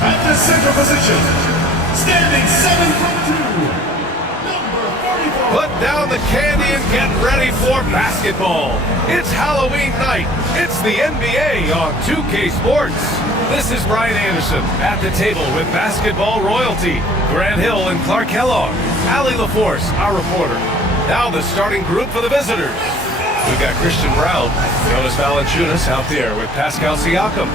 At the center position, standing 7 foot 2, number 44. Put down the candy and get ready for basketball. It's Halloween night. It's the NBA on 2K Sports. This is Brian Anderson at the table with basketball royalty. Grant Hill and Clark Kellogg. Allie LaForce, our reporter. Now the starting group for the visitors. We've got Christian Brown, Jonas Valanciunas out there with Pascal Siakam.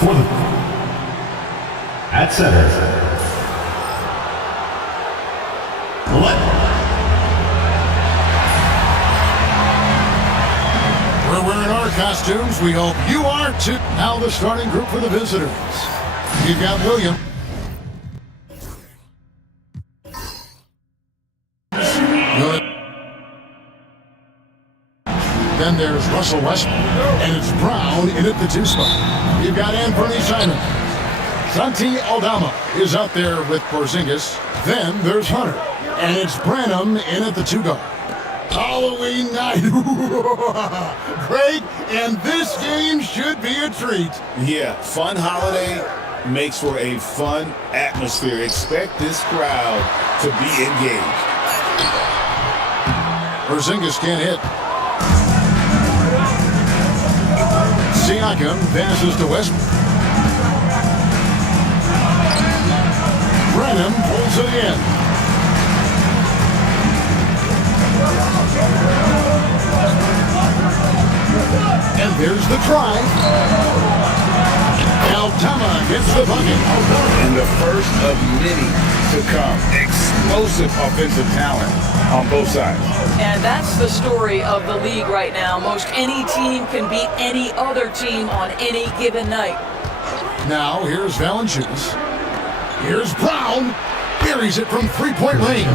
For the at center, We're wearing our costumes. We hope you are too. Now the starting group for the visitors. You've got William. Good. Then there's Russell Westbrook, and it's Brown in at the 2 spot. You've got Anthony Simon. Santi Aldama is out there with Porzingis. Then there's Hunter, and it's Branham in at the 2 guard. Halloween night. Great, and this game should be a treat. Yeah, fun holiday makes for a fun atmosphere. Expect this crowd to be engaged. Porzingis can't hit. Siakam passes to Westbrook. Branham pulls it in. And there's the try. Aldama gets the bucket. And the first of many to come. Explosive offensive talent on both sides. And that's the story of the league right now. Most any team can beat any other team on any given night. Now here's Valanciunas. Here's Brown. Buries it from three-point range.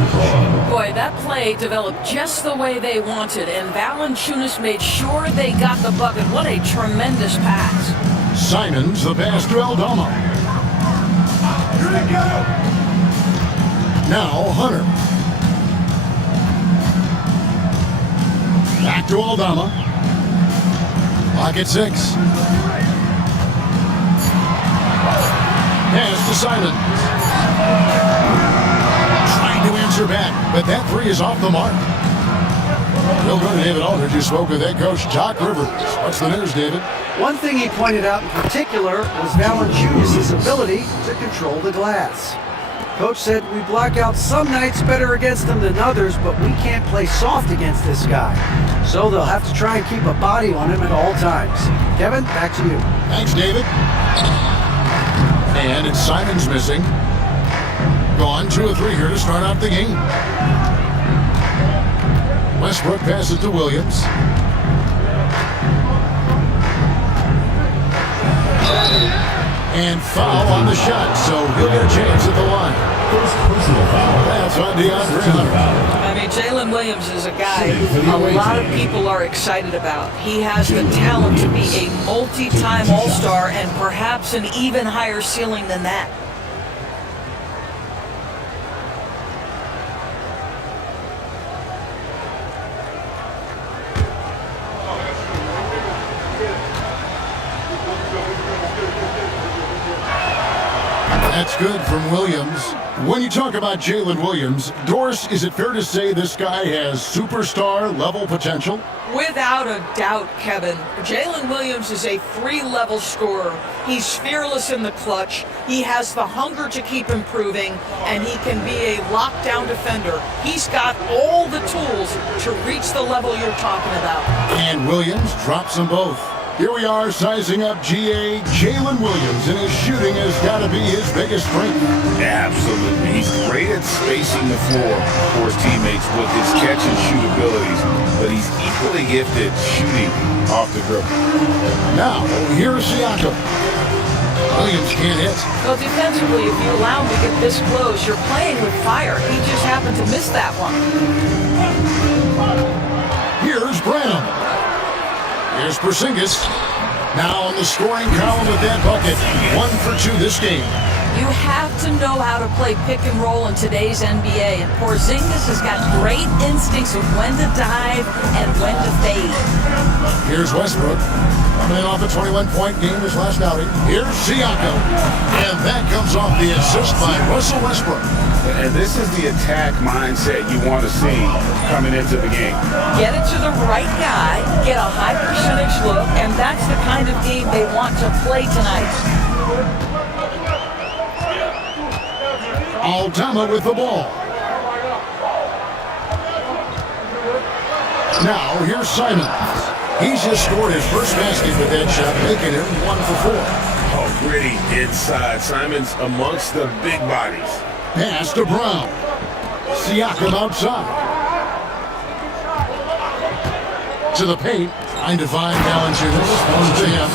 Boy, that play developed just the way they wanted, and Valanciunas made sure they got the bucket. What a tremendous pass. Simons the pass to Aldama. Now Hunter. Back to Aldama. Pocket 6. Pass to Simons. Trying to answer back, but that 3 is off the mark. Well done, David Aldridge. You spoke with head coach Doc Rivers. What's the news, David? One thing he pointed out in particular was Valanciunas' ability to control the glass. Coach said we block out some nights better against him than others, but we can't play soft against this guy. So they'll have to try and keep a body on him at all times. Kevin, back to you. Thanks, David. And it's Simons missing. Gone 2 of 3 here to start out the game. Westbrook passes to Williams. And foul on the shot, so he'll get a chance at the line. First personal foul. That's on DeAndre Hunter. I mean, Jalen Williams is a guy a lot of people are excited about. He has the talent to be a multi-time All-Star and perhaps an even higher ceiling than that. That's good from Williams. When you talk about Jalen Williams, Doris, is it fair to say this guy has superstar-level potential? Without a doubt, Kevin. Jalen Williams is a three-level scorer. He's fearless in the clutch. He has the hunger to keep improving, and he can be a lockdown defender. He's got all the tools to reach the level you're talking about. And Williams drops them both. Here we are sizing up GA Jalen Williams, and his shooting has got to be his biggest strength. Absolutely. He's great at spacing the floor for his teammates with his catch and shoot abilities, but he's equally gifted shooting off the dribble. Now, here's Siakam. Williams can't hit. Well, defensively, if you allow him to get this close, you're playing with fire. He just happened to miss that one. Here's Branham. Here's Porzingis. Now on the scoring column with that bucket. 1 for 2 this game. You have to know how to play pick and roll in today's NBA, and Porzingis has got great instincts of when to dive and when to fade. Here's Westbrook. Coming off a 21-point game this last outing. Here's Siakam. And that comes off the assist by Russell Westbrook. And this is the attack mindset you want to see coming into the game. Get it to the right guy, get a high percentage look, and that's the kind of game they want to play tonight. Aldama with the ball. Now, here's Simon. He's just scored his first basket with that shot, making it 1 for 4. Oh, gritty inside. Simon's amongst the big bodies. Pass to Brown. Siakam outside. To the paint. Trying to find Valanciunas. To him.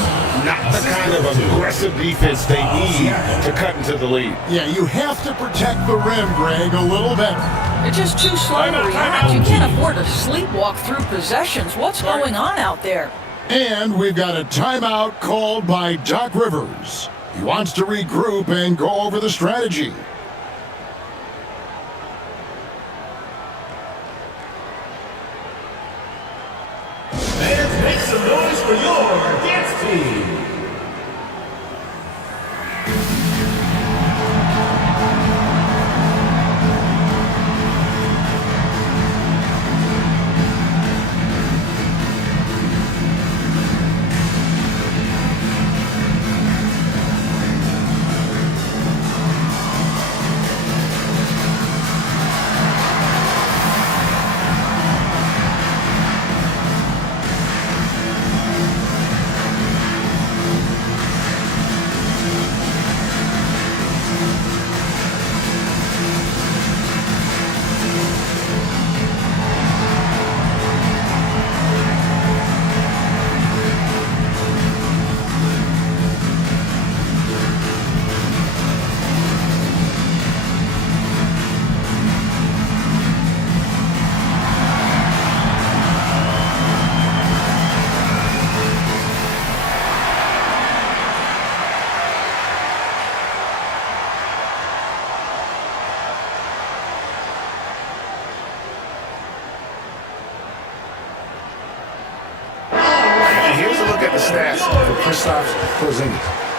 Not the kind of aggressive defense they need to cut into the lead. Yeah, you have to protect the rim, Greg, a little better. You're just too slow to react. You can't afford to sleepwalk through possessions. What's going on out there? And we've got a timeout called by Doc Rivers. He wants to regroup and go over the strategy. Fans, make some noise for your dance team.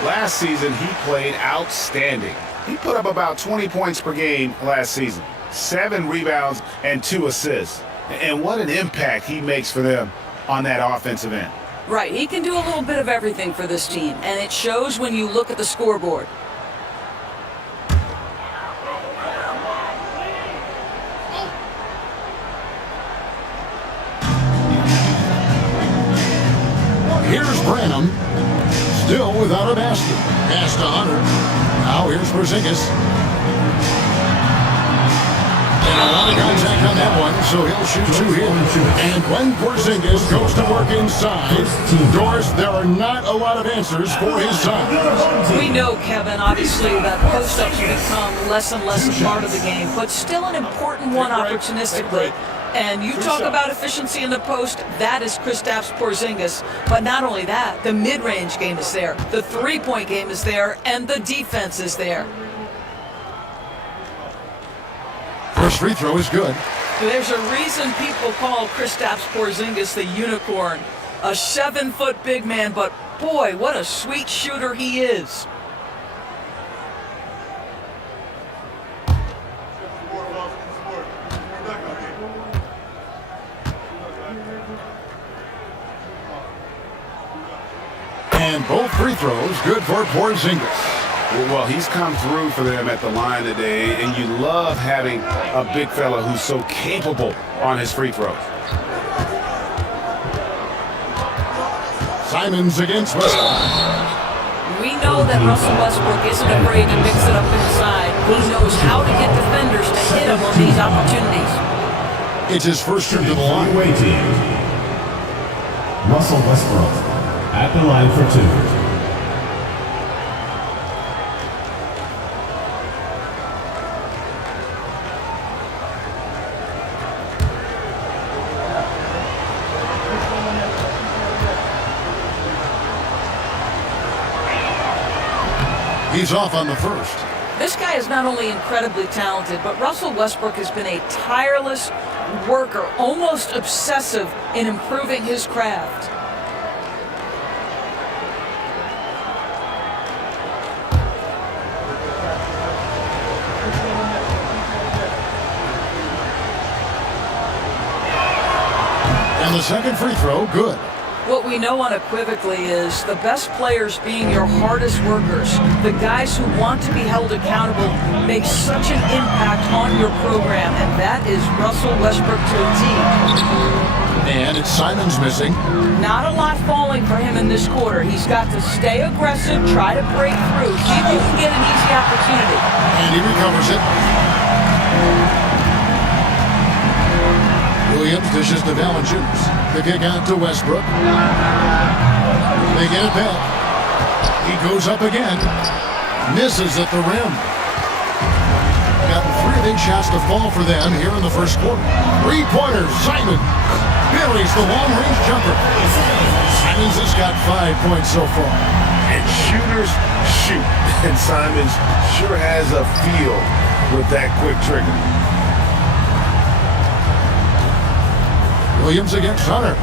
Last season, he played outstanding. He put up about 20 points per game last season, 7 rebounds and 2 assists. And what an impact he makes for them on that offensive end. Right, he can do a little bit of everything for this team, and it shows when you look at the scoreboard. Here's Branham. Still without a basket. Pass to Hunter. Now here's Porzingis. And a lot of contact on that one. so he'll shoot two here. And when Porzingis goes to work inside, Doris, there are not a lot of answers for his son. We know, Kevin, obviously that post-ups become less and less a part of the game, but still an important one opportunistically. And you talk about efficiency in the post, that is Kristaps Porzingis. But not only that, the mid-range game is there, the three-point game is there, and the defense is there. First free throw is good. There's a reason people call Kristaps Porzingis the unicorn. A 7-foot big man, but boy, what a sweet shooter he is. And both free throws good for Porzingis. Well, he's come through for them at the line today, and you love having a big fella who's so capable on his free throws. Simons against Westbrook. We know that Russell Westbrook isn't afraid to mix it up inside. He knows how to get defenders to hit him on these opportunities. It's his first trip to the line. Waiting. Russell Westbrook at the line for two. He's off on the first. This guy is not only incredibly talented, but Russell Westbrook has been a tireless worker, almost obsessive in improving his craft. And the second free throw, good. What we know unequivocally is the best players being your hardest workers, the guys who want to be held accountable, make such an impact on your program, and that is Russell Westbrook to a T. And it's Simons missing. Not a lot falling for him in this quarter. He's got to stay aggressive, try to break through, see if you can get an easy opportunity. And he recovers it. Williams dishes to Valanciunas. The kick out to Westbrook. They get it back. He goes up again. Misses at the rim. Got 3 big shots to fall for them here in the first quarter. 3-pointers. Simon buries the long-range jumper. Simons has got 5 points so far. And shooters shoot. And Simons sure has a feel with that quick trigger. Williams against Hunter.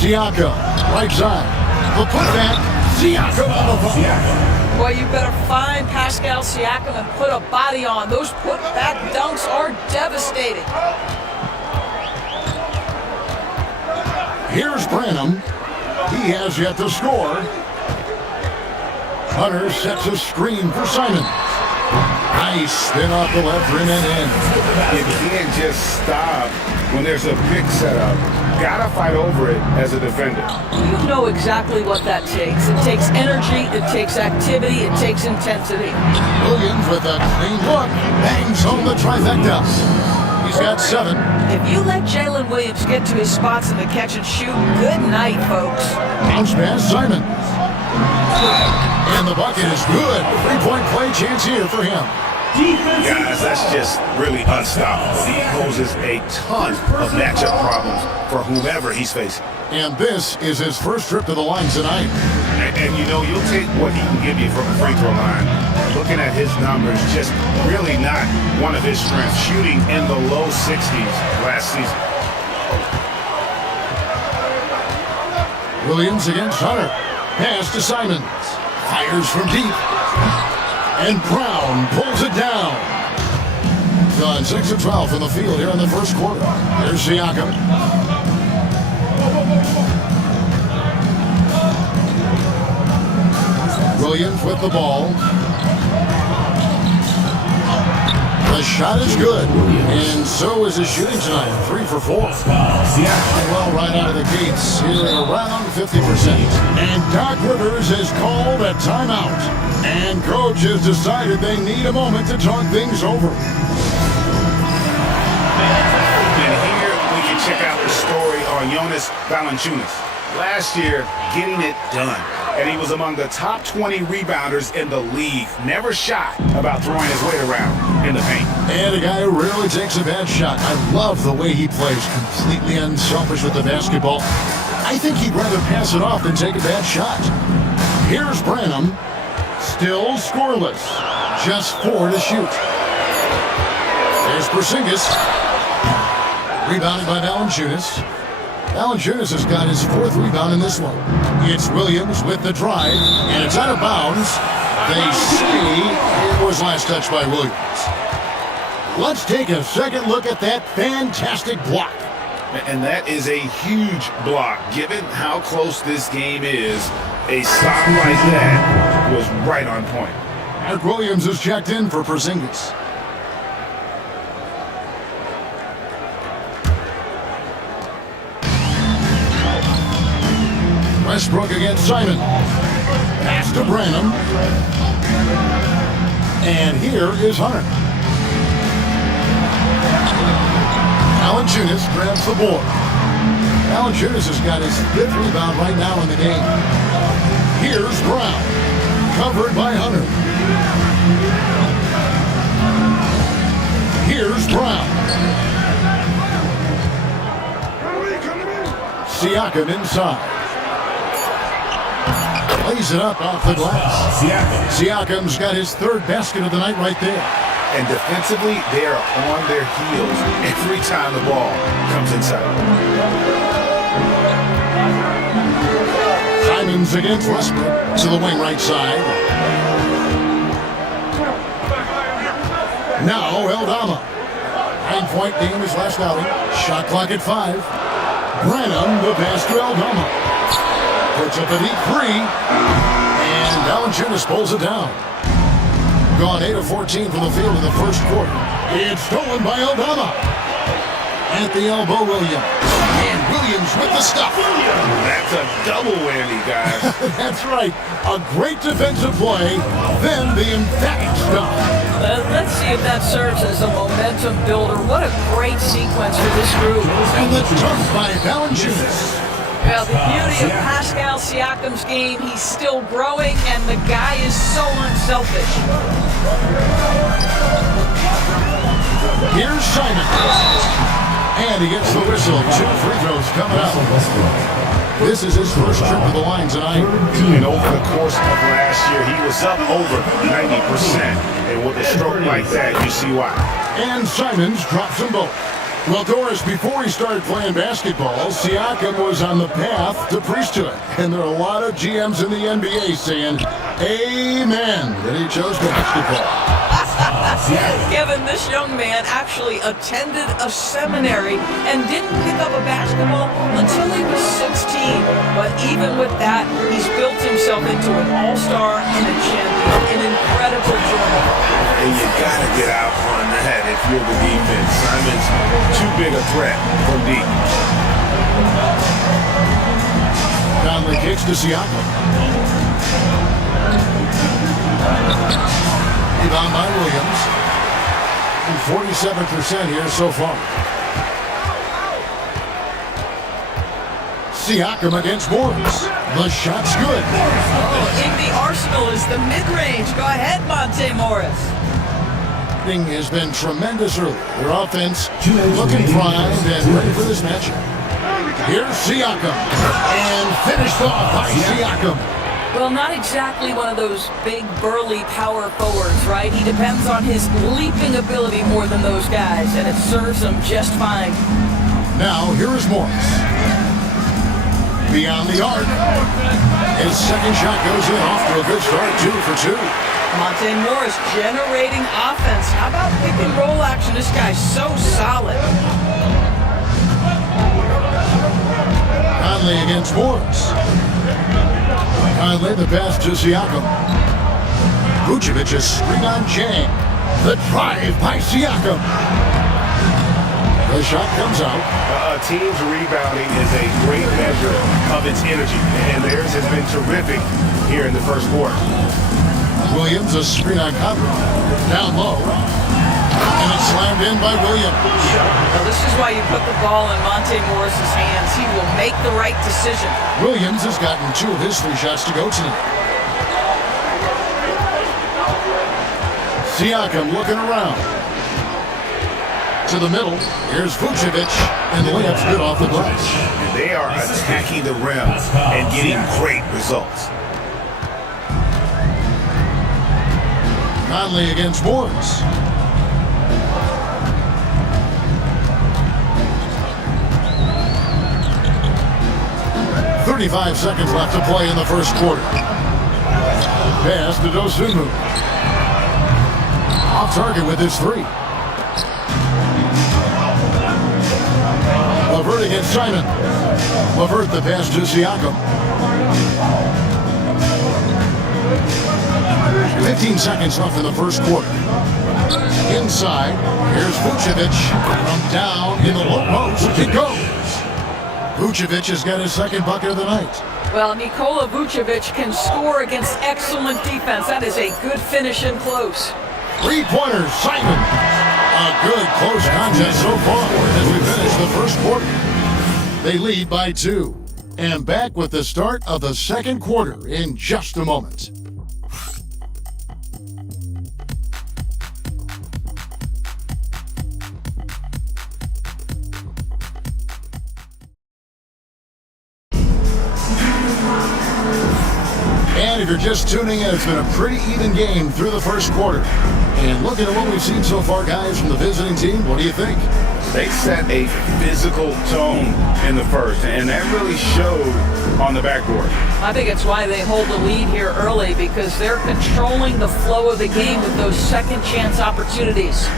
Siakam, right side. The putback. Siakam on the ball. Boy, you better find Pascal Siakam and put a body on. Those put-back dunks are devastating. Here's Branham. He has yet to score. Hunter sets a screen for Simon. Nice spin off the left rim and in. You can't just stop when there's a pick set up. Gotta fight over it as a defender. You know exactly what that takes. It takes energy, it takes activity, it takes intensity. Williams with a clean look. Bangs home the trifecta. He's got 7. If you let Jalen Williams get to his spots in the catch and shoot, good night, folks. Bounce pass, Simon. And the bucket is good. 3-point play chance here for him. Guys, that's just really unstoppable. He poses a ton of matchup problems for whomever he's facing. And this is his first trip to the line tonight. And you know, you'll take what he can give you from the free throw line. Looking at his numbers, just really not one of his strengths. Shooting in the low 60s last season. Williams against Hunter. Pass to Simons. Fires from deep. And Brown pulls it down. Done 6 of 12 from the field here in the first quarter. There's Siakam. Williams with the ball. The shot is good, and so is his shooting tonight, 3 for 4. Well, right out of the gates, here at around 50%. And Doc Rivers has called a timeout. And coach has decided they need a moment to talk things over. And here we can check out the story on Jonas Valanciunas. Last year, getting it done. And he was among the top 20 rebounders in the league. Never shy about throwing his weight around in the paint. And a guy who rarely takes a bad shot. I love the way he plays, completely unselfish with the basketball. I think he'd rather pass it off than take a bad shot. Here's Branham, still scoreless. Just 4 to shoot. There's Porzingis. Rebounded by Valanciunas. Valanciunas has got his 4th rebound in this one. It's Williams with the drive, and it's out of bounds. They say it was last touched by Williams. Let's take a second look at that fantastic block. And that is a huge block. Given how close this game is, a stop like that was right on point. Mark Williams is checked in for Porzingis. Westbrook against Simon. Pass to Branham. And here is Hunter. Valanciunas grabs the board. Valanciunas has got his 5th rebound right now in the game. Here's Brown. Covered by Hunter. Here's Brown. Siakam inside. Lays it up off the glass. Siakam's got his 3rd basket of the night right there. And defensively, they are on their heels every time the ball comes inside. Simons against Westbrook to the wing right side. Now Eldama. 9-point game is last outing. Shot clock at 5. Branham, the pass to Eldama. Puts up a deep 3. And Valanciunas pulls it down. Gone 8 of 14 from the field in the first quarter. It's stolen by Eldama. At the elbow, Williams. And Williams with the stuff. That's a double whammy, guys. That's right. A great defensive play, then the emphatic stuff. Let's see if that serves as a momentum builder. What a great sequence for this group. And the dunk by Valanciunas. Well, the beauty of Pascal Siakam's game, he's still growing, and the guy is so unselfish. Here's Simon. And he gets the whistle. 2 free throws coming up. This is his first trip to the line tonight. And over the course of last year, he was up over 90%. And with a stroke like that, you see why. And Simons drops them both. Well, Doris, before he started playing basketball, Siakam was on the path to priesthood. And there are a lot of GMs in the NBA saying, amen, that he chose basketball. Kevin, this young man actually attended a seminary and didn't pick up a basketball until he was 16. But even with that, he's built himself into an all-star and a champion. An incredible journey. And you gotta get out on that if you're the defense. Simon's too big a threat from deep. Conley kicks to Siakam. Rebound by Williams. And 47% here so far. Siakam against Morris. The shot's good. In the arsenal is the mid-range. Go ahead, Monte Morris. Has been tremendous early. Their offense looking primed and ready for this matchup. Here's Siakam. And finished off by Siakam. Well, not exactly one of those big, burly power forwards, right? He depends on his leaping ability more than those guys, and it serves him just fine. Now, here is Morris. Beyond the arc. His second shot goes in off to a good start, 2 for 2. Monte Morris generating offense. How about pick and roll action? This guy's so solid. Conley against Morris. Conley the pass to Siakam. Vucevic is screen on Chang. The drive by Siakam. The shot comes out. A team's rebounding is a great measure of its energy, and theirs has been terrific here in the first quarter. Williams, a screen on Conley. Down low. And it's slammed in by Williams. Now, this is why you put the ball in Monte Morris's hands. He will make the right decision. Williams has gotten 2 of his 3 shots to go tonight. Siakam looking around. To the middle. Here's Vucevic. And the layup's good off the glass. And they are attacking the rim and getting great results. Conley against Morris. "35 seconds left to play in the first quarter. Pass to Dosunmu. Off target with his 3. LeVert against Simon. LeVert the pass to Siakam. 15 seconds left in the first quarter. Inside, here's Vucevic from down in the low post. It goes. Vucevic has got his second bucket of the night. Well, Nikola Vucevic can score against excellent defense. That is a good finish in close. 3-pointers, Simon. A good close contest so far as we finish the first quarter. They lead by 2. And back with the start of the second quarter in just a moment. And if you're just tuning in, it's been a pretty even game through the first quarter. And looking at what we've seen so far, guys, from the visiting team, what do you think? They set a physical tone in the first, and that really showed on the backboard. I think it's why they hold the lead here early, because they're controlling the flow of the game with those second chance opportunities.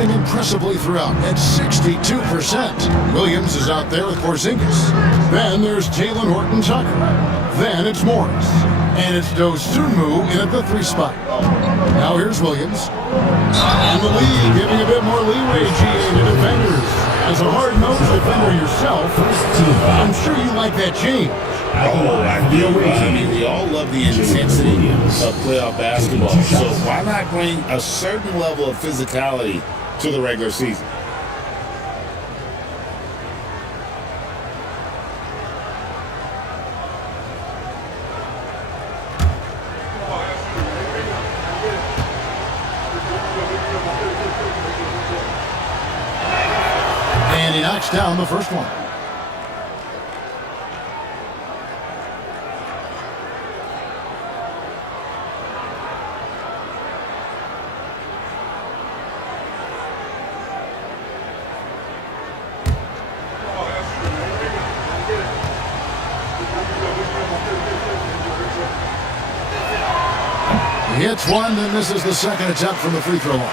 And impressively throughout at 62%. Williams is out there with Porzingis. Then there's Talen Horton-Tucker. Then it's Morris. And it's Dosunmu in at the 3 spot. Now here's Williams. And the lead giving a bit more leeway, GA, to defenders. As a hard-nosed defender yourself, I'm sure you like that change. Oh, I do. I mean, we all love the intensity of playoff basketball. So why not bring a certain level of physicality to the regular season? And he knocks down the first one. He hits one, then misses the second attempt from the free throw line.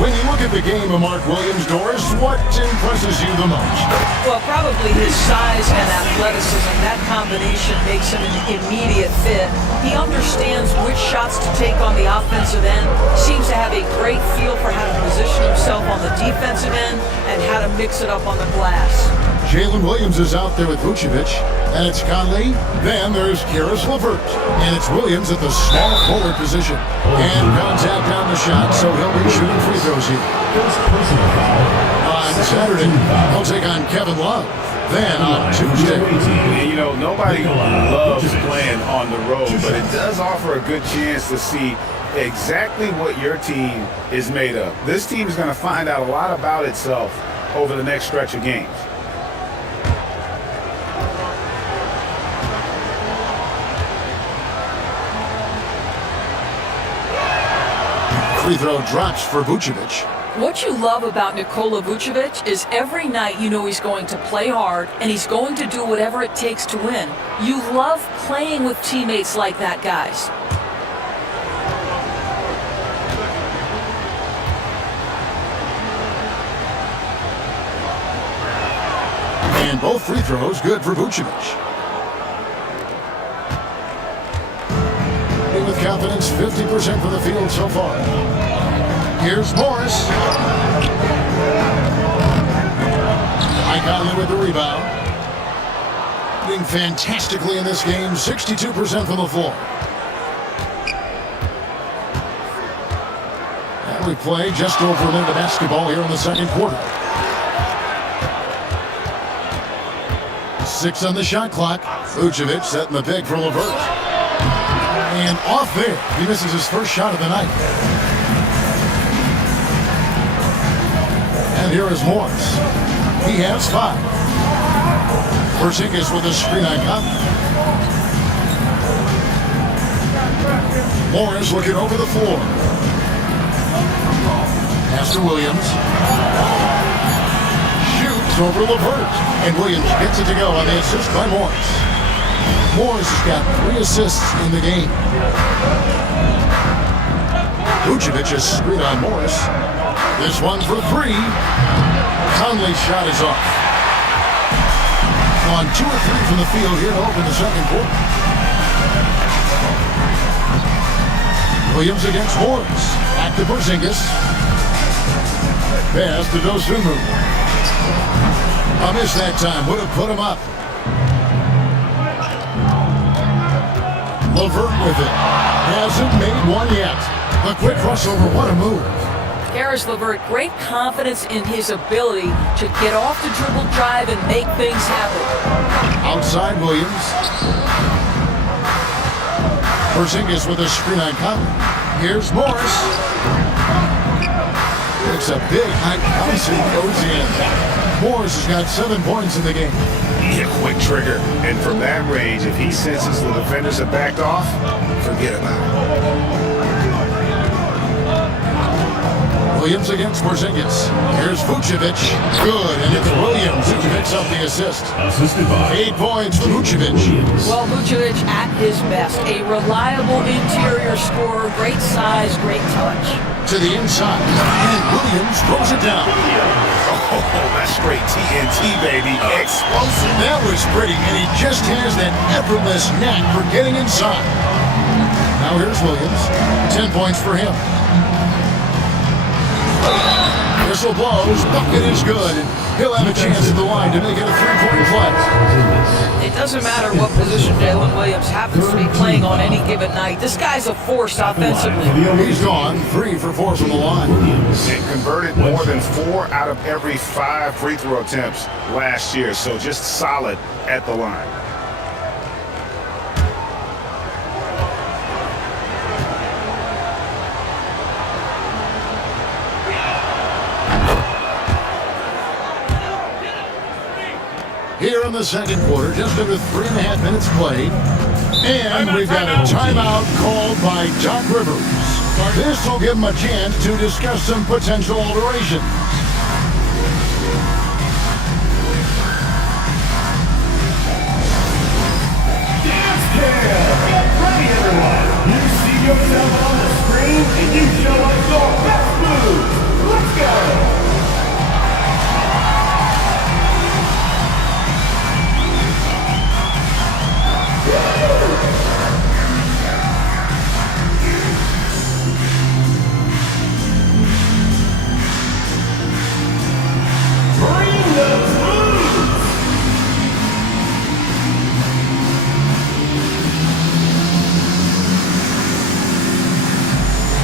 When you look at the game of Mark Williams, Doris, what impresses you the most? Well, probably his size and athleticism. That combination makes him an immediate fit. He understands which shots to take on the offensive end, seems to have a great feel for how to position himself on the defensive end and how to mix it up on the glass. Jalen Williams is out there with Vucevic, and it's Conley. Then there's Karis LeVert, and it's Williams at the small forward position. And contact on the shot, so he'll be shooting free throws here. On Saturday, he'll take on Kevin Love. Then on Tuesday. And you know, nobody loves playing on the road, but it does offer a good chance to see exactly what your team is made of. This team is going to find out a lot about itself over the next stretch of games. Free throw drops for Vucevic. What you love about Nikola Vucevic is every night you know he's going to play hard and he's going to do whatever it takes to win. You love playing with teammates like that, guys. And both free throws good for Vucevic. confidence, 50% for the field so far. Here's Morris. Mike Conley with the rebound. Doing fantastically in this game, 62% from the floor. And we play just over a minute of basketball here in the second quarter. 6 on the shot clock. Vucevic setting the pick for LeVert. And off there, he misses his first shot of the night. And here is Morris. He has 5. Porzingis with a screen on Conley. Morris looking over the floor. Pass to Williams. Shoots over LeVert. And Williams gets it to go on the assist by Morris. Morris has got 3 assists in the game. Vucevic's screen on Morris. This one for 3. Conley's shot is off. On 2 or 3 from the field here to open the second quarter. Williams against Morris. Back to Porzingis. Pass to Dosunmu. A miss that time. Would have put him up. LeVert with it. Hasn't made one yet. The quick crossover. What a move. Karis LeVert, great confidence in his ability to get off the dribble drive and make things happen. Outside Williams. Porzingis with a screen on Conley. Here's Morris. It's a big high bounce and goes in. Morris has got 7 points in the game. A quick trigger. And from that range, if he senses the defenders have backed off, forget about it. Williams against Porzingis. Here's Vucevic. Good. And it's Williams who picks up the assist. 8 points for Vucevic. Well, Vucevic at his best. A reliable interior scorer. Great size, great touch. To the inside. And Williams throws it down. Oh, that's straight TNT, baby. Explosive. That was pretty. And he just has that effortless knack for getting inside. Now here's Williams. 10 points for him. Whistle blows, bucket is good. He'll have a chance at the line to make it a 3-point play. It doesn't matter what position Jalen Williams happens to be playing on any given night. This guy's a force offensively. He's gone 3 for 4 from the line. And converted more than 4 out of every 5 free throw attempts last year. So just solid at the line. Here in the second quarter, just under 3.5 minutes played. And we've got a timeout called by Doc Rivers. This will give him a chance to discuss some potential alterations. Dance Cam! Get ready, everyone! You see yourself on the screen and you show us your best moves. Let's go! Bring those moves!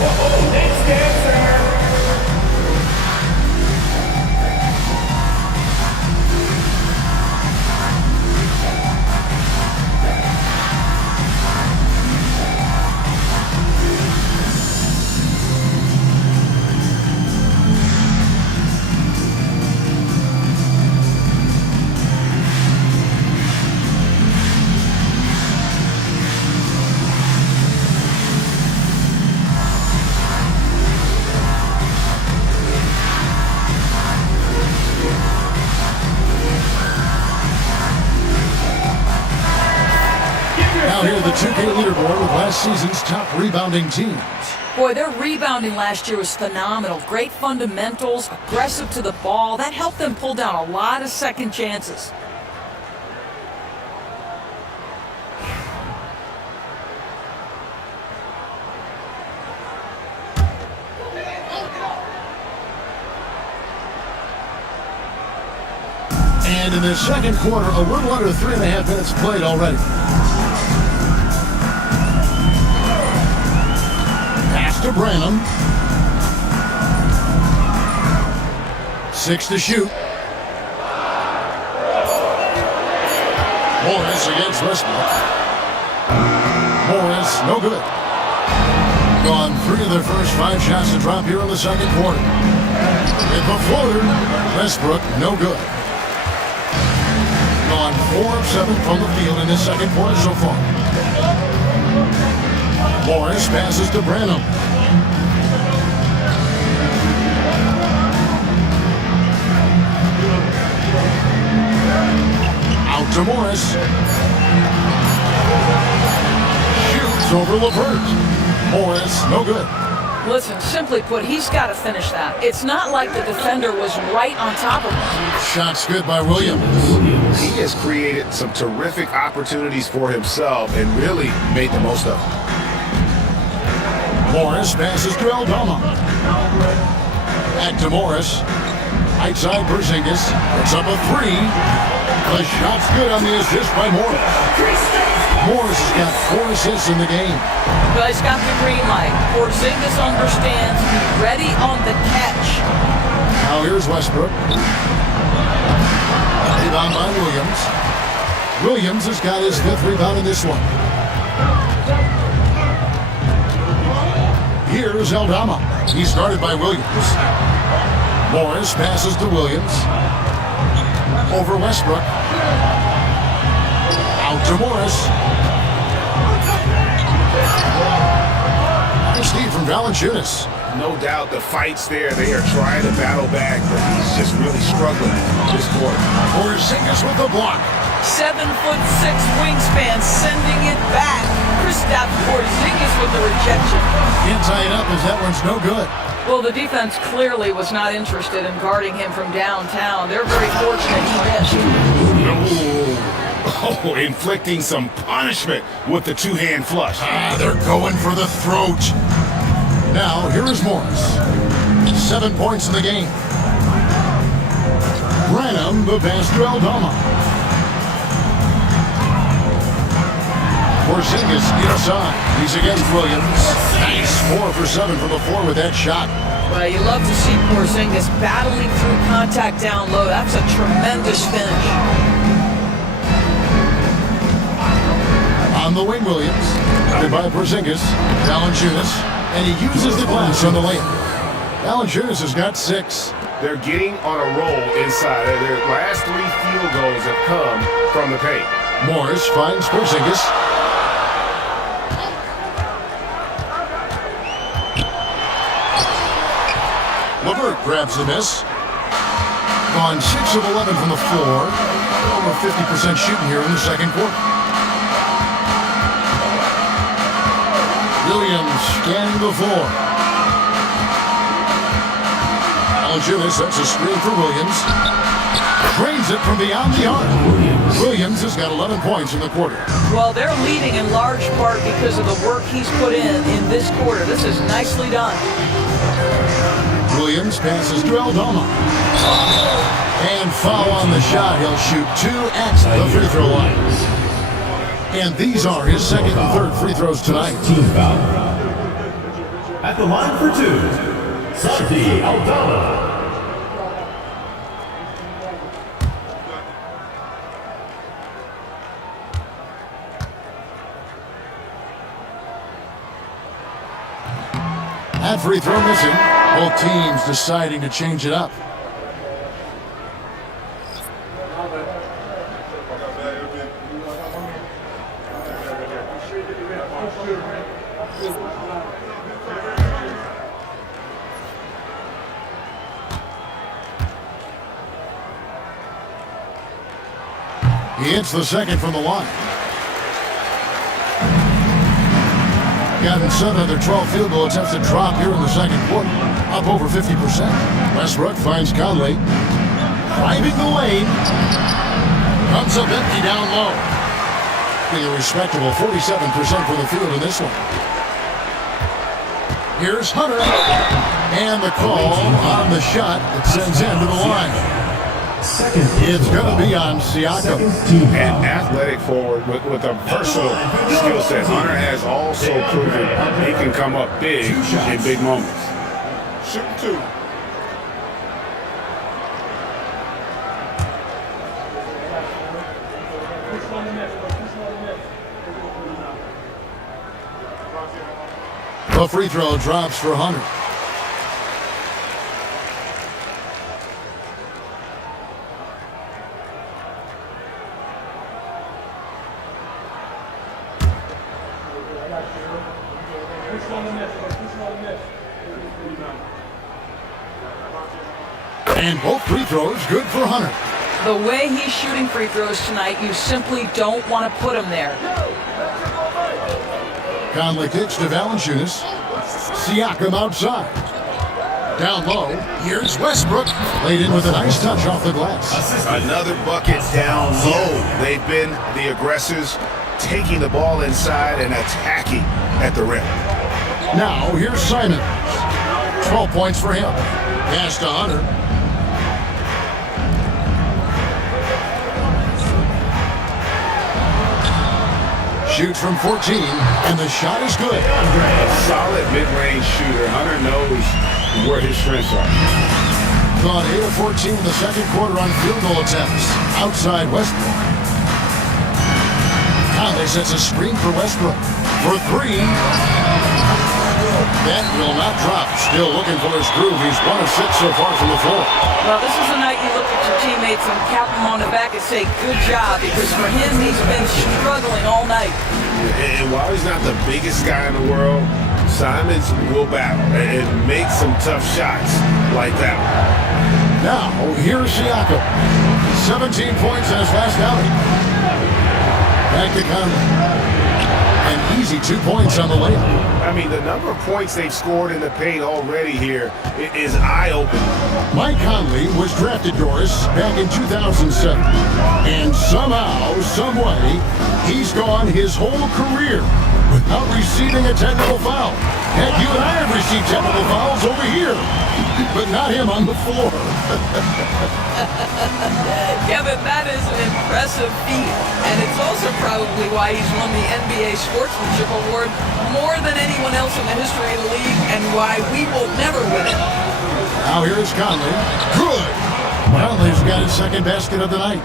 Whoa, next dancer! Now here the 2K leaderboard with last season's top rebounding teams. Boy, their rebounding last year was phenomenal. Great fundamentals, aggressive to the ball. That helped them pull down a lot of second chances. And in this second quarter, a little under 3.5 minutes played already. Pass to Branham. 6 to shoot. Morris against Westbrook. Morris, no good. Gone 3 of their first 5 shots to drop here in the second quarter. With the floater, Westbrook, no good. Gone 4 of 7 from the field in this second quarter so far. Morris passes to Branham. Out to Morris. Shoots over LeVert. Morris, no good. Listen, simply put, he's got to finish that. It's not like the defender was right on top of him. Shots good by Williams. He has created some terrific opportunities for himself and really made the most of them. Morris passes to Aldama. Back to Morris. Right side Porzingis. It's up a 3. The shot's good on the assist by Morris. Morris has got 4 assists in the game. But he's got the green light. Porzingis understands. Be ready on the catch. Now here's Westbrook. Rebound by Williams. Williams has got his 5th rebound in this one. Here's Aldama. He's guarded by Williams. Morris passes to Williams. Over Westbrook. Out to Morris. Steve from Valanciunas. No doubt the fight's there. They are trying to battle back, but he's just really struggling this quarter. Porzingis with the block. 7'6" wingspan, sending it back. Kristaps Porzingis with the rejection. Can't tie it up as that one's no good. Well, the defense clearly was not interested in guarding him from downtown. They're very fortunate he missed. Oh, inflicting some punishment with the 2-hand flush. They're going for the throat. Now, here is Morris. 7 points in the game. Branham, the pass to Aldama. Porzingis inside. He's against Williams. Nice 4 for 7 from the floor with that shot. Well, you love to see Porzingis battling through contact down low. That's a tremendous finish. On the wing, Williams. Guarded by Porzingis. Valanciunas. And he uses the glass on the layup. Valanciunas has got 6. They're getting on a roll inside. Their last 3 field goals have come from the paint. Morris finds Porzingis. LeVert grabs the miss. Gone 6 of 11 from the floor. Over 50% shooting here in the second quarter. Williams scanning the floor. Valanciunas sets a screen for Williams. Drains it from beyond the arc. Williams has got 11 points in the quarter. Well, they're leading in large part because of the work he's put in this quarter. This is nicely done. Williams passes to Aldama. And foul on the shot. He'll shoot 2 at the free throw line. And these are his second and third free throws tonight. Team foul. At the line for 2, Santi Aldama. That free throw missing. Both teams deciding to change it up. He hits the second from the line. Gotten 7 of their 12 field goal attempts to drop here in the second quarter. Up over 50%. Westbrook finds Conley. Driving the lane. Comes up empty down low. Being a respectable 47% for the field in this one. Here's Hunter. And the call on the shot that sends him to the line. It's going to be on Siakam. An athletic forward with a versatile skill set. Hunter has also proven he can come up big in big moments. Shoot two. The free throw drops for Hunter. And both free throws good for Hunter. The way he's shooting free throws tonight, you simply don't want to put him there. Conley kicks to Valanciunas. Siakam outside. Down low, here's Westbrook. Laid in with a nice touch off the glass. Another bucket down low. They've been the aggressors, taking the ball inside and attacking at the rim. Now, here's Simon. 12 points for him. Pass to Hunter. Shoots from 14, and the shot is good. A solid mid-range shooter. Hunter knows where his strengths are. Gone 8 of 14 in the second quarter on field goal attempts. Outside Westbrook. Conley sets a screen for Westbrook. For three. That will not drop. Still looking for his groove. He's 1 of 6 so far from the floor. Well, this is the night you look at your teammates and tap them on the back and say, good job, because for him, he's been struggling all night. And while he's not the biggest guy in the world, Simons will battle and make some tough shots like that one. Now, here's Siakam. 17 points in his last outing. Back to Conley. An easy 2 points on the layup. I mean, the number of points they've scored in the paint already here is eye-opening. Mike Conley was drafted, Doris, back in 2007. And somehow, someway, he's gone his whole career without receiving a technical foul. Heck, you and I have received technical fouls over here, but not him on the floor. Kevin, that is an impressive feat, and it's also probably why he's won the NBA Sportsmanship Award more than anyone else in the history of the league, and why we will never win it. Now here's Conley. Good. Conley's got his second basket of the night.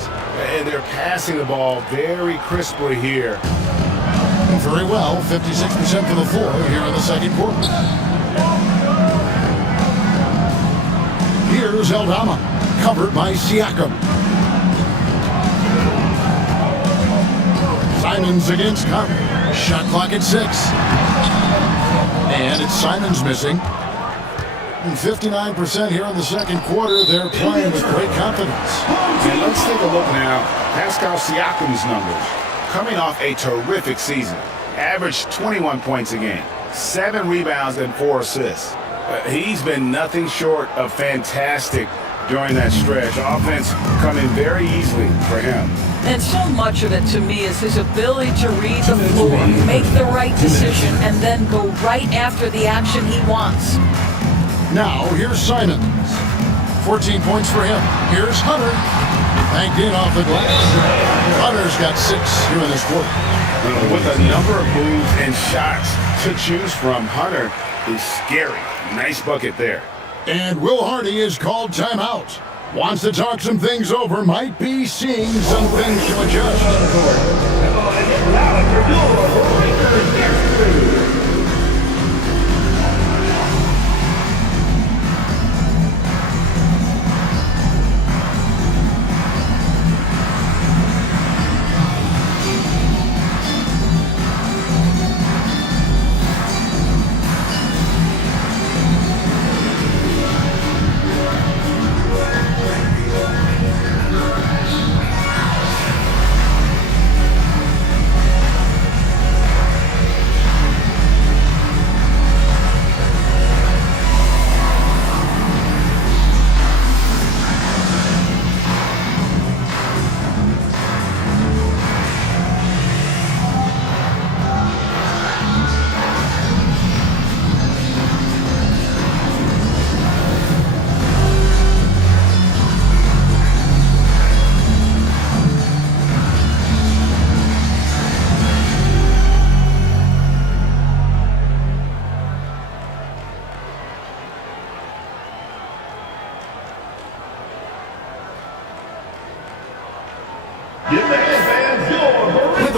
And they're passing the ball very crisply here. Very well, 56% for the floor here in the second quarter. Here's Aldama, covered by Siakam. Simons against Conley. Shot clock at 6. And it's Simons missing. 59% here in the second quarter. They're playing with great confidence. And let's take a look now. Pascal Siakam's numbers. Coming off a terrific season. Averaged 21 points a game. 7 rebounds and 4 assists. He's been nothing short of fantastic during that stretch. Offense coming very easily for him. And so much of it to me is his ability to read the floor, make the right decision, and then go right after the action he wants. Now, here's Simons. 14 points for him. Here's Hunter. Banked in off the glass. Hunter's got 6 here in this quarter. With a number of moves and shots to choose from, Hunter is scary. Nice bucket there. And Will Hardy is called timeout. Wants to talk some things over. Might be seeing some things to adjust.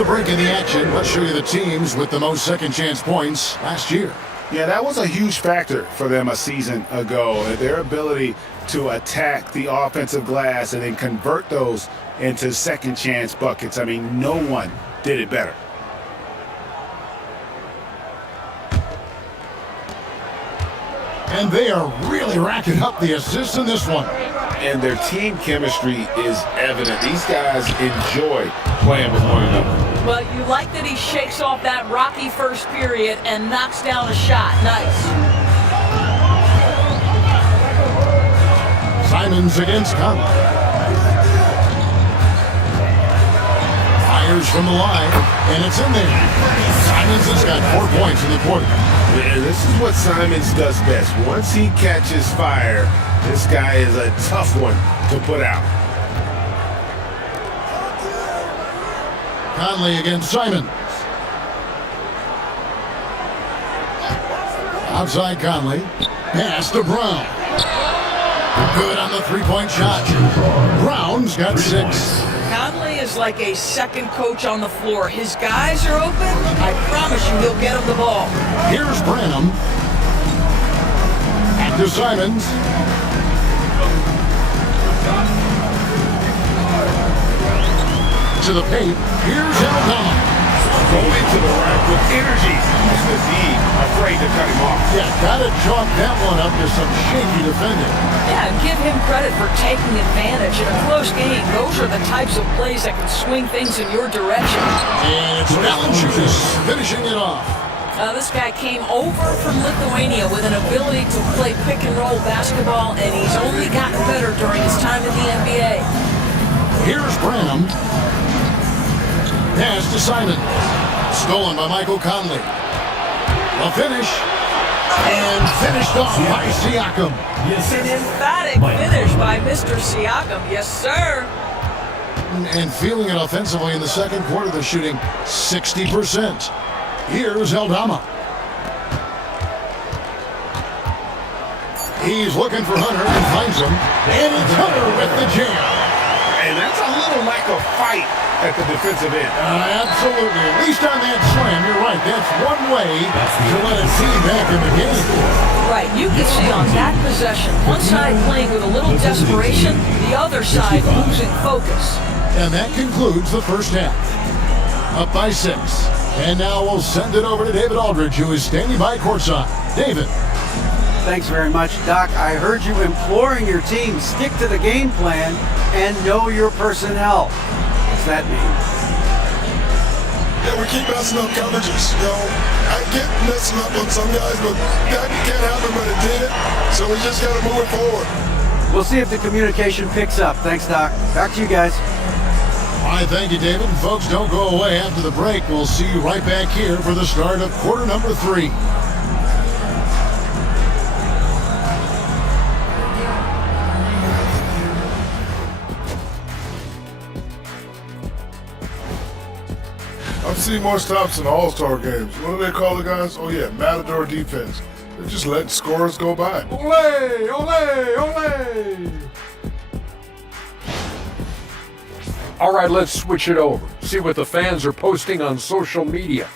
break in the action, let's show you the teams with the most second chance points last year. Yeah, that was a huge factor for them a season ago. Their ability to attack the offensive glass and then convert those into second chance buckets. I mean, no one did it better. And they are really racking up the assists in this one. And their team chemistry is evident. These guys enjoy playing with one another. Well, you like that he shakes off that rocky first period and knocks down a shot. Nice. Simons against Conley. Fires from the line, and it's in there. Simons has got 4 points in the quarter. And this is what Simons does best. Once he catches fire, this guy is a tough one to put out. Conley against Simons. Outside Conley. Pass to Brown. Good on the three-point shot. Brown's got 6. Conley is like a second coach on the floor. His guys are open. I promise you he'll get him the ball. Here's Branham. Back to Simons. To the paint. Here's Aldama. Going to the rack with energy. He's the D, afraid to cut him off. Yeah, gotta chalk that one up to some shaky defending. Yeah, and give him credit for taking advantage in a close game. Those are the types of plays that can swing things in your direction. And it's Valanciunas finishing it off. This guy came over from Lithuania with an ability to play pick and roll basketball, and he's only gotten better during his time in the NBA. Here's Branham. Pass to Simon. Stolen by Michael Conley. A finish. And finished off by Siakam. An emphatic finish by Mr. Siakam. Yes, sir. And feeling it offensively in the second quarter, they're shooting 60%. Here's Aldama. He's looking for Hunter and finds him. And it's Hunter with the jam. And that's a little lack of fight at the defensive end. Absolutely. At least on that slam, you're right. That's one way to let a team back in the game. Right. You can see on that possession, one side playing with a little desperation, the other side losing focus. And that concludes the first half. Up by 6. And now we'll send it over to David Aldridge, who is standing by courtside. David. Thanks very much, Doc. I heard you imploring your team, stick to the game plan and know your personnel. What's that mean? Yeah, we keep messing up coverages. You know, I get messing up on some guys, but that can't happen, but it did. So we just got to move it forward. We'll see if the communication picks up. Thanks, Doc. Back to you guys. All right, thank you, David. And folks, don't go away after the break. We'll see you right back here for the start of quarter number 3. I've seen more stops in All-Star games. What do they call the guys? Oh, yeah, Matador defense. They're just letting scorers go by. Ole! Ole! Ole! All right, let's switch it over. See what the fans are posting on social media.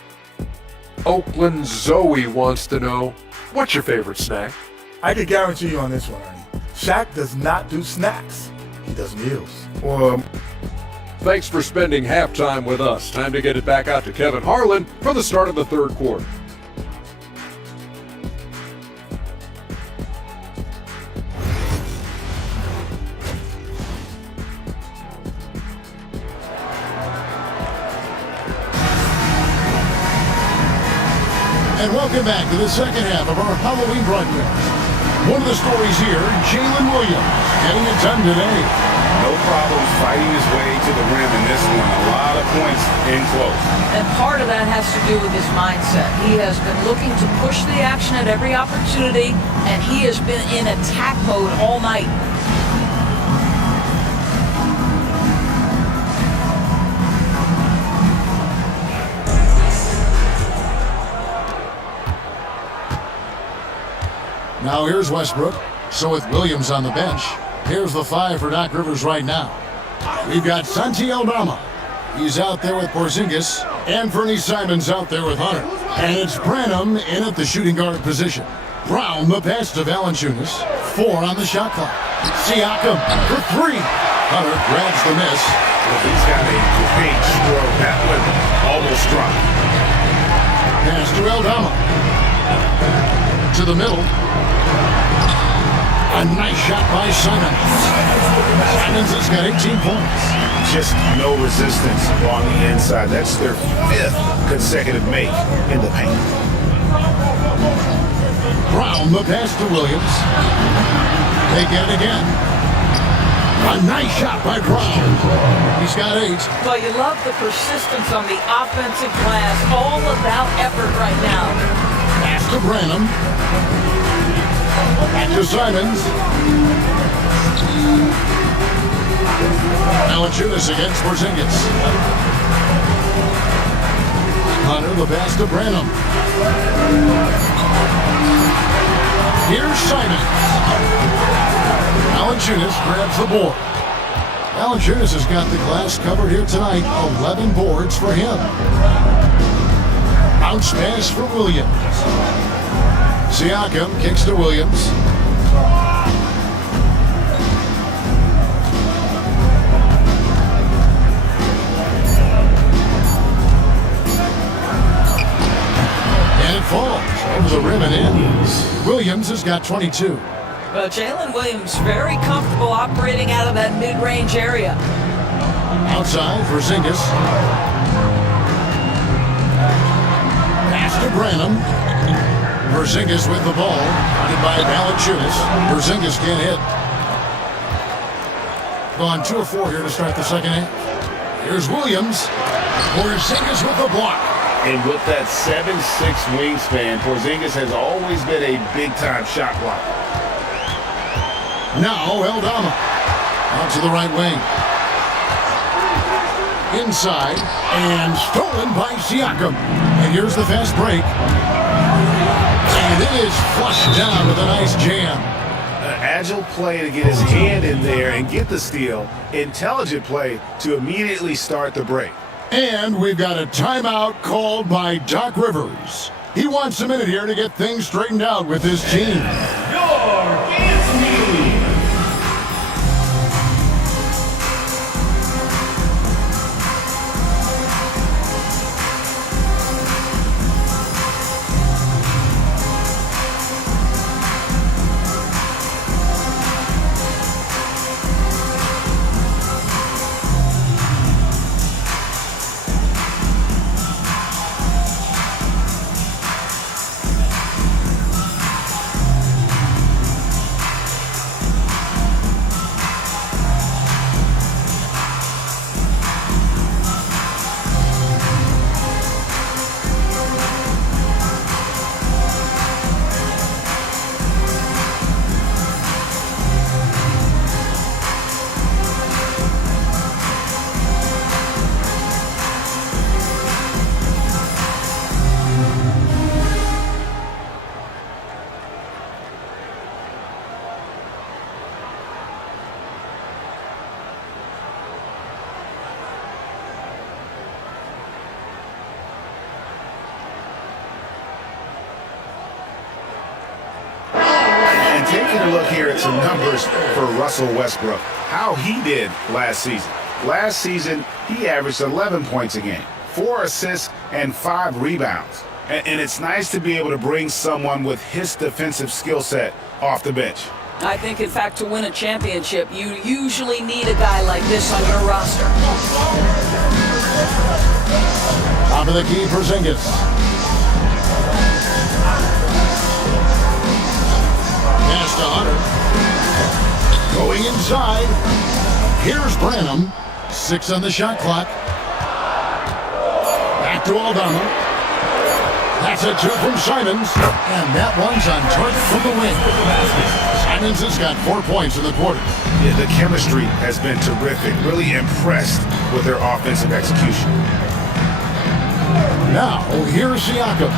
Oakland Zoe wants to know, what's your favorite snack? I can guarantee you on this one, Ernie. Shaq does not do snacks. He does meals. Well, Thanks for spending halftime with us. Time to get it back out to Kevin Harlan for the start of the third quarter. And welcome back to the second half of our Halloween broadcast. One of the stories here, Jalen Williams getting it done today. No problems fighting his way to the rim in this one. A lot of points in close. And part of that has to do with his mindset. He has been looking to push the action at every opportunity, and he has been in attack mode all night. Now here's Westbrook. So with Williams on the bench, here's the 5 for Doc Rivers right now. We've got Santi Aldama. He's out there with Porzingis. And Fernie Simons out there with Hunter. And it's Branham in at the shooting guard position. Brown the pass to Valanciunas. 4 on the shot clock. Siakam for 3. Hunter grabs the miss. Well, he's got a great stroke. That one almost dropped. Pass to Aldama. To the middle. A nice shot by Simons. Simons has got 18 points. Just no resistance on the inside. That's their 5th consecutive make in the paint. Brown the pass to Williams. They get it again. A nice shot by Brown. He's got 8. Well, you love the persistence on the offensive glass. All about effort right now. Pass to Branham. Back to Simons. Valanciunas against Porzingis. Hunter the pass to Branham. Here's Simons. Valanciunas grabs the board. Valanciunas has got the glass covered here tonight. 11 boards for him. Bounce pass for Williams. Siakam kicks to Williams. And it falls over the rim and in. Williams has got 22. But Jalen Williams very comfortable operating out of that mid-range area. Outside for Porzingis. Pass to Branham. Porzingis with the ball. Guarded by Valanciunas. Porzingis can't hit. Gone 2 of 4 here to start the second half. Here's Williams. Porzingis with the block. And with that 7'6" wingspan, Porzingis has always been a big-time shot blocker. Now Aldama. Out to the right wing. Inside. And stolen by Siakam. And here's the fast break. And it is flushed down with a nice jam. Agile play to get his hand in there and get the steal. Intelligent play to immediately start the break. And we've got a timeout called by Doc Rivers. He wants a minute here to get things straightened out with his team. Your dance team. Taking a look here at some numbers for Russell Westbrook. How he did last season. Last season, he averaged 11 points a game, 4 assists, and 5 rebounds. And it's nice to be able to bring someone with his defensive skill set off the bench. I think, in fact, to win a championship, you usually need a guy like this on your roster. Top of the key, Porzingis. Pass to Hunter. Going inside. Here's Branham. 6 on the shot clock. Back to Aldama. That's a 2 from Simons. And that one's on target from the wing. Simons has got 4 points in the quarter. Yeah, the chemistry has been terrific. Really impressed with their offensive execution. Now, here's Siakam.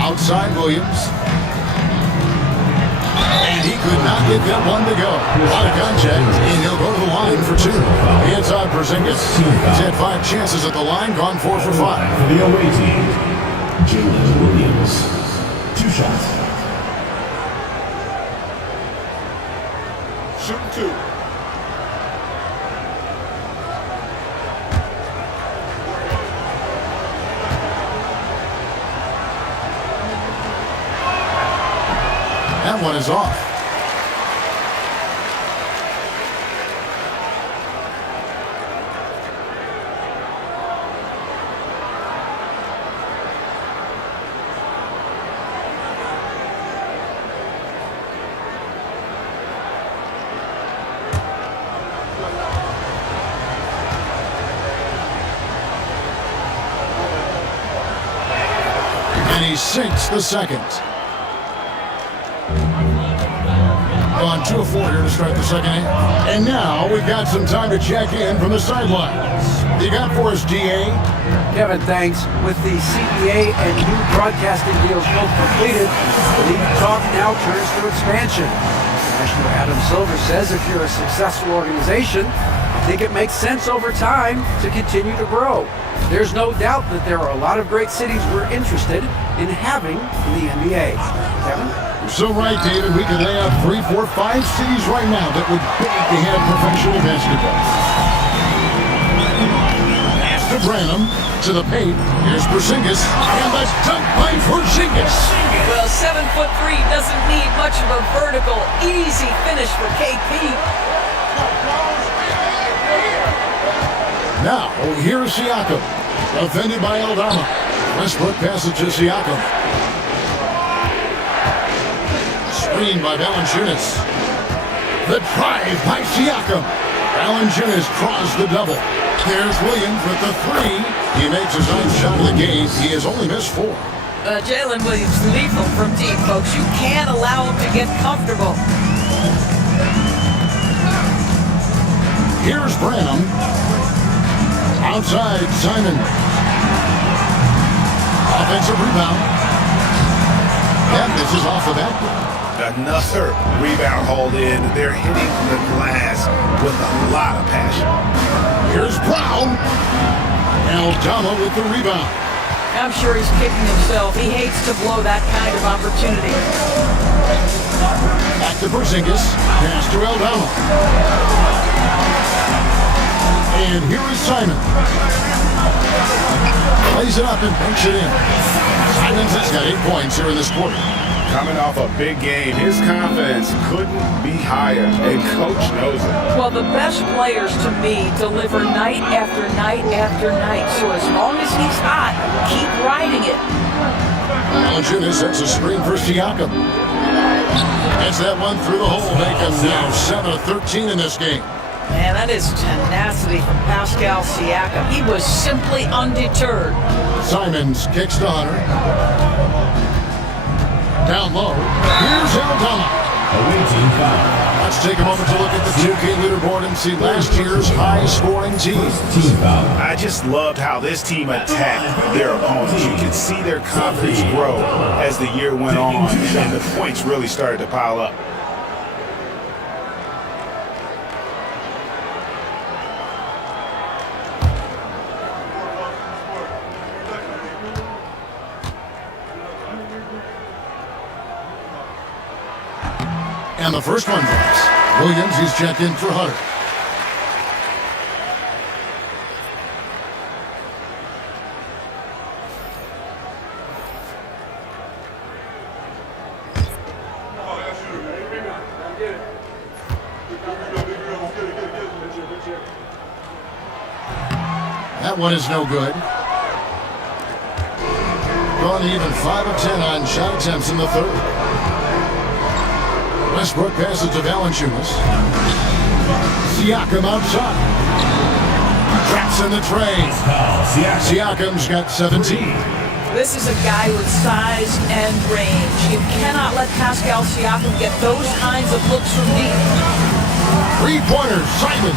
Outside Williams. And And he could not get that one to go. A lot of contact, and he'll go to the line for 2. It's on Porzingis. He's had 5 chances at the line, gone 4 for 5. For the away team, Jalen Williams. 2 shots. Shooting 2. That one is off. And he sinks the second. On 2 of 4 here to start the second half. And now we've got some time to check in from the sidelines. You got for us, DA? Kevin, thanks. With the CBA and new broadcasting deals both completed, the league talk now turns to expansion. Commissioner Adam Silver says if you're a successful organization, I think it makes sense over time to continue to grow. There's no doubt that there are a lot of great cities we're interested in having in the NBA. Kevin? You're so right, David. We could lay out 3, 4, 5 cities right now that would beg to have professional basketball. Pass to Branham, to the paint. Here's Porzingis, and the dunk by Porzingis. Well, 7'3" doesn't need much of a vertical, easy finish for KP. Now, here's Siakam. Defended by Aldama. Westbrook passes to Siakam. Screen by Valanciunas. The drive by Siakam. Valanciunas draws the double. There's Williams with the 3. He makes his 9th shot of the game. He has only missed 4. Jalen Williams lethal from deep, folks. You can't allow him to get comfortable. Here's Branham. Outside, Simon. Offensive rebound. And this is off the backboard. Another rebound hauled in. They're hitting the glass with a lot of passion. Here's Brown. Aldama with the rebound. I'm sure he's kicking himself. He hates to blow that kind of opportunity. Back to Porzingis. Pass to Aldama. And here is Simon. Plays it up and banks it in. Simons has got 8 points here in this quarter. Coming off a big game, his confidence couldn't be higher, and coach knows it. Well, the best players to me deliver night after night after night. So as long as he's hot, keep riding it. Valanciunas sets a screen for Siakam. Gets that one through the hole, making now 7 of 13 in this game. Man, that is tenacity from Pascal Siakam. He was simply undeterred. Simons kicks to Hunter. Down low. Here's Aldama. Away team foul. Let's take a moment to look at the 2K leaderboard and see last year's high-scoring team. Team foul. I just loved how this team attacked their opponents. You could see their confidence grow as the year went on, and the points really started to pile up. And the first one drops. Williams, he's checked in for Hunter. That one is no good. Gone even 5 of 10 on shot attempts in the third. Westbrook passes to Valanciunas. Siakam outside. Traps in the tray. Siakam's got 17. This is a guy with size and range. You cannot let Pascal Siakam get those kinds of looks from deep. Three-pointer, Simon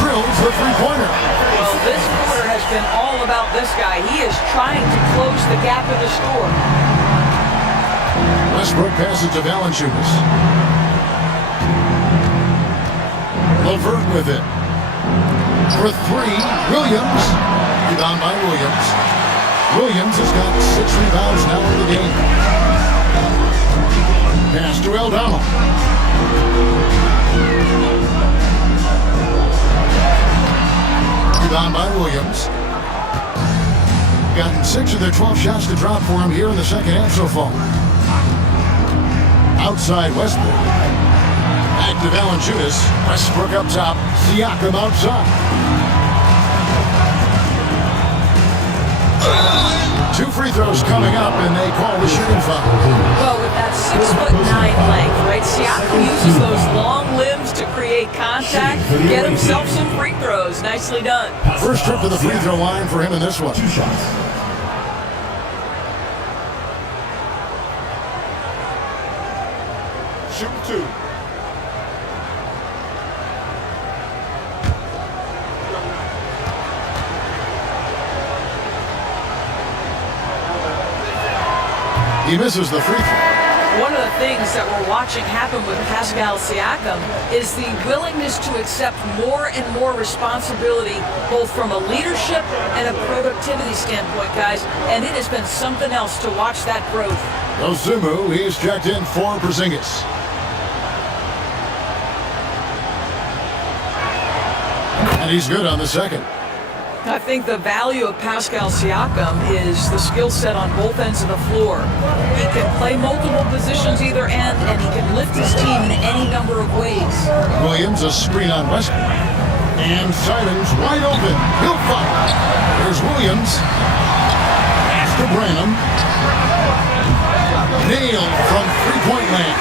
drills the three-pointer. Well, this quarter has been all about this guy. He is trying to close the gap in the score. Westbrook passes to Valanciunas. LeVert with it. For three, Williams. Rebound by Williams. Williams has got 6 rebounds now in the game. Pass to Aldama. Rebound by Williams. Gotten 6 of their 12 shots to drop for him here in the second half so far. Outside Westbrook. Back to Valanciunas. Westbrook up top. Siakam outside. 2 free throws coming up, and they call the shooting foul. Well, with that 6'9" length, right? Siakam uses those long limbs to create contact, get himself some free throws. Nicely done. First trip to the free throw line for him in this one. 2 shots. Shoot 2. He misses the free throw. One of the things that we're watching happen with Pascal Siakam is the willingness to accept more and more responsibility, both from a leadership and a productivity standpoint, guys. And it has been something else to watch that growth. Ozumu, he's checked in for Porzingis. And he's good on the second. I think the value of Pascal Siakam is the skill set on both ends of the floor. He can play multiple positions either end, and he can lift his team in any number of ways. Williams, a screen on Westbrook. And Simons wide open. He'll fire. There's Williams. Pass to Branham. Nailed from three-point land.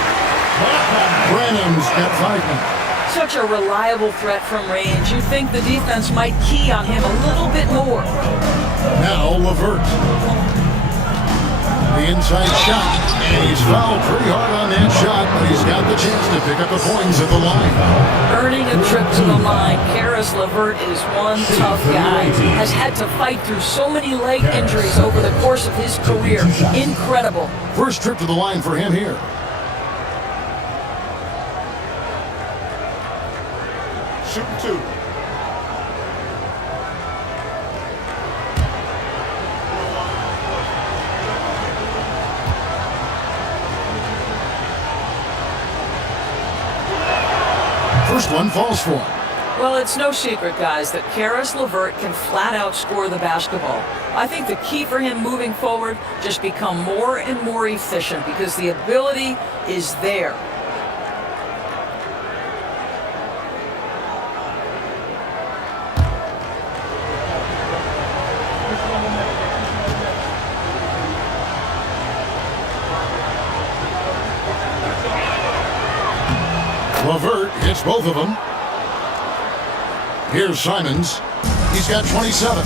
Branham's got 5 minutes. Such a reliable threat from range. You think the defense might key on him a little bit more. Now LeVert. The inside shot. And he's fouled pretty hard on that shot, but he's got the chance to pick up the points at the line. Earning a trip to the line, Caris LeVert is one tough guy. Has had to fight through so many leg injuries over the course of his career. Incredible. First trip to the line for him here. Shoot 2. First one falls for him. Well, it's no secret, guys, that Caris LeVert can flat out score the basketball. I think the key for him moving forward, just become more and more efficient because the ability is there. LeVert hits both of them. Here's Simons. He's got 27.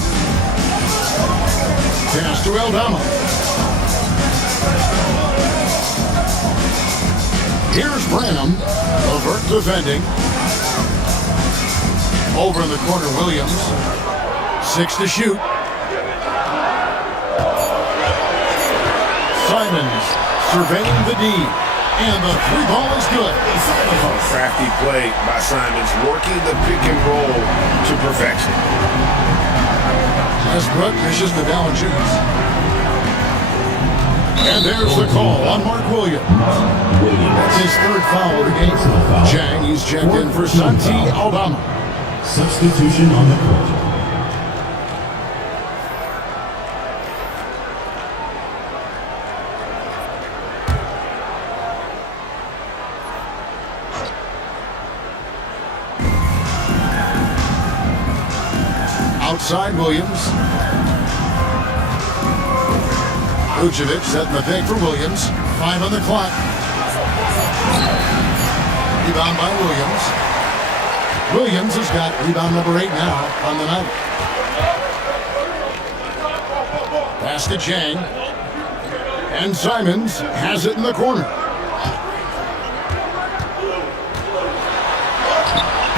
Pass to Aldama. Here's Branham. LeVert defending. Over in the corner, Williams. 6 to shoot. Simons surveying the D. And the 3-ball is good. Crafty play by Simons, working the pick and roll to perfection. Westbrook dishes to Valanciunas. And there's the call on Mark Williams. That's his 3rd foul of the game. Chang, he's checked in for Santi Aldama. Substitution on the court. Outside Williams. Vucevic setting the pick for Williams. 5 on the clock. Rebound by Williams. Williams has got rebound number 8 now on the night. Pass to Chang. And Simons has it in the corner.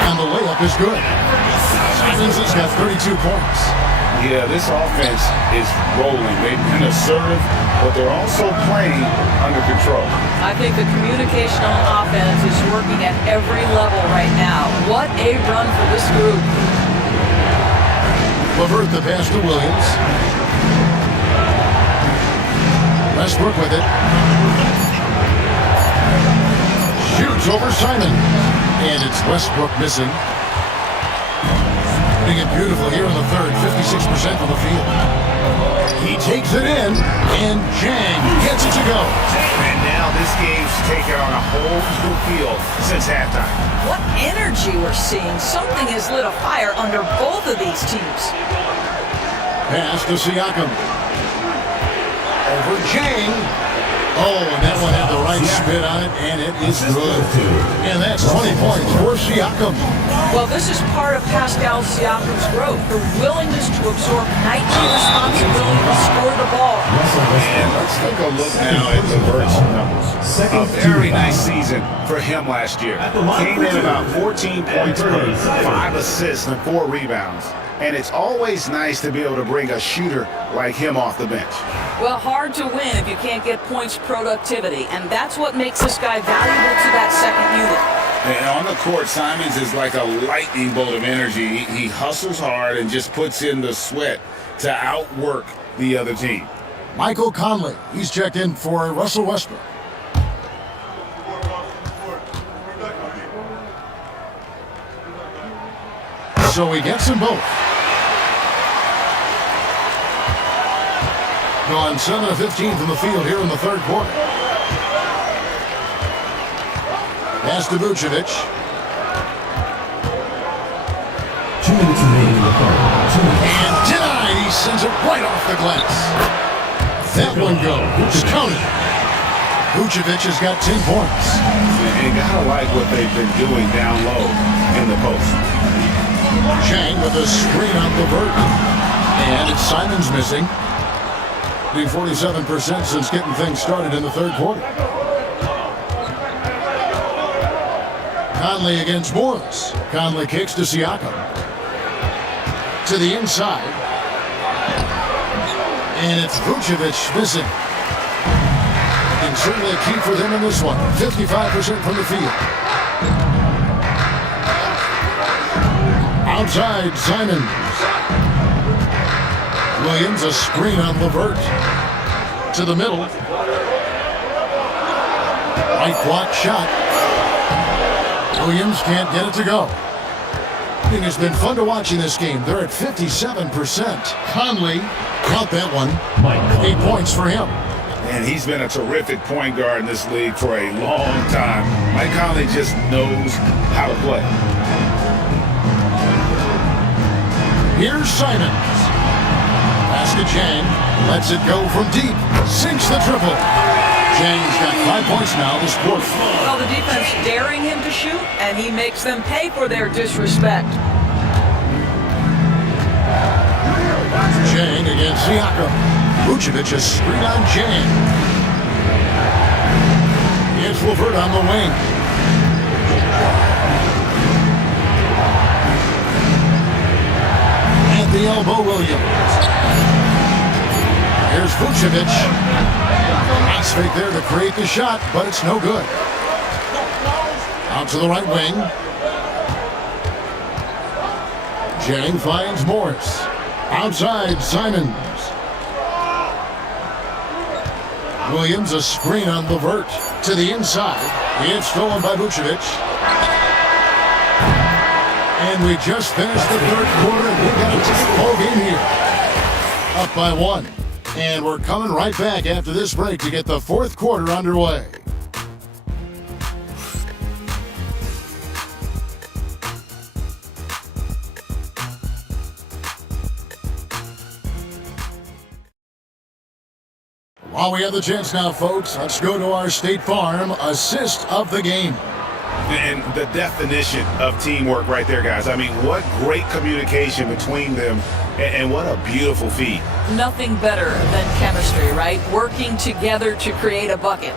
And the layup is good. Simons has got 32 points. Yeah, this offense is rolling. They've been assertive, but they're also playing under control. I think the communication on offense is working at every level right now. What a run for this group. LeVert the pass to Williams. Westbrook with it. Shoots over Simon. And it's Westbrook missing. Putting it beautiful here in the third. 56% from the field. He takes it in. And Jang gets it to go. And now this game's taken on a whole new feel since halftime. What energy we're seeing. Something has lit a fire under both of these teams. Pass to Siakam. Over Jang. Oh, and that one had the right spin on it, and it is good. And that's 20 points for Siakam. Well, this is part of Pascal Siakam's growth, the willingness to absorb nightly responsibility to score the ball. And let's take a look now at LeVert's numbers. A very nice season for him last year. Came in about 14 points per game, 5 assists, and 4 rebounds. And it's always nice to be able to bring a shooter like him off the bench. Well, hard to win if you can't get points productivity, and that's what makes this guy valuable to that second unit. And on the court, Simons is like a lightning bolt of energy. He hustles hard and just puts in the sweat to outwork the other team. Michael Conley, he's checked in for Russell Westbrook. So he gets them both. Gone 7 of 15 from the field here in the third quarter. Pass to Vucevic. 2 minutes remaining in the third. 2 minutes. And denied. He sends it right off the glass. That one goes. Counted. Vucevic has got 10 points. And gotta like what they've been doing down low in the post. Chang with a screen on LeVert. And it's Simons missing. Being 47% since getting things started in the third quarter. Conley against Morris. Conley kicks to Siakam. To the inside. And it's Vucevic missing. And certainly a key for them in this one. 55% from the field. Outside, Simons. Williams, a screen on LeVert. To the middle. Right block shot. Williams can't get it to go. It has been fun to watch in this game. They're at 57%. Conley, count that one. 8 points for him. And he's been a terrific point guard in this league for a long time. Mike Conley just knows how to play. Here's Simons. Pass to Jang. Lets it go from deep. Sinks the triple. Jang's got 5 points now this quarter. Well, the defense daring him to shoot, and he makes them pay for their disrespect. Jang against Siakam. Vucevic a screen on Jang. It's LeVert on the wing. At the elbow, Williams. Here's Vucevic. Nice fake there to create the shot, but it's no good. Out to the right wing. Jang finds Morris. Outside, Simons. Williams, a screen on LeVert. To the inside. It's stolen by Vucevic. And we just finished the third quarter. We've got a tight ball game here. Up by 1. And we're coming right back after this break to get the fourth quarter underway. While we have the chance now, folks, let's go to our State Farm assist of the game. And the definition of teamwork right there, guys. I mean, what great communication between them, and what a beautiful feat. Nothing better than chemistry, right? Working together to create a bucket.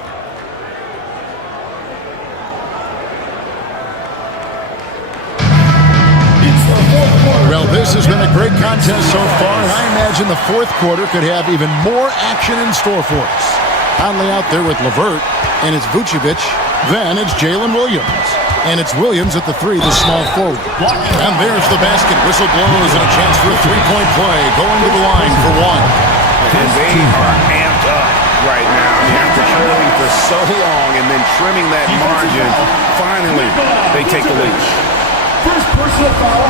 It's the fourth quarter. Well, this has been a great contest so far, and I imagine the fourth quarter could have even more action in store for us. Conley out there with LeVert, and it's Vucevic. Then it's Jalen Williams. And it's Williams at the 3, the small forward. And there's the basket. Whistle blows and a chance for a three-point play. Going to the line for one. And they are amped up right now. I mean, after trailing for so long and then trimming that margin, finally they take the lead. First personal foul,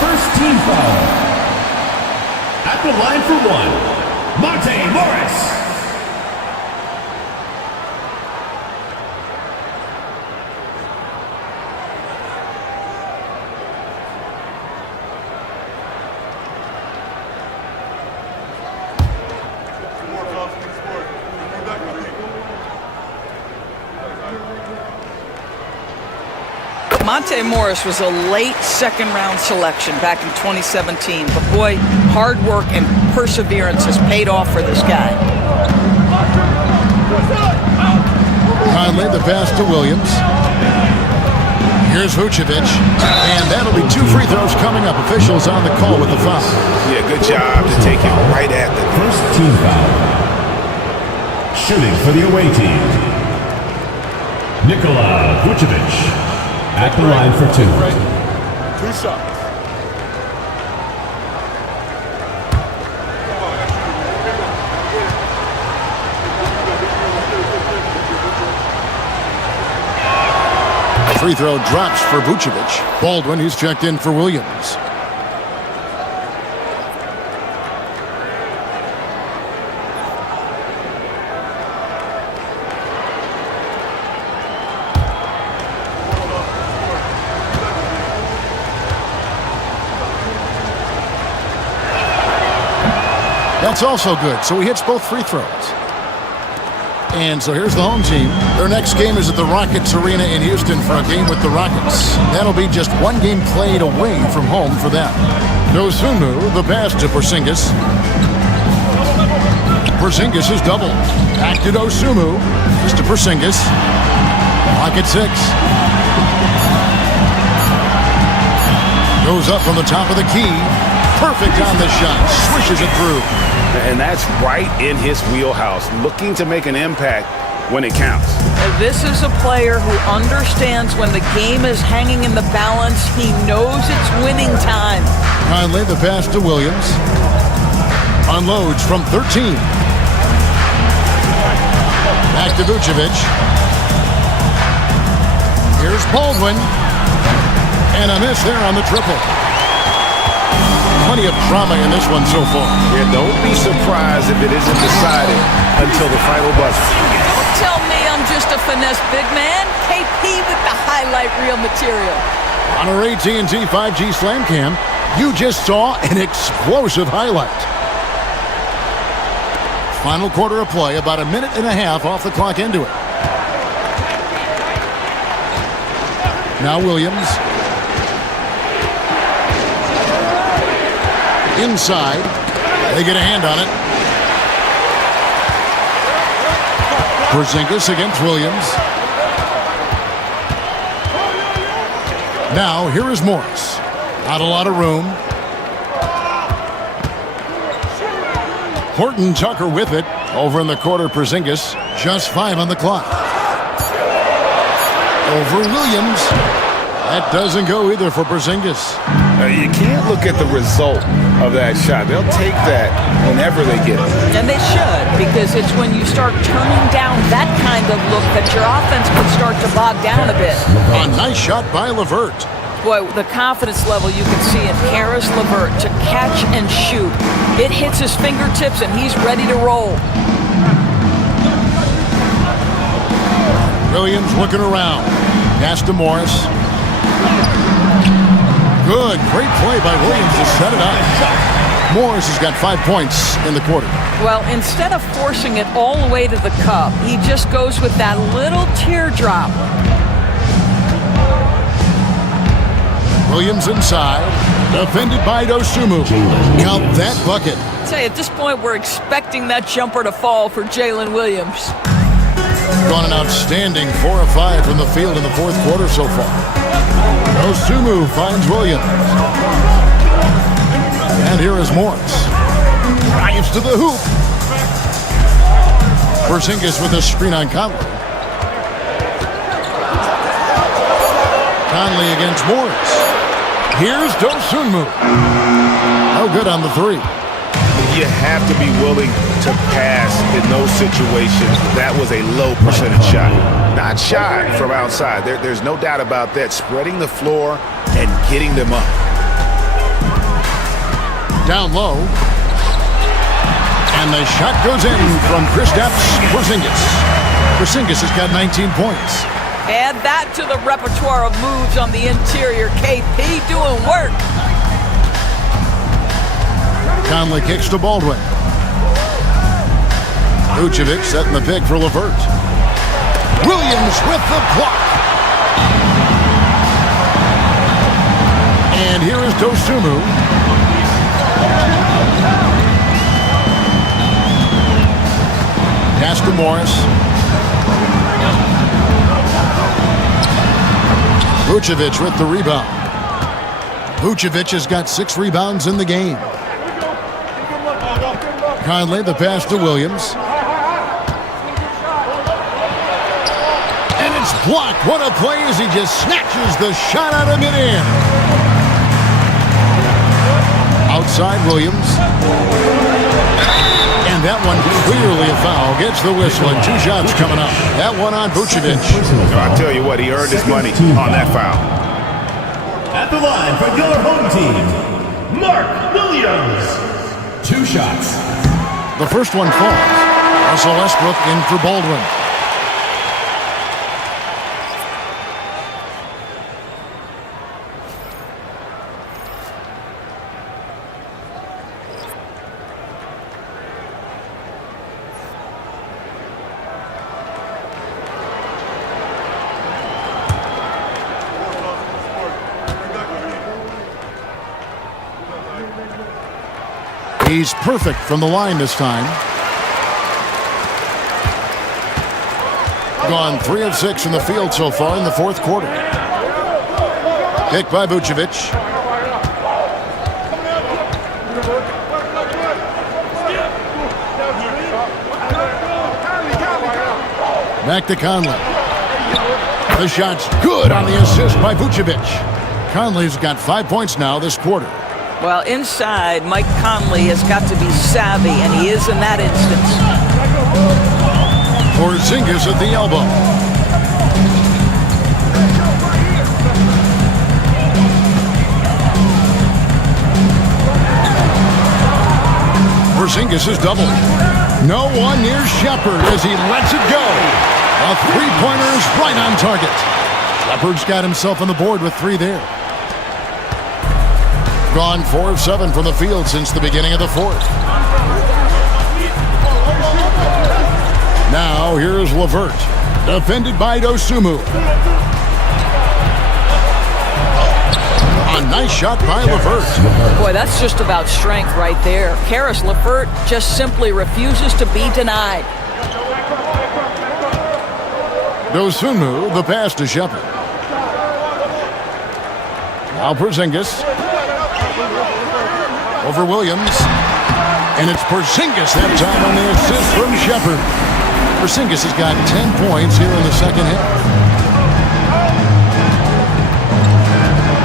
first team foul. At the line for one, Monte Morris. Monte Morris was a late second-round selection back in 2017, but boy, hard work and perseverance has paid off for this guy. Conley, the pass to Williams. Here's Vucevic, and that'll be 2 free throws coming up. Officials on the call with the foul. Yeah, good job to take it right at the First team foul. Shooting for the away team, Nikola Vucevic. At the line for 2. 2 shots. Free throw drops for Vucevic. Baldwin, he's checked in for Williams. That's also good, so he hits both free throws. And so here's the home team. Their next game is at the Rockets Arena in Houston for a game with the Rockets. That'll be just 1 game played away from home for them. Dosunmu, the pass to Porzingis. Porzingis is doubled. Back to Dosunmu. Just to Porzingis. Clock at 6. Goes up from the top of the key. Perfect on the shot. Swishes it through. And that's right in his wheelhouse, looking to make an impact when it counts. This is a player who understands when the game is hanging in the balance. He knows it's winning time. Conley, the pass to Williams. Unloads from 13. Back to Vucevic. Here's Baldwin. And a miss there on the triple. Plenty of drama in this one so far. Yeah, don't be surprised if it isn't decided until the final buzzer. Don't tell me I'm just a finesse big man. KP with the highlight reel material. On our AT&T 5G Slam Cam, you just saw an explosive highlight. Final quarter of play, about 1.5 minutes off the clock into it. Now Williams. Inside. They get a hand on it. Porzingis against Williams. Now, here is Morris. Not a lot of room. Horton Tucker with it. Over in the corner, Porzingis. Just 5 on the clock. Over Williams. That doesn't go either for Porzingis. You can't look at the result of that shot. They'll take that whenever they get it. And they should, because it's when you start turning down that kind of look that your offense can start to bog down a bit. A nice shot by LeVert. Boy, the confidence level you can see in Karis LeVert to catch and shoot. It hits his fingertips and he's ready to roll. Williams looking around. Pass to Morris. Good, great play by Williams to set it up. Morris has got 5 points in the quarter. Well, instead of forcing it all the way to the cup, he just goes with that little teardrop. Williams inside, defended by Dosunmu. Count that bucket. I'll tell you, at this point, we're expecting that jumper to fall for Jalen Williams. Gone an outstanding 4 of 5 from the field in the fourth quarter so far. Dosunmu finds Williams. And here is Morris. Drives to the hoop. Porzingis with a screen on Conley. Conley against Morris. Here's Dosunmu. No good on the three. You have to be willing to pass in those situations. That was a low percentage shot. Not shy from outside. There's no doubt about that. Spreading the floor and getting them up. Down low. And the shot goes in from Kristaps Porzingis. Porzingis has got 19 points. Add that to the repertoire of moves on the interior. KP doing work. Conley kicks to Baldwin. Vucevic setting the pick for LeVert. Williams with the block. And here is Dosunmu. Pass to Morris. Vucevic with the rebound. Vucevic has got 6 rebounds in the game. Conley, the pass to Williams. And it's blocked. What a play as he just snatches the shot out of midair. Outside Williams. And that one clearly a foul. Gets the whistle and 2 shots coming up. That one on Vucevic. I'll tell you what, he earned his money on that foul. At the line for your home team, Mark Williams. 2 shots. The first one falls. Russell Westbrook in for Baldwin. He's perfect from the line this time. Gone 3 of 6 in the field so far in the 4th quarter. Pick by Vucevic. Back to Conley. The shot's good on the assist by Vucevic. Conley's got 5 points now this quarter. Well, inside, Mike Conley has got to be savvy, and he is in that instance. Porzingis at the elbow. Porzingis is doubled. No one near Shepard as he lets it go. A 3-pointer is right on target. Shepard's got himself on the board with 3 there. Gone 4 of 7 from the field since the beginning of the 4th. Now here's LeVert, defended by Dosunmu. A nice shot by LeVert. Boy, that's just about strength right there. Karis LeVert just simply refuses to be denied. Dosunmu, the pass to Shepard. Now Porzingis. Over Williams. And it's Porzingis that time on the assist from Shepard. Porzingis has got 10 points here in the second half.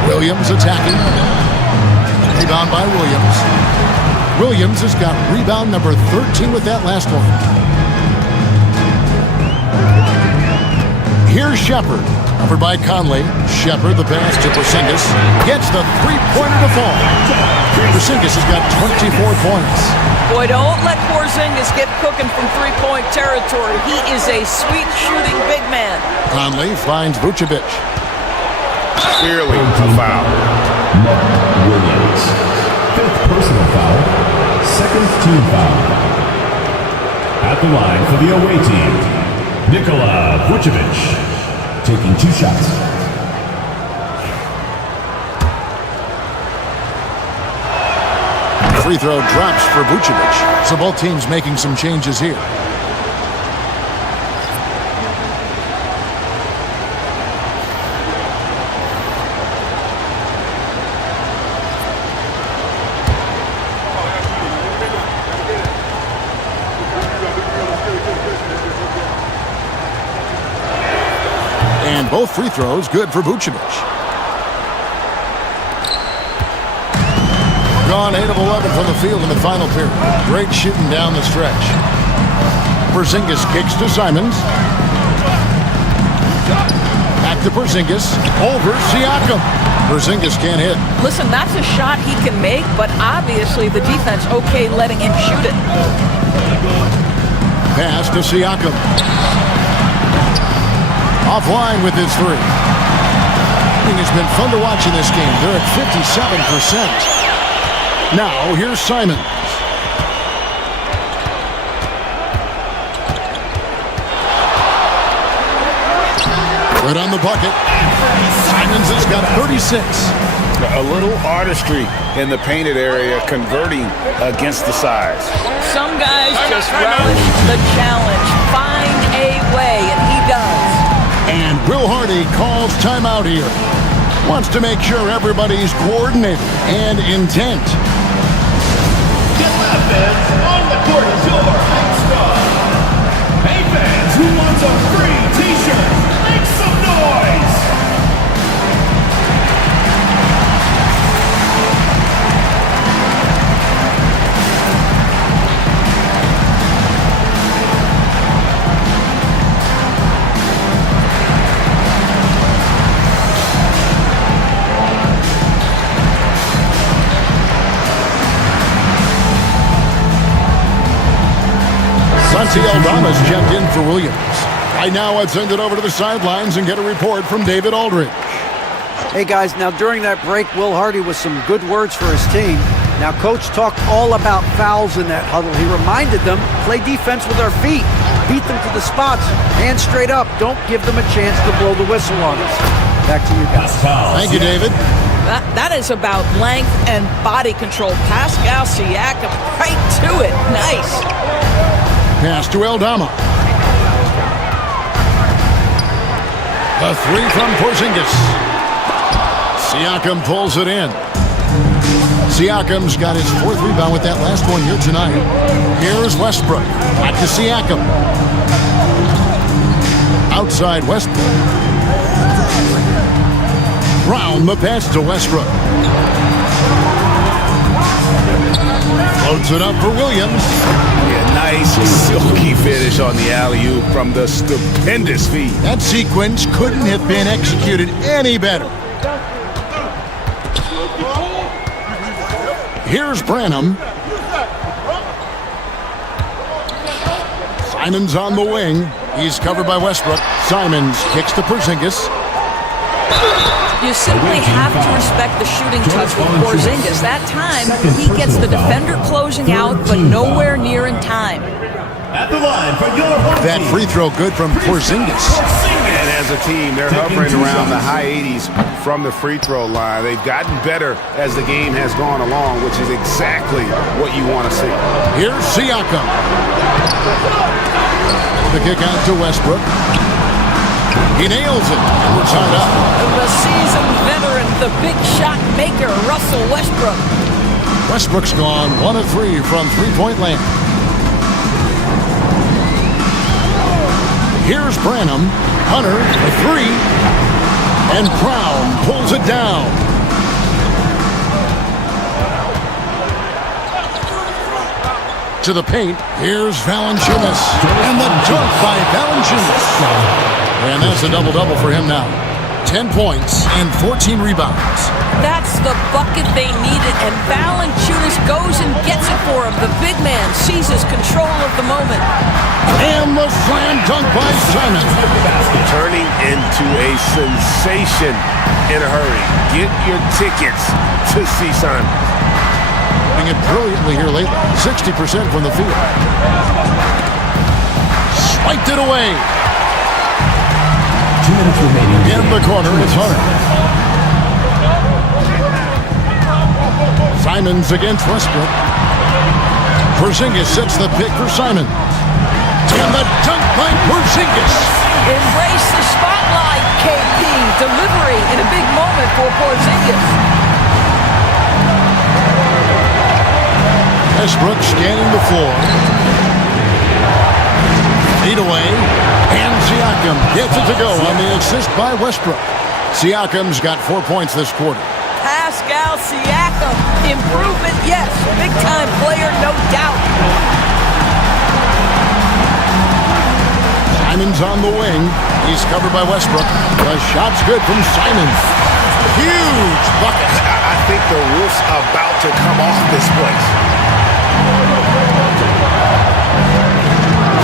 Williams attacking. Rebound by Williams. Williams has got rebound number 13 with that last one. Here's Shepard. Covered by Conley. Shepard, the pass to Porzingis. Gets the 3-pointer to fall. Porzingis has got 24 points. Boy, don't let Porzingis get cooking from 3-point territory. He is a sweet shooting big man. Conley finds Vucevic. Clearly a foul. Mark Williams. 5th personal foul. 2nd team foul. At the line for the away team, Nikola Vucevic. Taking 2 shots. Free throw drops for Vucevic. So both teams making some changes here. And both free throws good for Vucevic. Gone 8 of 11 from the field in the final period. Great shooting down the stretch. Porzingis kicks to Simons. Back to Porzingis. Over Siakam. Porzingis can't hit. Listen, that's a shot he can make, but obviously the defense okay letting him shoot it. Pass to Siakam. Offline with his three. It's been fun to watch in this game. They're at 57%. Now, here's Simons. Good on the bucket. Simons has got 36. A little artistry in the painted area, converting against the size. Some guys just relish the challenge. Find a way, and he does. And Will Hardy calls timeout here. Wants to make sure everybody's coordinated and intent. Get that, fans. On the court is your hype star. Hey, fans, who wants a free t-shirt? Make some noise. Santi Aldama's checked in for Williams. Right now, I'd send it over to the sidelines and get a report from David Aldridge. Hey guys, now during that break, Will Hardy with some good words for his team. Now Coach talked all about fouls in that huddle. He reminded them, play defense with our feet. Beat them to the spots. Hands straight up. Don't give them a chance to blow the whistle on us. Back to you guys. Thank you, David. That is about length and body control. Pascal Siakam right to it. Nice. Pass to Aldama. A three from Porzingis. Siakam pulls it in. Siakam's got his fourth rebound with that last one here tonight. Here's Westbrook. Back to Siakam. Outside Westbrook. Brown the pass to Westbrook. Floats it up for Williams. Yeah, nice silky finish on the alley-oop from the stupendous feed. That sequence couldn't have been executed any better. Here's Branham. Simons on the wing. He's covered by Westbrook. Simons kicks to Porzingis. You simply have to respect the shooting touch with Porzingis. That time, he gets the defender closing out, but nowhere near in time. At the line for your That free throw good from Porzingis. And as a team, they're hovering around the high 80s from the free throw line. They've gotten better as the game has gone along, which is exactly what you want to see. Here's Siakam. The kick out to Westbrook. He nails it. We're tied up. The seasoned veteran, the big shot maker, Russell Westbrook. Westbrook's gone 1 of 3 from three-point land. Here's Branham. Hunter, a three. And Brown pulls it down. To the paint. Here's Valanciunas. And the dunk by Valanciunas. And that's a double-double for him now. 10 points and 14 rebounds. That's the bucket they needed, and Valanciunas goes and gets it for him. The big man seizes control of the moment. And the slam dunk by Simon. Turning into a sensation in a hurry. Get your tickets to see Simon. Doing it brilliantly here lately. 60% from the field. Swiped it away. 2 minutes remaining. In the corner, it's Hunter. Simons against Westbrook. Porzingis sets the pick for Simon. And the dunk by Porzingis. Embrace the spotlight, KP. Delivery in a big moment for Porzingis. Westbrook scanning the floor. Lead away. And Siakam. Siakam gets it to go on the assist by Westbrook. Siakam's got 4 points this quarter. Pascal Siakam. Improvement, yes. Big-time player, no doubt. Simon's on the wing. He's covered by Westbrook. The shot's good from Simons. Huge bucket. I think the roof's about to come off this place.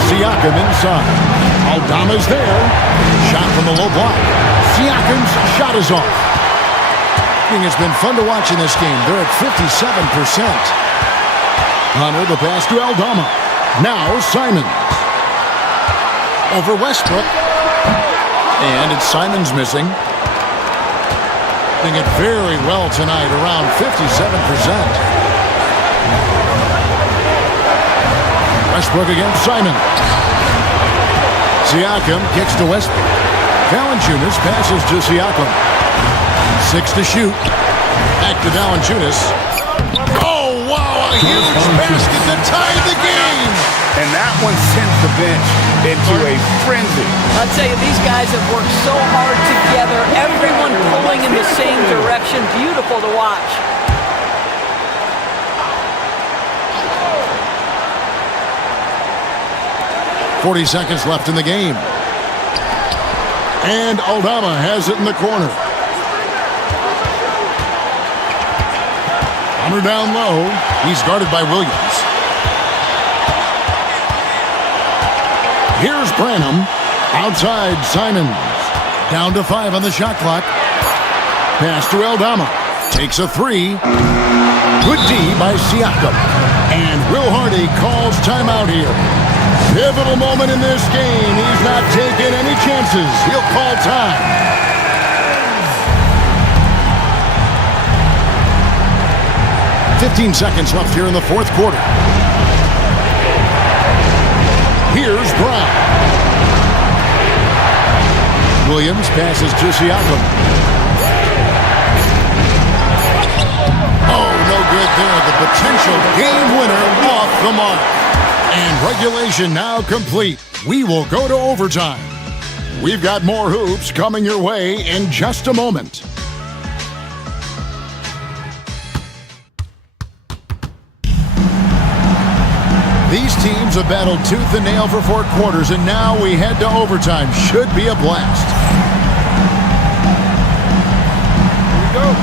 Siakam inside. Aldama's there. Shot from the low block. Siakam's shot is off. It's been fun to watch in this game. They're at 57%. Hunter, the pass to Aldama. Now Simons. Over Westbrook. And it's Simons missing. Doing it very well tonight, around 57%. Westbrook against Simon. Siakam kicks to Westbrook. Valanciunas passes to Siakam. 6 to shoot. Back to Valanciunas. Oh, wow, a huge basket to tie the game. And that one sent the bench into a frenzy. I'll tell you, these guys have worked so hard together. Everyone pulling in the same direction. Beautiful to watch. .40 seconds left in the game. And Aldama has it in the corner. Hunter down low. He's guarded by Williams. Here's Branham. Outside, Simons. Down to 5 on the shot clock. Pass to Aldama. Takes a 3. Good D by Siakam. And Will Hardy calls timeout here. Pivotal moment in this game. He's not taking any chances. He'll call time. .15 seconds left here in the fourth quarter. Here's Brown. Williams passes to Siakam. Oh, no good there. The potential game winner off the mark. And regulation now complete. We will go to overtime. We've got more hoops coming your way in just a moment. These teams have battled tooth and nail for 4 quarters, and now we head to overtime. Should be a blast. Here we go.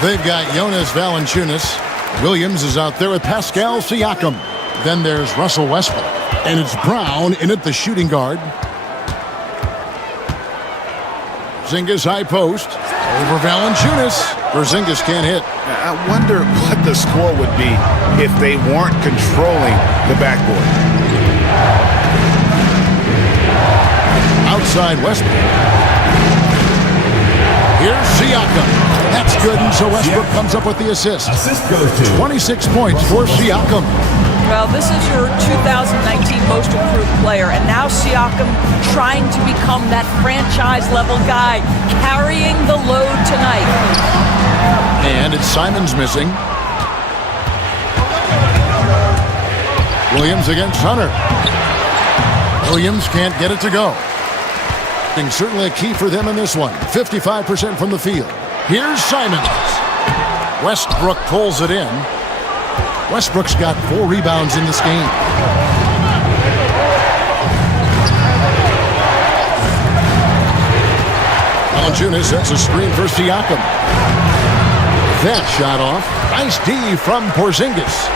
They've got Jonas Valanciunas. Williams is out there with Pascal Siakam. Then there's Russell Westbrook. And it's Brown in at the shooting guard. Porzingis high post. Over Valanciunas. Porzingis can't hit. I wonder what the score would be if they weren't controlling the backboard. Outside Westbrook. Here's Siakam. That's good, and so Westbrook comes up with the assist. Assist goes to 26 points for Siakam. Well, this is your 2019 Most Improved Player, and now Siakam trying to become that franchise-level guy, carrying the load tonight. And it's Simons missing. Williams against Hunter. Williams can't get it to go. Certainly a key for them in this one. 55% from the field. Here's Simons. Westbrook pulls it in. Westbrook's got 4 rebounds in this game. Valanciunas sets a screen for Siakam. That shot off. Nice D from Porzingis.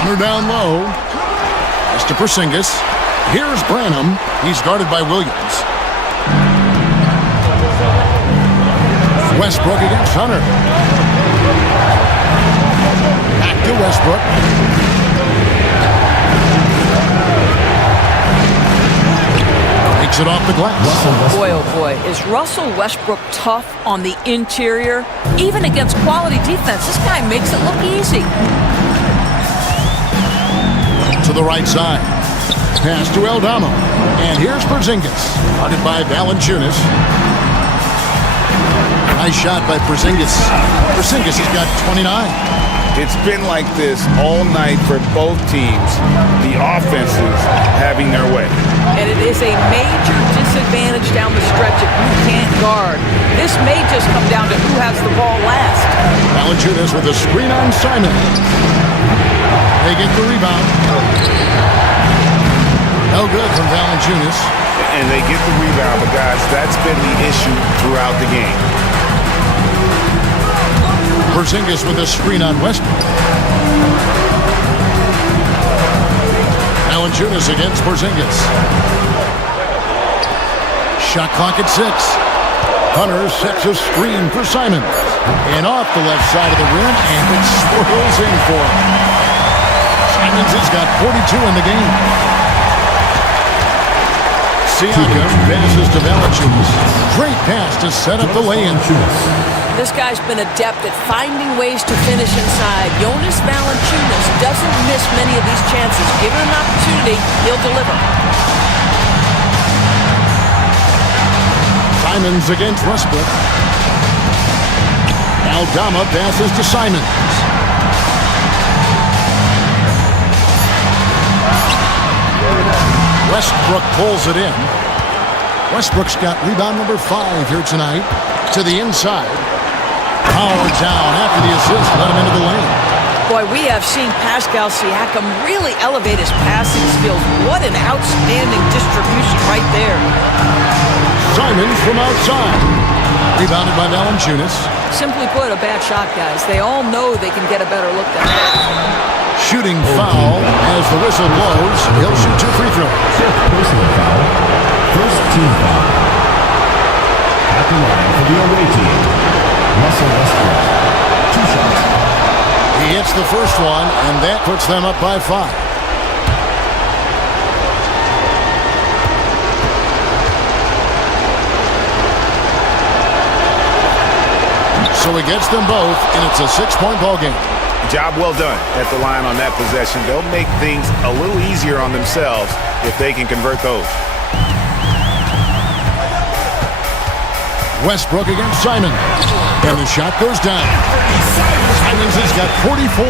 Hunter down low. Pass to Porzingis. Here's Branham. He's guarded by Williams. Westbrook against Hunter. Back to Westbrook. Takes it off the glass. Boy, oh boy, is Russell Westbrook tough on the interior? Even against quality defense, this guy makes it look easy. To the right side. Pass to Aldama. And here's Porzingis. Guarded by Valanciunas. Nice shot by Porzingis. Porzingis has got 29. It's been like this all night for both teams. The offenses having their way. And it is a major disadvantage down the stretch if you can't guard. This may just come down to who has the ball last. Valanciunas with a screen on Simon. They get the rebound. No good from Valanciunas. And they get the rebound, but guys, that's been the issue throughout the game. Porzingis with a screen on Westbrook. Valanciunas against Porzingis. Shot clock at 6. Hunter sets a screen for Simon. And off the left side of the rim, and it swirls in for him. Simons has got 42 in the game. Siakam passes to Valanciunas. Great pass to set up the lay-in. This guy's been adept at finding ways to finish inside. Jonas Valanciunas doesn't miss many of these chances. Given an opportunity, he'll deliver. Simons against Westbrook. Aldama passes to Simons. Westbrook pulls it in. Westbrook's got rebound number 5 here tonight. To the inside. Power down after the assist. Let him into the lane. Boy, we have seen Pascal Siakam really elevate his passing skills. What an outstanding distribution right there. Simons from outside. Rebounded by Valanciunas. Simply put, a bad shot, guys. They all know they can get a better look than that. Shooting foul as the whistle blows. He'll shoot 2 free throws. Personal foul. First team foul. At the line for the away team, Russell Westbrook. 2 shots. He hits the first one, and that puts them up by 5. So he gets them both, and it's a 6-point ball game. Job well done at the line on that possession. They'll make things a little easier on themselves if they can convert those. Westbrook against Simon. And the shot goes down. Simons has got 44.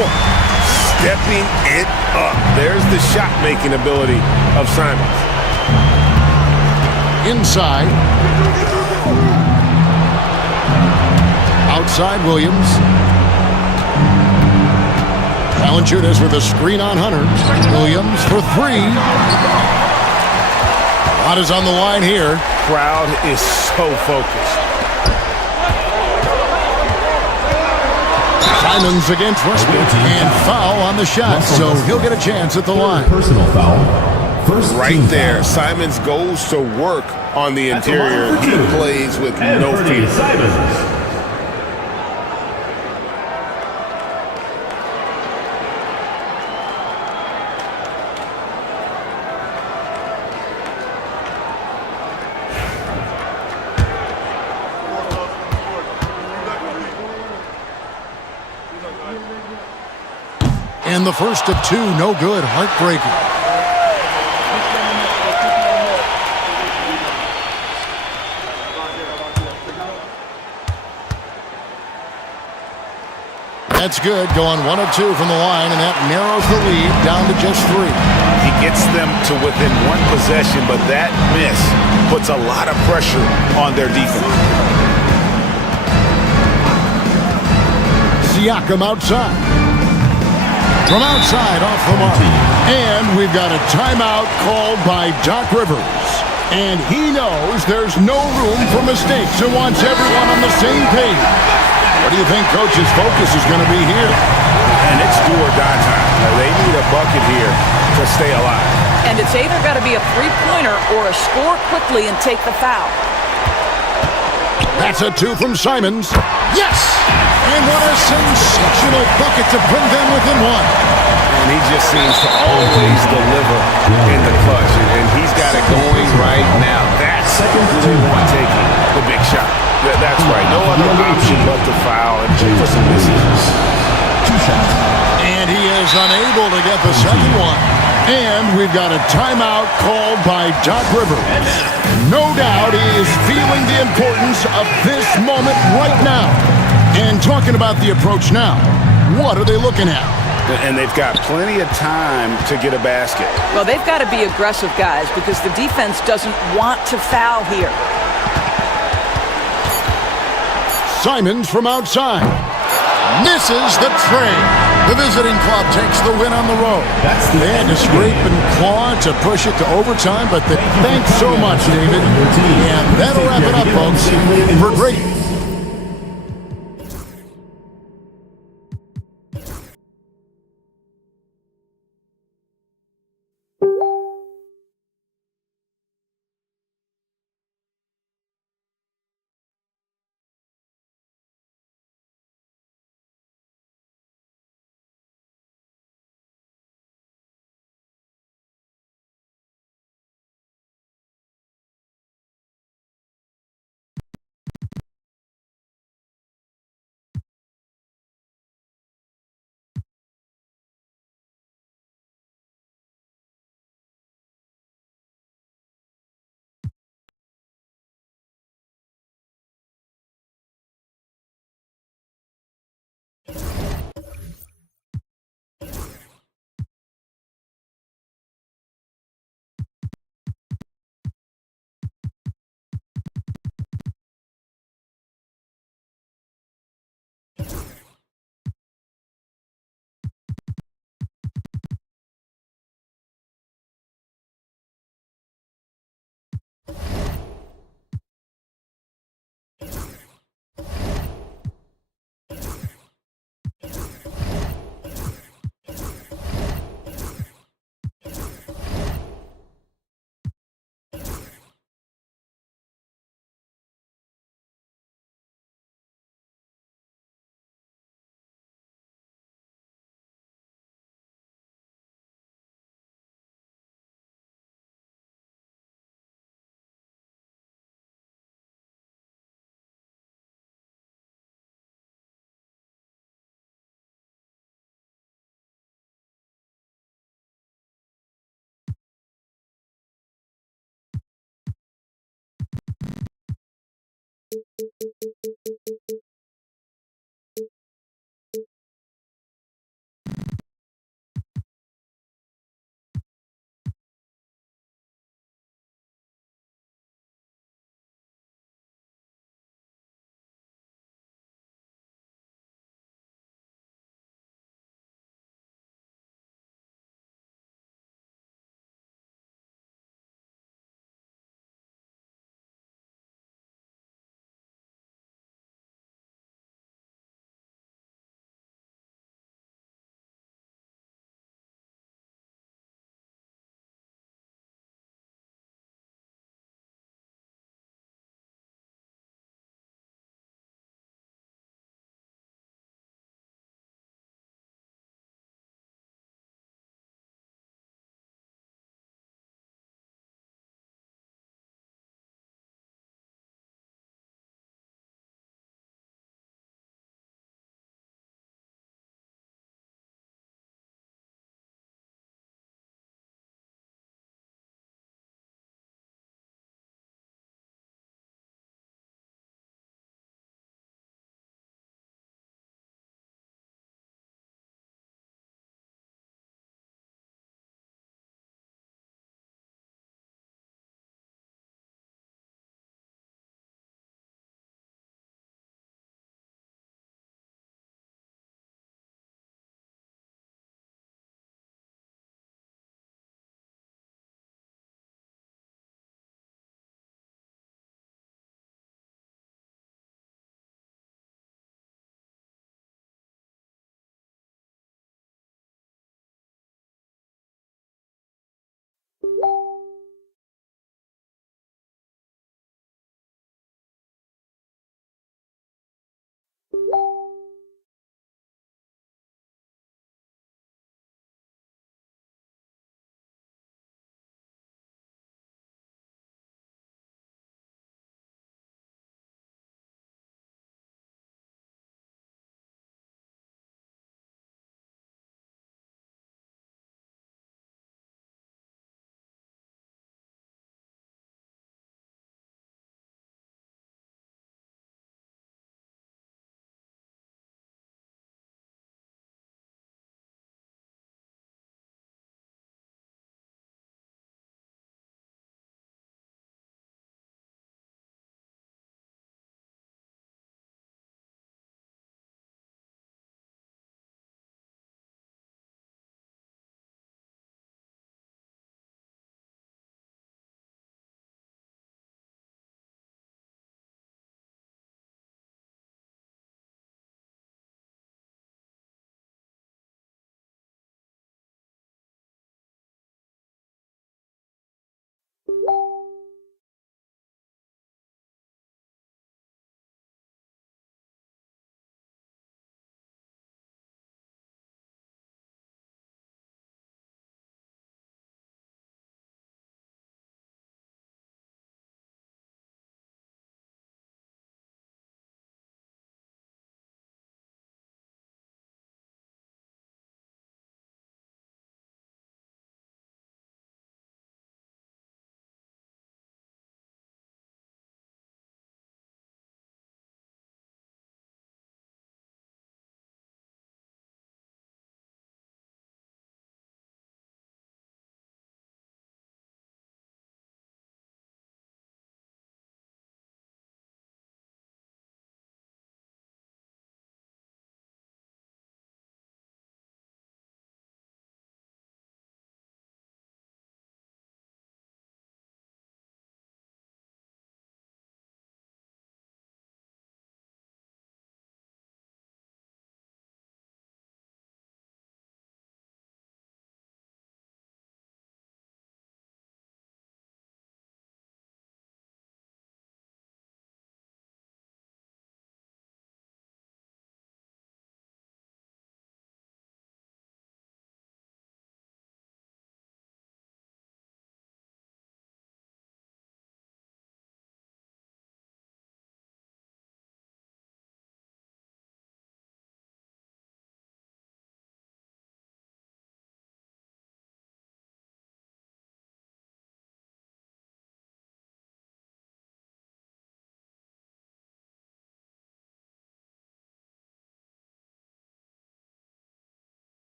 Stepping it up. There's the shot-making ability of Simons. Inside. Outside Williams. Valanciunas with a screen on Hunter. Williams for 3. A lot is on the line here. Crowd is so focused. Simons against Westbrook, and foul on the shot, so he'll get a chance at the line. Personal foul. First Right there, foul. Simons goes to work on the interior. He plays with no fear. Simons. And the first of 2, no good, heartbreaking. That's good, going 1 of 2 from the line, and that narrows the lead down to just 3. He gets them to within 1 possession, but that miss puts a lot of pressure on their defense. Siakam outside. From outside, off the mark. And we've got a timeout called by Doc Rivers. And he knows there's no room for mistakes and wants everyone on the same page. What do you think Coach's focus is going to be here? And it's do or die time. They need a bucket here to stay alive. And it's either got to be a three-pointer or a score quickly and take the foul. That's a 2 from Simons. Yes! And what a sensational bucket to bring them within 1. And he just seems to always deliver in the clutch. And he's got it going right now. That's the one taking the big shot. That's right. No other option but to foul and for some misses. 2 shots. And he is unable to get the second one. And we've got a timeout called by Doc Rivers. No doubt he is feeling the importance of this moment right now. And talking about the approach now, what are they looking at? And they've got plenty of time to get a basket. Well, they've got to be aggressive, guys, because the defense doesn't want to foul here. Simons from outside. Misses the tray. The visiting club takes the win on the road. They had to scrape and claw to push it to overtime, but thanks so much, David. And that'll wrap it up, folks, for Grady.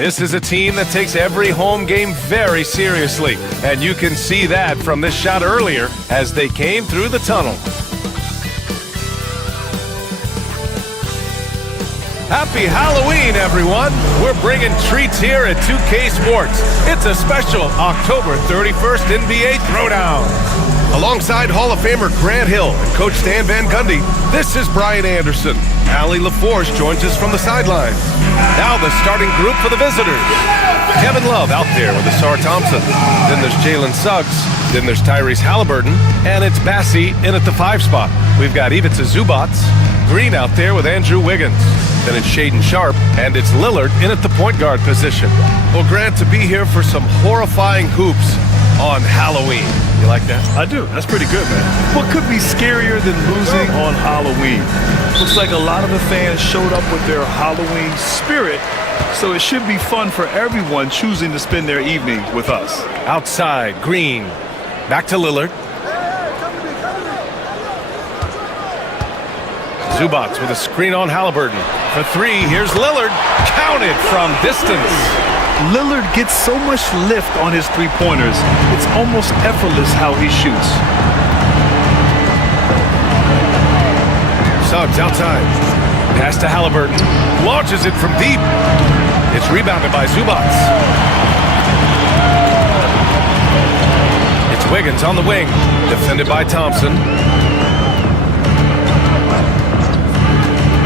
This is a team that takes every home game very seriously, and you can see that from this shot earlier as they came through the tunnel. Happy Halloween, everyone! We're bringing treats here at 2K Sports. It's a special October 31st NBA Throwdown. Alongside Hall of Famer Grant Hill and Coach Stan Van Gundy, this is Brian Anderson. Allie LaForce joins us from the sidelines. Now the starting group for the visitors. Kevin Love out there with Asar Thompson. Then there's Jalen Suggs. Then there's Tyrese Halliburton. And it's Bassie in at the 5 spot. We've got Ivica Zubac. Green out there with Andrew Wiggins. Then it's Shaedon Sharpe, and it's Lillard in at the point guard position. Well, Grant, to be here for some horrifying hoops on Halloween. You like that? I do. That's pretty good, man. What could be scarier than losing on Halloween? Looks like a lot of the fans showed up with their Halloween spirit, so it should be fun for everyone choosing to spend their evening with us. Outside, Green. Back to Lillard. Zubac with a screen on Halliburton. For 3, here's Lillard. Counted from distance. Lillard gets so much lift on his three-pointers, it's almost effortless how he shoots. Suggs outside. Pass to Halliburton. Launches it from deep. It's rebounded by Zubac. It's Wiggins on the wing. Defended by Thompson.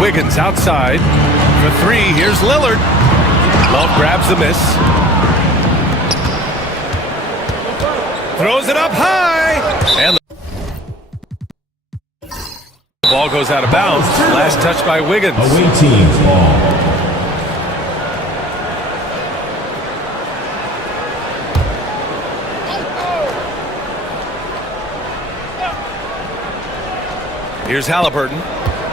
Wiggins outside. For 3, here's Lillard. Love grabs the miss. Throws it up high. And the ball goes out of bounds. Last touch by Wiggins. Away team ball. Here's Halliburton.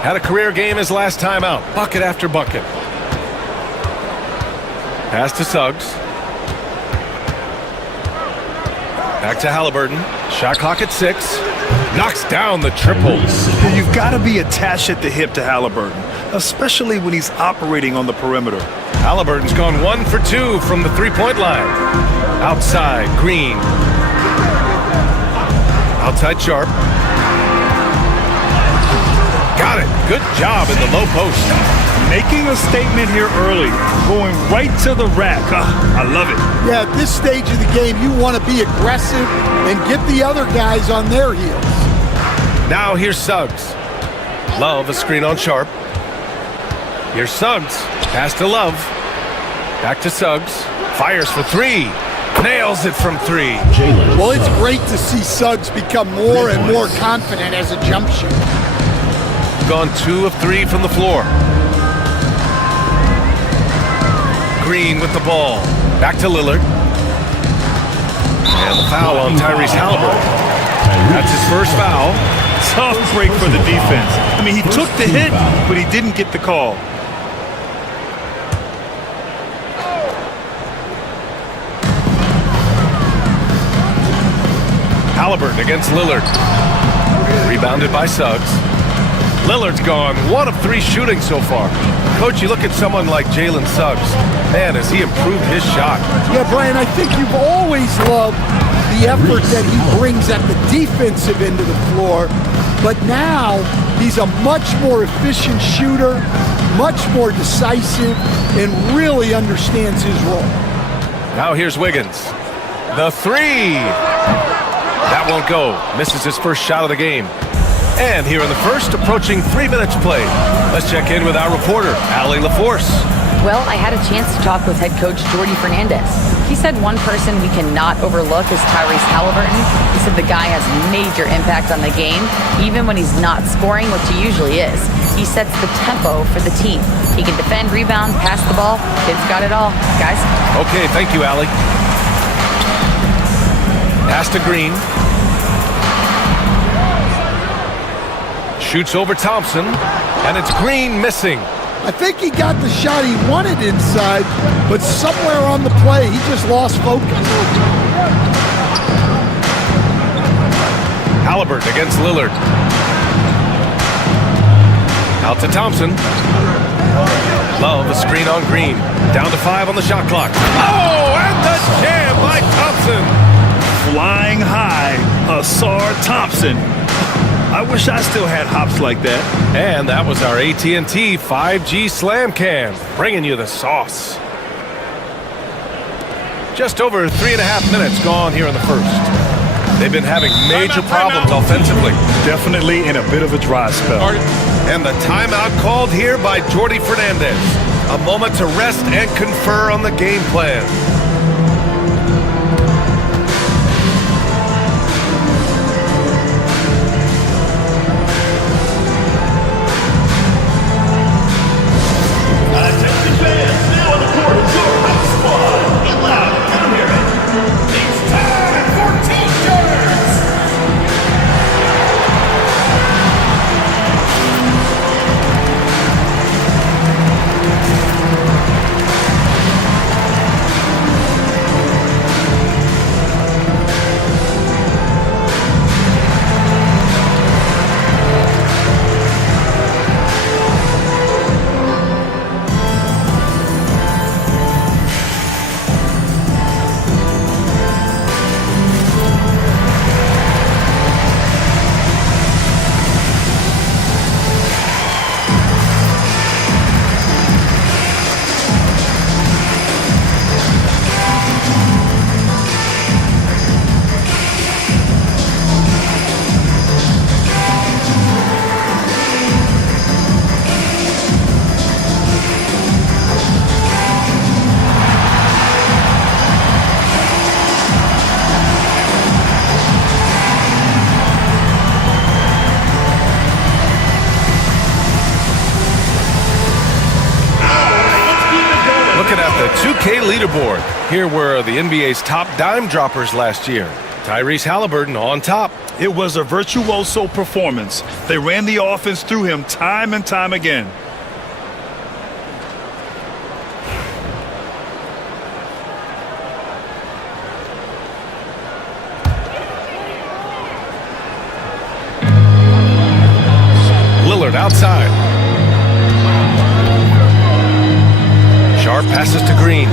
Had a career game his last time out. Bucket after bucket. Pass to Suggs. Back to Halliburton. Shot clock at 6. Knocks down the triple. You've got to be attached at the hip to Halliburton, especially when he's operating on the perimeter. Halliburton's gone 1 for 2 from the three-point line. Outside, Green. Outside, Sharpe. Got it. Good job in the low post. Making a statement here early, going right to the rack. I love it. Yeah, at this stage of the game, you want to be aggressive and get the other guys on their heels. Now here's Suggs. Love, a screen on Sharpe. Here's Suggs. Pass to Love. Back to Suggs. Fires for 3. Nails it from 3. Well, it's great to see Suggs become more and more confident as a jump shooter. Gone 2 of 3 from the floor. Green with the ball. Back to Lillard. And the foul on Tyrese Halliburton. That's his first foul. Tough break for the defense. I mean, he took the hit, but he didn't get the call. Halliburton against Lillard. Rebounded by Suggs. Lillard's gone 1 of 3 shooting so far. Coach, you look at someone like Jalen Suggs. Man, has he improved his shot. Yeah, Brian, I think you've always loved the effort that he brings at the defensive end of the floor. But now he's a much more efficient shooter, much more decisive, and really understands his role. Now here's Wiggins. The 3. That won't go. Misses his first shot of the game. And here in the first, approaching 3 minutes played. Let's check in with our reporter, Allie LaForce. Well, I had a chance to talk with head coach Jordi Fernandez. He said one person we cannot overlook is Tyrese Halliburton. He said the guy has major impact on the game, even when he's not scoring, which he usually is. He sets the tempo for the team. He can defend, rebound, pass the ball. Kid's got it all. Guys? Okay, thank you, Allie. Pass to Green. Shoots over Thompson, and it's Green missing. I think he got the shot he wanted inside, but somewhere on the play, he just lost focus. Halliburton against Lillard. Out to Thompson. Love a screen on Green. Down to 5 on the shot clock. Oh, and the jam by Thompson. Flying high, Asar Thompson. I wish I still had hops like that. And that was our AT&T 5G Slam Cam, bringing you the sauce. Just over 3.5 minutes gone here in the first. They've been having major problems offensively. Definitely in a bit of a dry spell. And the timeout called here by Jordy Fernandez. A moment to rest and confer on the game plan. Attention fans, now on the court is your hot squad. Get loud, I can hear it. It's time for T-shirts. The 2K leaderboard. Here were the NBA's top dime droppers last year. Tyrese Halliburton on top. It was a virtuoso performance. They ran the offense through him time and time again. Lillard outside. Sharp passes to Green.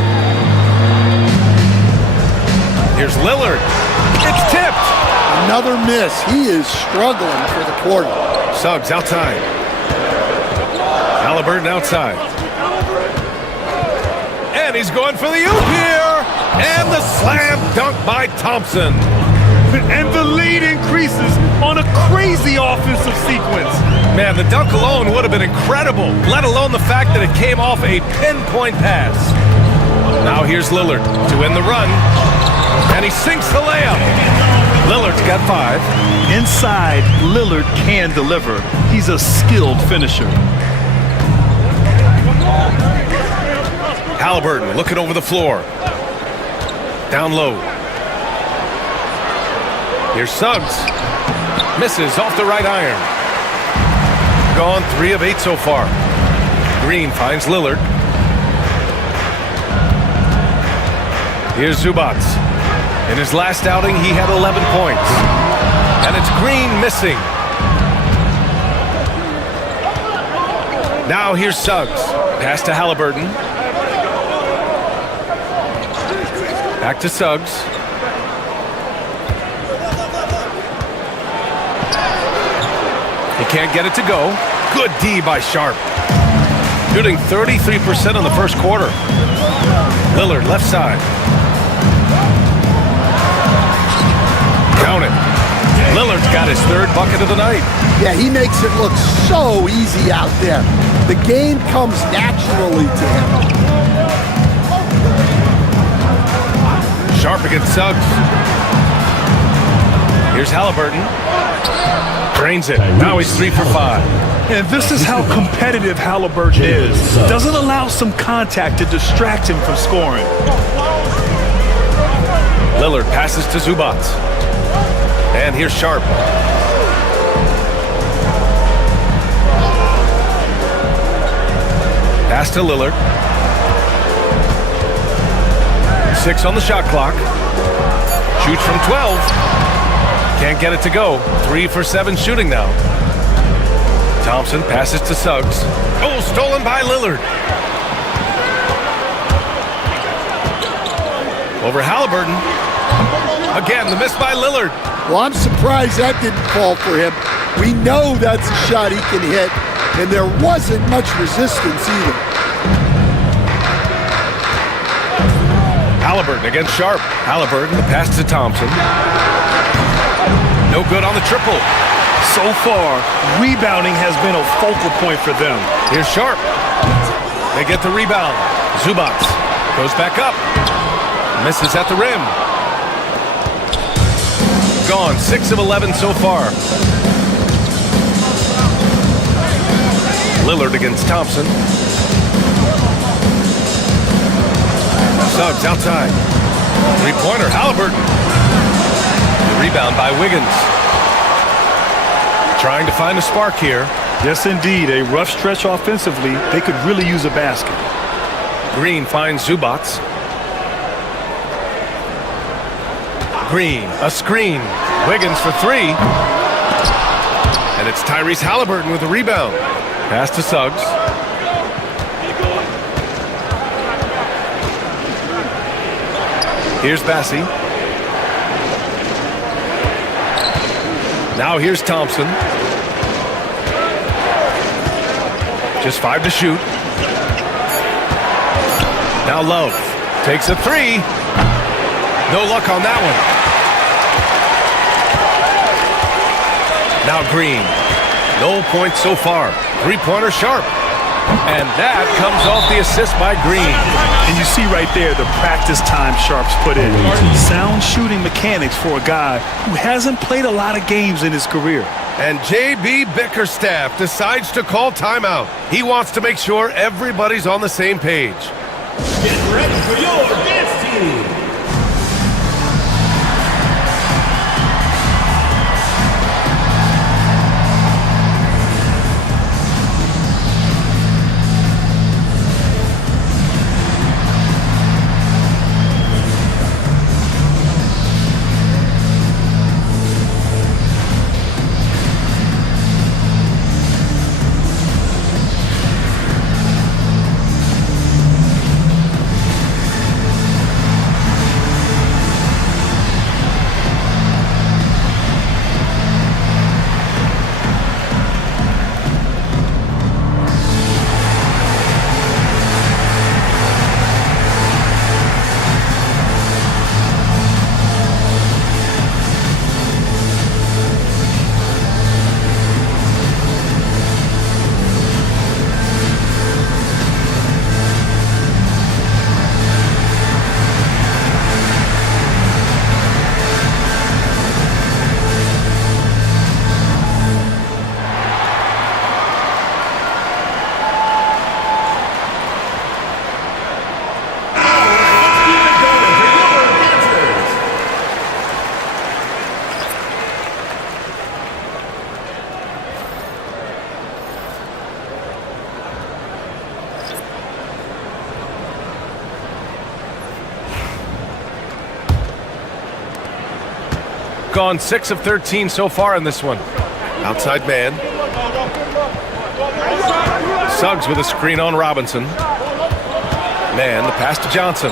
Here's Lillard. It's tipped. Another miss. He is struggling for the quarter. Suggs outside. Halliburton outside. And he's going for the oop here. And the slam dunk by Thompson. And the lead increases on a crazy offensive sequence. Man, the dunk alone would have been incredible, let alone the fact that it came off a pinpoint pass. Now here's Lillard to win the run. And he sinks the layup. Lillard's got 5. Inside, Lillard can deliver. He's a skilled finisher. Halliburton looking over the floor. Down low. Here's Suggs. Misses off the right iron. Gone 3 of 8 so far. Green finds Lillard. Here's Zubats. In his last outing, he had 11 points. And it's Green missing. Now here's Suggs. Pass to Halliburton. Back to Suggs. He can't get it to go. Good D by Sharp. Shooting 33% in the first quarter. Lillard left side. Count it. Lillard's got his 3rd bucket of the night. Yeah, he makes it look so easy out there. The game comes naturally to him. Sharp against Suggs. Here's Halliburton. Drains it. Now he's 3 for 5. And this is how competitive Halliburton is. Doesn't allow some contact to distract him from scoring. Lillard passes to Zubats. And here's Sharp. Pass to Lillard. 6 on the shot clock. Shoots from 12. Can't get it to go. 3 for 7 shooting now. Thompson passes to Suggs. Oh, stolen by Lillard. Over Halliburton. Again, the miss by Lillard. Well, I'm surprised that didn't fall for him. We know that's a shot he can hit, and there wasn't much resistance either. Halliburton against Sharp. Halliburton, the pass to Thompson. No good on the triple. So far, rebounding has been a focal point for them. Here's Sharp. They get the rebound. Zubac goes back up. Misses at the rim. Gone. 6 of 11 so far. Lillard against Thompson. Suggs outside. Three-pointer, Halliburton. The rebound by Wiggins. Trying to find a spark here. Yes, indeed. A rough stretch offensively. They could really use a basket. Green finds Zubac. Green, a screen. Wiggins for three. And it's Tyrese Halliburton with the rebound. Pass to Suggs. Here's Bassie. Now here's Thompson. Just 5 to shoot. Now Love takes a three. No luck on that one. Now Green. No points so far. Three-pointer Sharp. And that comes off the assist by Green. And you see right there the practice time Sharp's put in. Sound shooting mechanics for a guy who hasn't played a lot of games in his career. And J.B. Bickerstaff decides to call timeout. He wants to make sure everybody's on the same page. Get ready for your dance team. Gone 6 of 13 so far in this one. Outside man. Suggs with a screen on Robinson. Man, the pass to Johnson.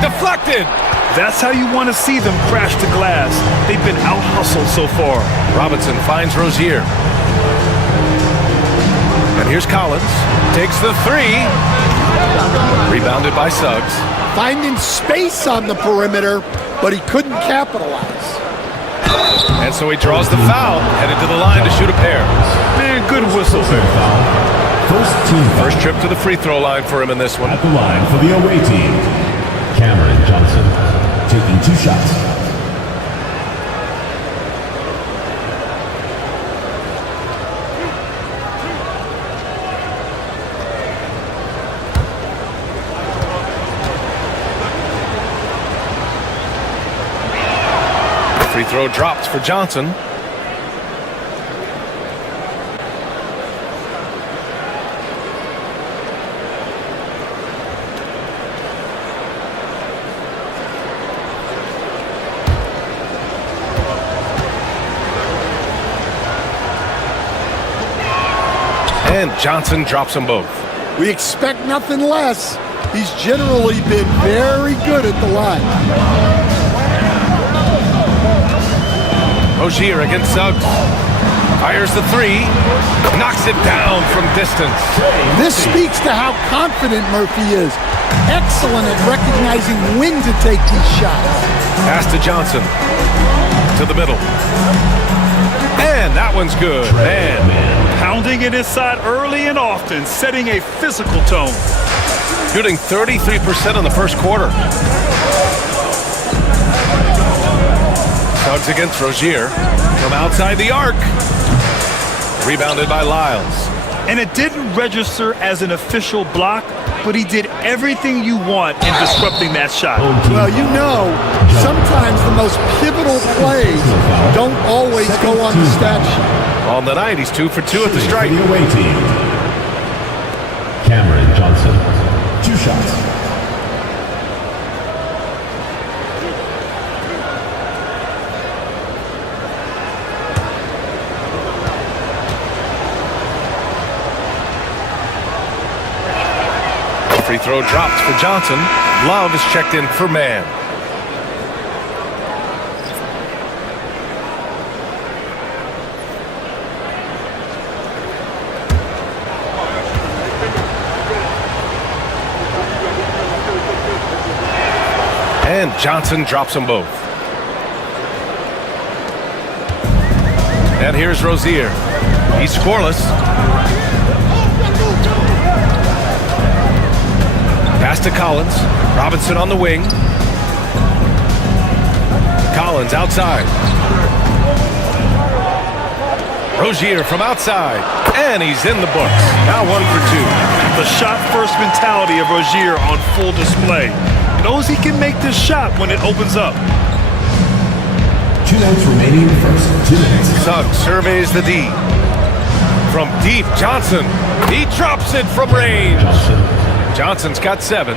Deflected. That's how you want to see them crash the glass. They've been out-hustled so far. Robinson finds Rozier. And here's Collins. Takes the three. Rebounded by Suggs. Finding space on the perimeter, but he couldn't capitalize. And so he draws the foul, headed to the line to shoot a pair. Man, good whistle there. First trip to the free throw line for him in this one. At the line for the away team, Cameron Johnson taking 2 shots. Free throw dropped for Johnson. And Johnson drops them both. We expect nothing less. He's generally been very good at the line. Rozier against Suggs. Fires the three. Knocks it down from distance. This speaks to how confident Murphy is. Excellent at recognizing when to take these shots. Pass to Johnson. To the middle. And that one's good. Man. Pounding it inside early and often, setting a physical tone. Shooting 33% in the first quarter. Suggs against Rozier from outside the arc. Rebounded by Lyles. And it didn't register as an official block, but he did everything you want in disrupting that shot. Well, you know, sometimes the most pivotal plays don't always go on the stat sheet. On the night, he's 2 for 2 at the stripe. For the away team, Cameron Johnson, 2 shots. Free throw dropped for Johnson. Love is checked in for man. And Johnson drops them both. And here's Rozier. He's scoreless. Pass to Collins. Robinson on the wing. Collins outside. Rozier from outside. And he's in the books. Now 1 for 2. The shot-first mentality of Rozier on full display. Knows he can make this shot when it opens up. 2 minutes remaining in the first. 2 minutes. Suggs surveys the D. From deep, Johnson. He drops it from range. Johnson's got 7.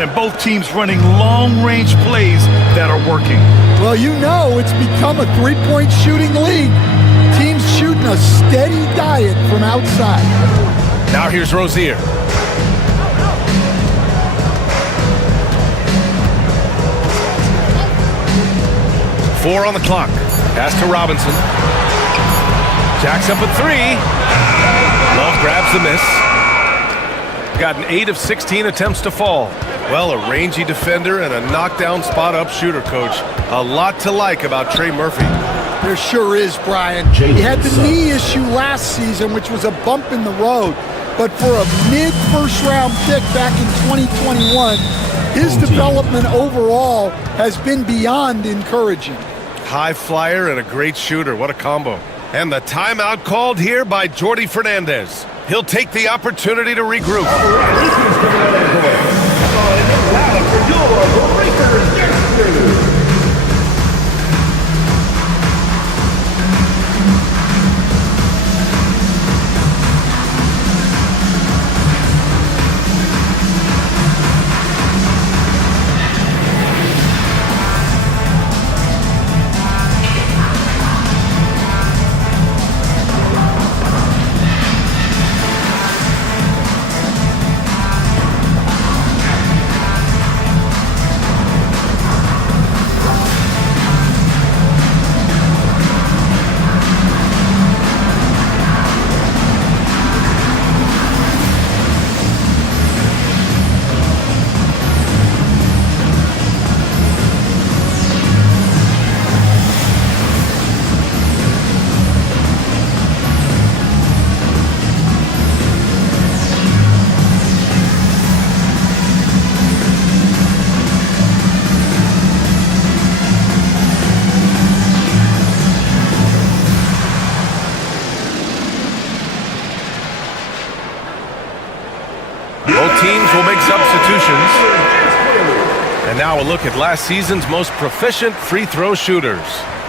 And both teams running long-range plays that are working. Well, you know it's become a three-point shooting league. Teams shooting a steady diet from outside. Now here's Rozier. Four on the clock. Pass to Robinson. Jacks up at 3. Love grabs the miss. Gotten 8 of 16 attempts to fall. Well, a rangy defender and a knockdown spot-up shooter, Coach. A lot to like about Trey Murphy. There sure is, Brian. He had the knee issue last season, which was a bump in the road. But for a mid-first-round pick back in 2021, his development overall has been beyond encouraging. High flyer and a great shooter. What a combo. And the timeout called here by Jordi Fernandez. He'll take the opportunity to regroup. Teams will make substitutions. And now a look at last season's most proficient free throw shooters.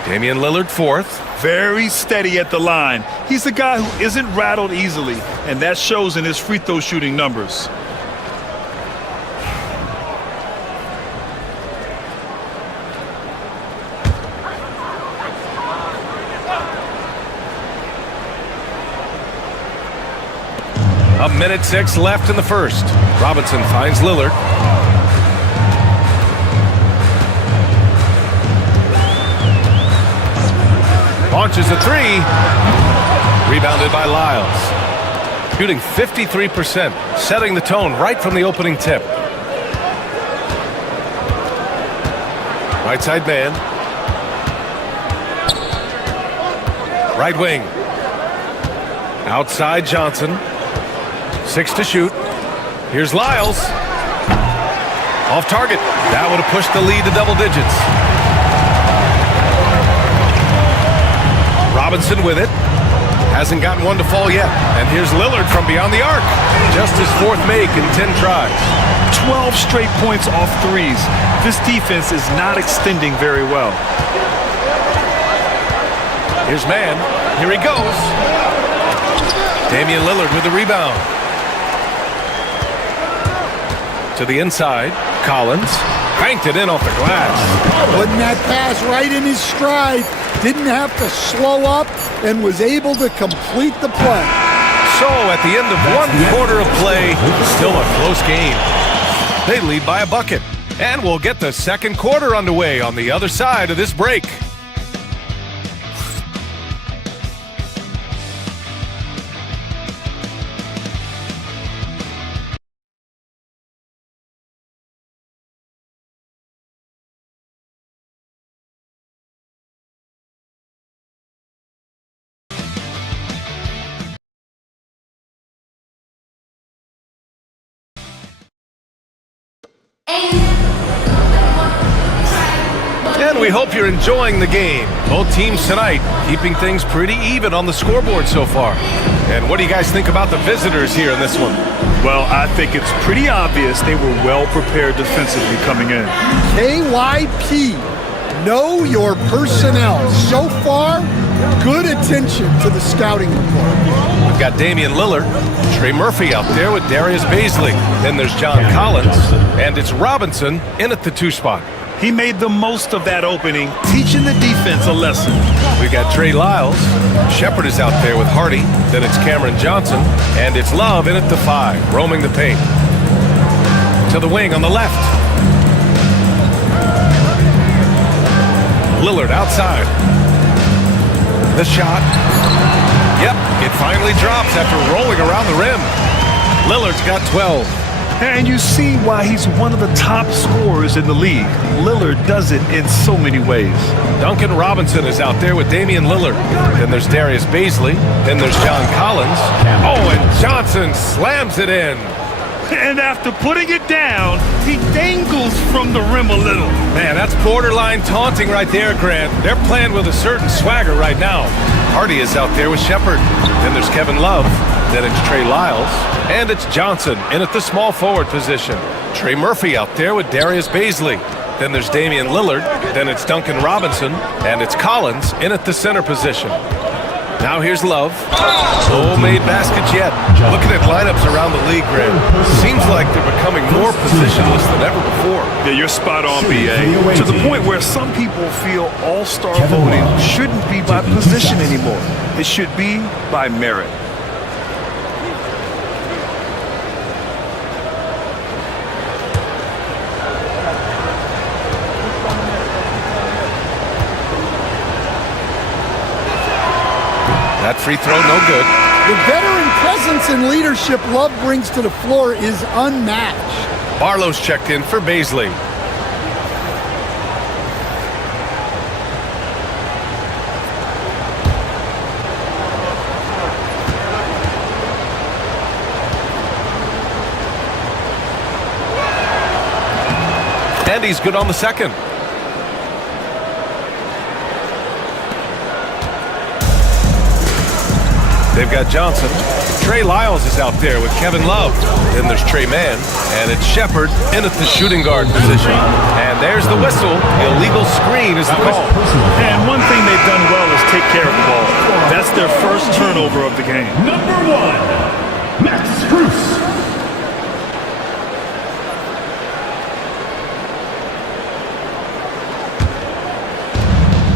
Damian Lillard, 4th. Very steady at the line. He's the guy who isn't rattled easily, and that shows in his free throw shooting numbers. 1:06 left in the first. Robinson finds Lillard. Launches a three. Rebounded by Lyles. Shooting 53%, setting the tone right from the opening tip. Right side man. Right wing. Outside Johnson. 6 to shoot. Here's Lyles. Off target. That would have pushed the lead to double digits. Robinson with it. Hasn't gotten one to fall yet. And here's Lillard from beyond the arc. Just his fourth make in 10 tries. 12 straight points off threes. This defense is not extending very well. Here's man. Here he goes. Damian Lillard with the rebound. To the inside. Collins. Banked it in off the glass. Putting that pass right in his stride. Didn't have to slow up and was able to complete the play. So at the end of one quarter of play, still a close game. They lead by a bucket. And we'll get the second quarter underway on the other side of this break. And we hope you're enjoying the game. Both teams tonight keeping things pretty even on the scoreboard so far. And what do you guys think about the visitors here in this one? Well, I think it's pretty obvious they were well prepared defensively coming in. KYP, know your personnel. So far, good attention to the scouting report. We've got Damian Lillard, Trey Murphy out there with Darius Baisley. Then there's John Collins, and it's Robinson in at the 2 spot. He made the most of that opening, teaching the defense a lesson. We got Trey Lyles. Shepard is out there with Hardy. Then it's Cameron Johnson. And it's Love in at the 5, roaming the paint. To the wing on the left. Lillard outside. The shot. Yep, it finally drops after rolling around the rim. Lillard's got 12. And you see why he's one of the top scorers in the league. Lillard does it in so many ways. Duncan Robinson is out there with Damian Lillard. Then there's Darius Baisley. Then there's John Collins. Oh, and Johnson slams it in. And after putting it down, he dangles from the rim a little. Man, that's borderline taunting right there, Grant. They're playing with a certain swagger right now. Hardy is out there with Shepard. Then there's Kevin Love. Then it's Trey Lyles. And it's Johnson in at the small forward position. Trey Murphy out there with Darius Baisley. Then there's Damian Lillard. Then it's Duncan Robinson. And it's Collins in at the center position. Now here's Love. No made baskets yet. Looking at lineups around the league, Grant, seems like they're becoming more positionless than ever before. Yeah, you're spot on, BA. To the point where some people feel all-star voting shouldn't be by position anymore. It should be by merit. That free throw, no good. The veteran presence and leadership Love brings to the floor is unmatched. Barlow's checked in for Baisley. And he's good on the second. They've got Johnson. Trey Lyles is out there with Kevin Love. Then there's Trey Mann. And it's Shepard in at the shooting guard position. And there's the whistle. Illegal screen is the call. And one thing they've done well is take care of the ball. That's their first turnover of the game. Number 1, Max Strus.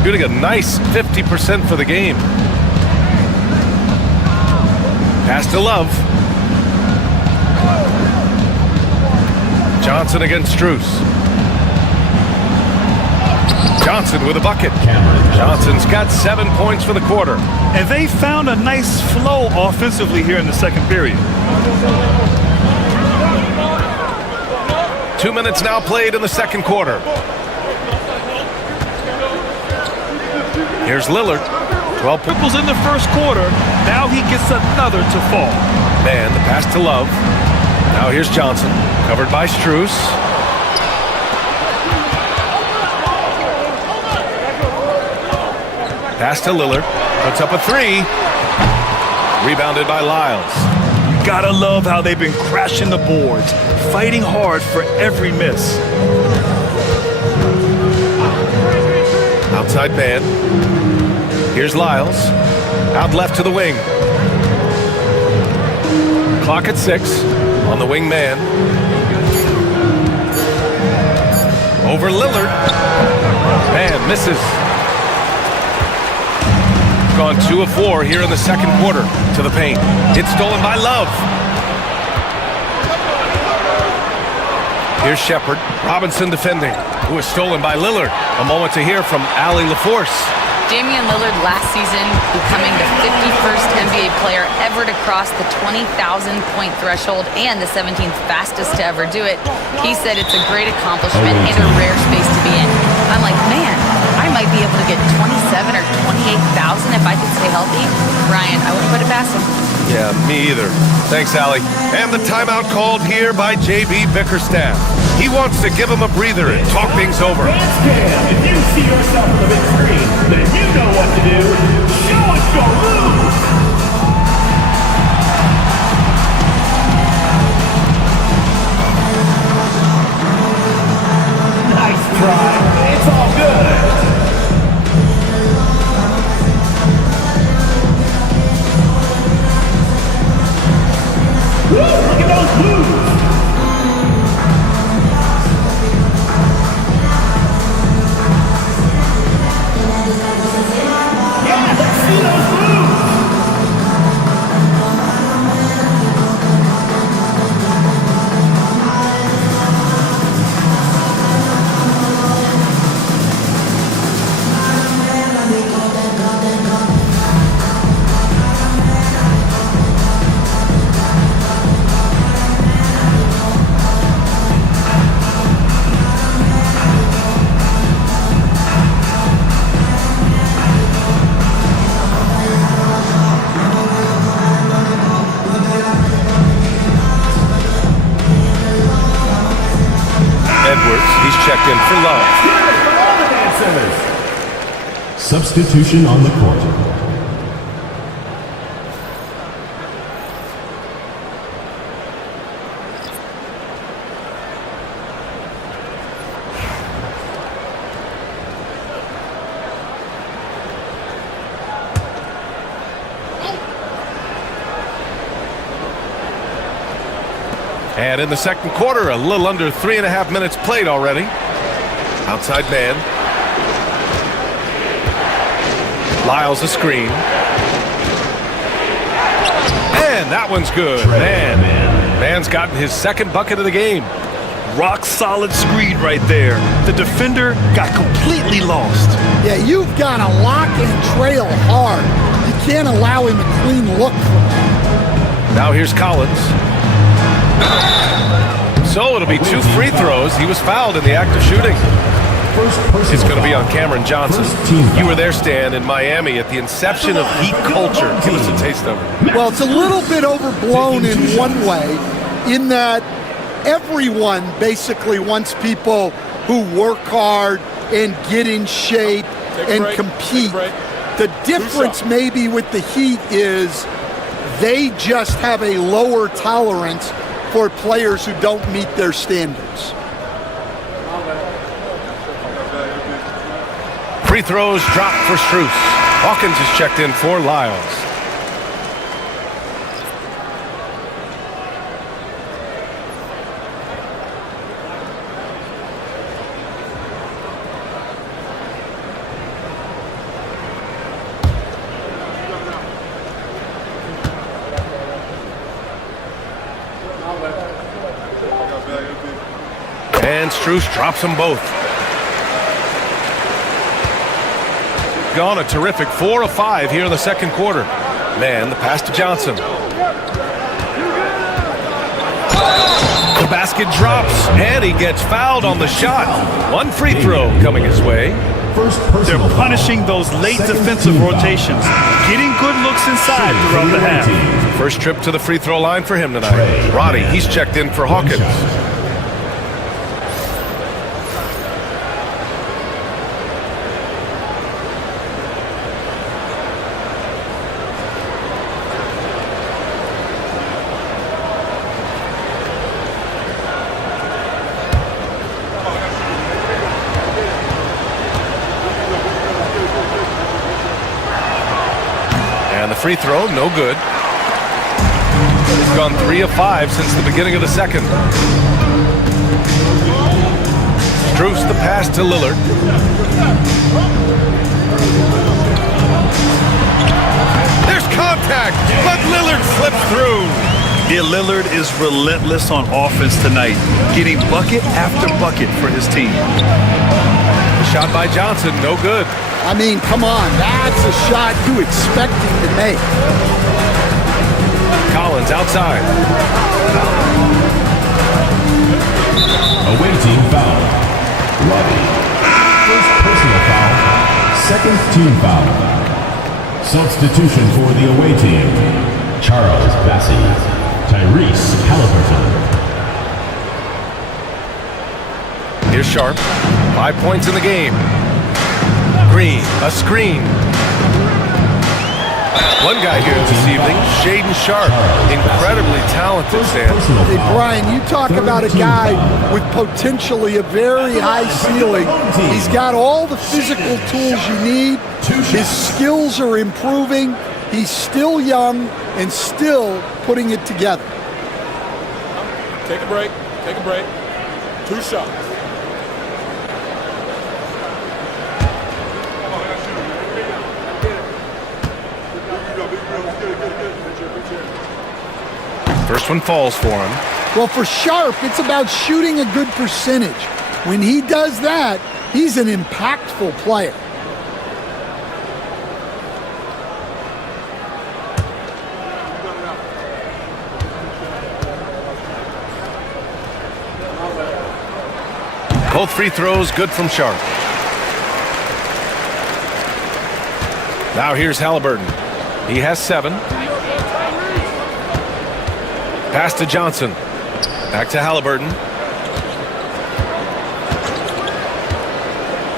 Shooting a nice 50% for the game. Pass to Love. Johnson against Strus. Johnson with a bucket. Johnson's got 7 points for the quarter. And they found a nice flow offensively here in the second period. 2 minutes now played in the second quarter. Here's Lillard. 12 Triples in the first quarter. Now he gets another to fall. Man, the pass to Love. Now here's Johnson, covered by Strus. Pass to Lillard, puts up a three. Rebounded by Lyles. Gotta love how they've been crashing the boards, fighting hard for every miss. Outside man. Here's Lyles. Out left to the wing. Clock at 6 on the wing man. Over Lillard. Man misses. Gone 2 of 4 here in the second quarter to the paint. It's stolen by Love. Here's Shepard. Robinson defending. Who was stolen by Lillard. A moment to hear from Allie LaForce. Damian Lillard last season becoming the 51st NBA player ever to cross the 20,000-point threshold and the 17th fastest to ever do it. He said it's a great accomplishment and a rare space to be in. I'm like, man, I might be able to get 27 or 28,000 if I could stay healthy. Ryan, I wouldn't put it past him. Yeah, me either. Thanks, Allie. And the timeout called here by J.B. Bickerstaff. He wants to give him a breather and talk things over. If you see yourself on the big screen, then you know what to do. Show us your moves! Nice try. It's all good. Woo, look at those moves! Yeah, let's see those moves! He's checked in for Love. Substitution on the court. And in the second quarter, a little under 3.5 minutes played already. Outside man. Lyles a screen. And that one's good. Man's gotten his second bucket of the game. Rock solid screen right there. The defender got completely lost. Yeah, you've got to lock and trail hard. You can't allow him a clean look from him. Now here's Collins. So it'll be 2 free throws. He was fouled in the act of shooting. It's going to be on Cameron Johnson. You were there, Stan, in Miami at the inception of Heat culture. Give us a taste of it. Well, it's a little bit overblown in one way, in that everyone basically wants people who work hard and get in shape and compete. The difference maybe with the Heat is they just have a lower tolerance for players who don't meet their standards. Free throws dropped for Strus. Hawkins is checked in for Lyles. and Strus drops them both. Gone a terrific 4 of 5 here in the second quarter. Man, the pass to Johnson. The basket drops, and he gets fouled on the shot. One free throw coming his way. They're punishing those late defensive rotations, getting good looks inside throughout the half. First trip to the free throw line for him tonight. Roddy, he's checked in for Hawkins. Free throw, no good. He's gone 3 of 5 since the beginning of the second. Strus the pass to Lillard. There's contact, but Lillard slips through. Yeah, Lillard is relentless on offense tonight, getting bucket after bucket for his team. The shot by Johnson, no good. I mean, come on, that's a shot you expect him to make. Collins outside. Away team foul. Roddy. First personal foul. Second team foul. Substitution for the away team. Charles Bassey. Tyrese Halliburton. Here's Sharp. 5 points in the game. Green, a screen. One guy here this evening, Shaedon Sharp, incredibly talented, Stan. Hey, Brian, you talk about a guy with potentially a very high ceiling. He's got all the physical tools you need. His skills are improving. He's still young and still putting it together. Take a break. Take a break. 2 shots. First one falls for him. Well, for Sharp, it's about shooting a good percentage. When he does that, he's an impactful player. Both free throws good from Sharp. Now here's Halliburton. He has 7. Pass to Johnson. Back to Halliburton.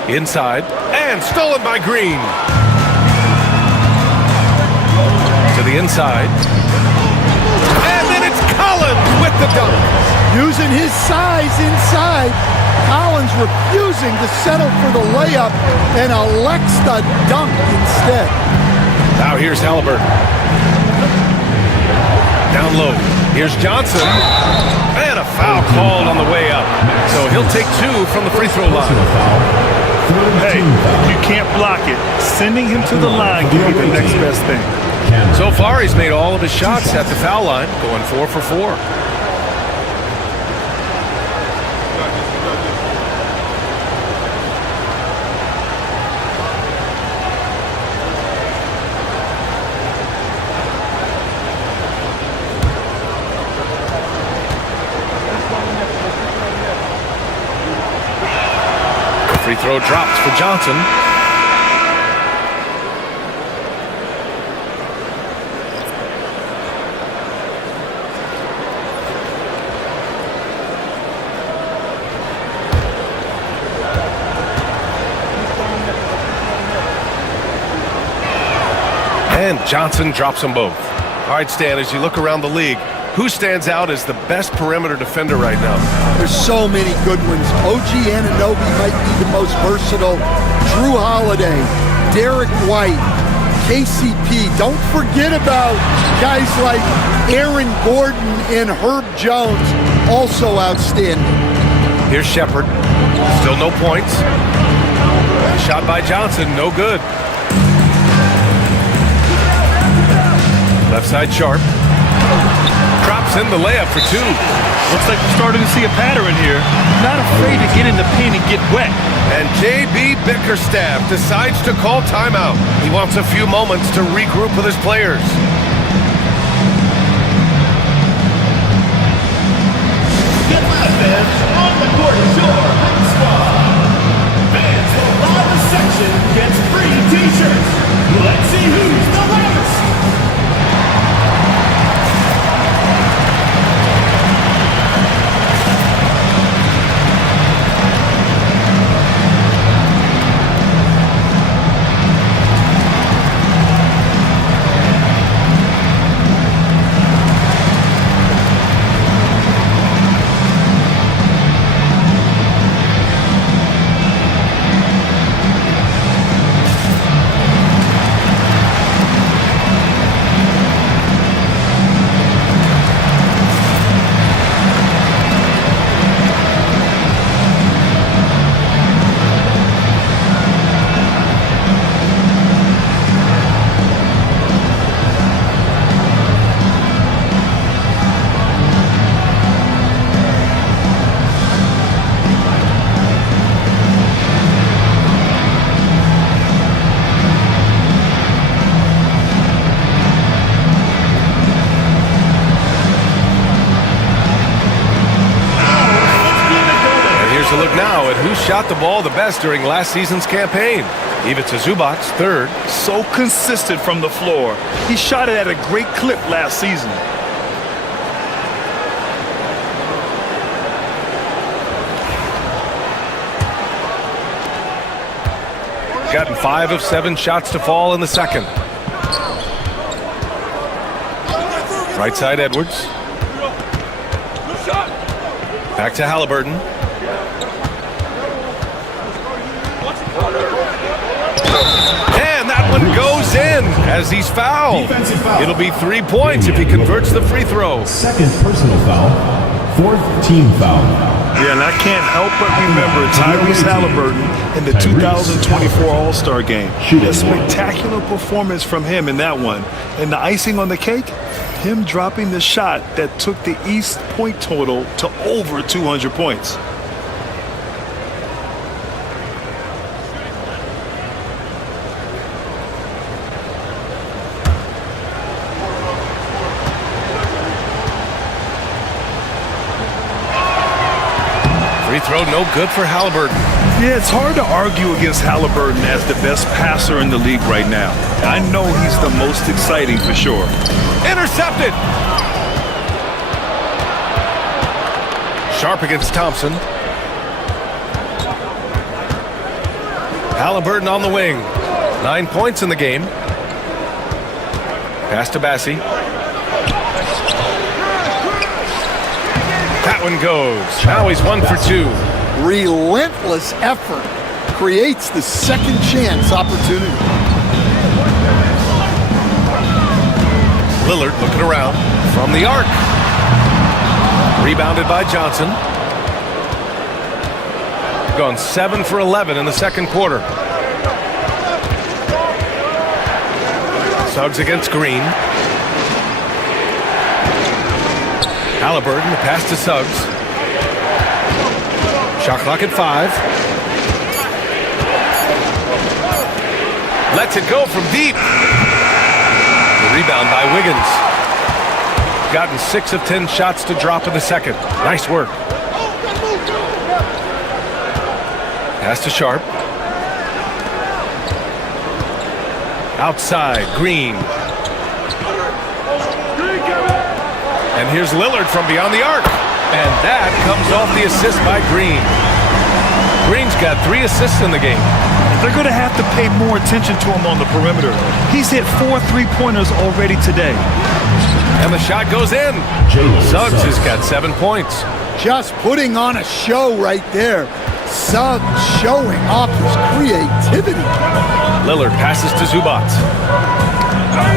Inside. And stolen by Green. To the inside. And then it's Collins with the dunk. Using his size inside, Collins refusing to settle for the layup and elects the dunk instead. Now here's Halliburton. Down low. Here's Johnson. And a foul called on the way up. So he'll take 2 from the free throw line. Hey, if you can't block it, sending him to the line can be the next best thing. So far, he's made all of his shots at the foul line, going 4 for 4. Free throw drops for Johnson. And Johnson drops them both. All right, Stan, as you look around the league, who stands out as the best perimeter defender right now? There's so many good ones. OG Anunoby might be the most versatile. Drew Holiday, Derek White, KCP. Don't forget about guys like Aaron Gordon and Herb Jones, also outstanding. Here's Shepard. Still no points. Shot by Johnson, no good. Left side Sharp. Drops tips in the layup for two. Looks like we're starting to see a pattern here. Not afraid to get in the paint and get wet. And J.B. Bickerstaff decides to call timeout. He wants a few moments to regroup with his players. Get live, fans. On the court is your home squad. Fans from the loudest section gets free t-shirts. Let's see who's the loudest. Now at who shot the ball the best during last season's campaign. Ivica Zubac, third. So consistent from the floor. He shot it at a great clip last season. Gotten 5 of 7 shots to fall in the second. Right side Edwards. Back to Halliburton. And that one goes in as he's fouled. It'll be 3 points if he converts the free throw. Second personal foul. Fourth team foul. Yeah, and I can't help but remember Tyrese Halliburton in the 2024 All-Star Game. A spectacular performance from him in that one. And the icing on the cake, him dropping the shot that took the East point total to over 200 points. Free throw no good for Halliburton. Yeah, it's hard to argue against Halliburton as the best passer in the league right now. I know he's the most exciting for sure. Intercepted! Sharp against Thompson. Halliburton on the wing. 9 points in the game. Pass to Bassi. That one goes. Now he's 1 for 2. Relentless effort creates the second chance opportunity. Lillard looking around from the arc. Rebounded by Johnson. Gone 7 for 11 in the second quarter. Suggs against Green. Halliburton, the pass to Suggs. Shot clock at 5. Lets it go from deep. The rebound by Wiggins. Gotten 6 of 10 shots to drop in the second. Nice work. Pass to Sharp. Outside, Green. And here's Lillard from beyond the arc. And that comes off the assist by Green. Green's got 3 assists in the game. They're going to have to pay more attention to him on the perimeter. He's hit 4 3-pointers already today. And the shot goes in. Suggs has got 7 points. Just putting on a show right there. Suggs showing off his creativity. Lillard passes to Zubac.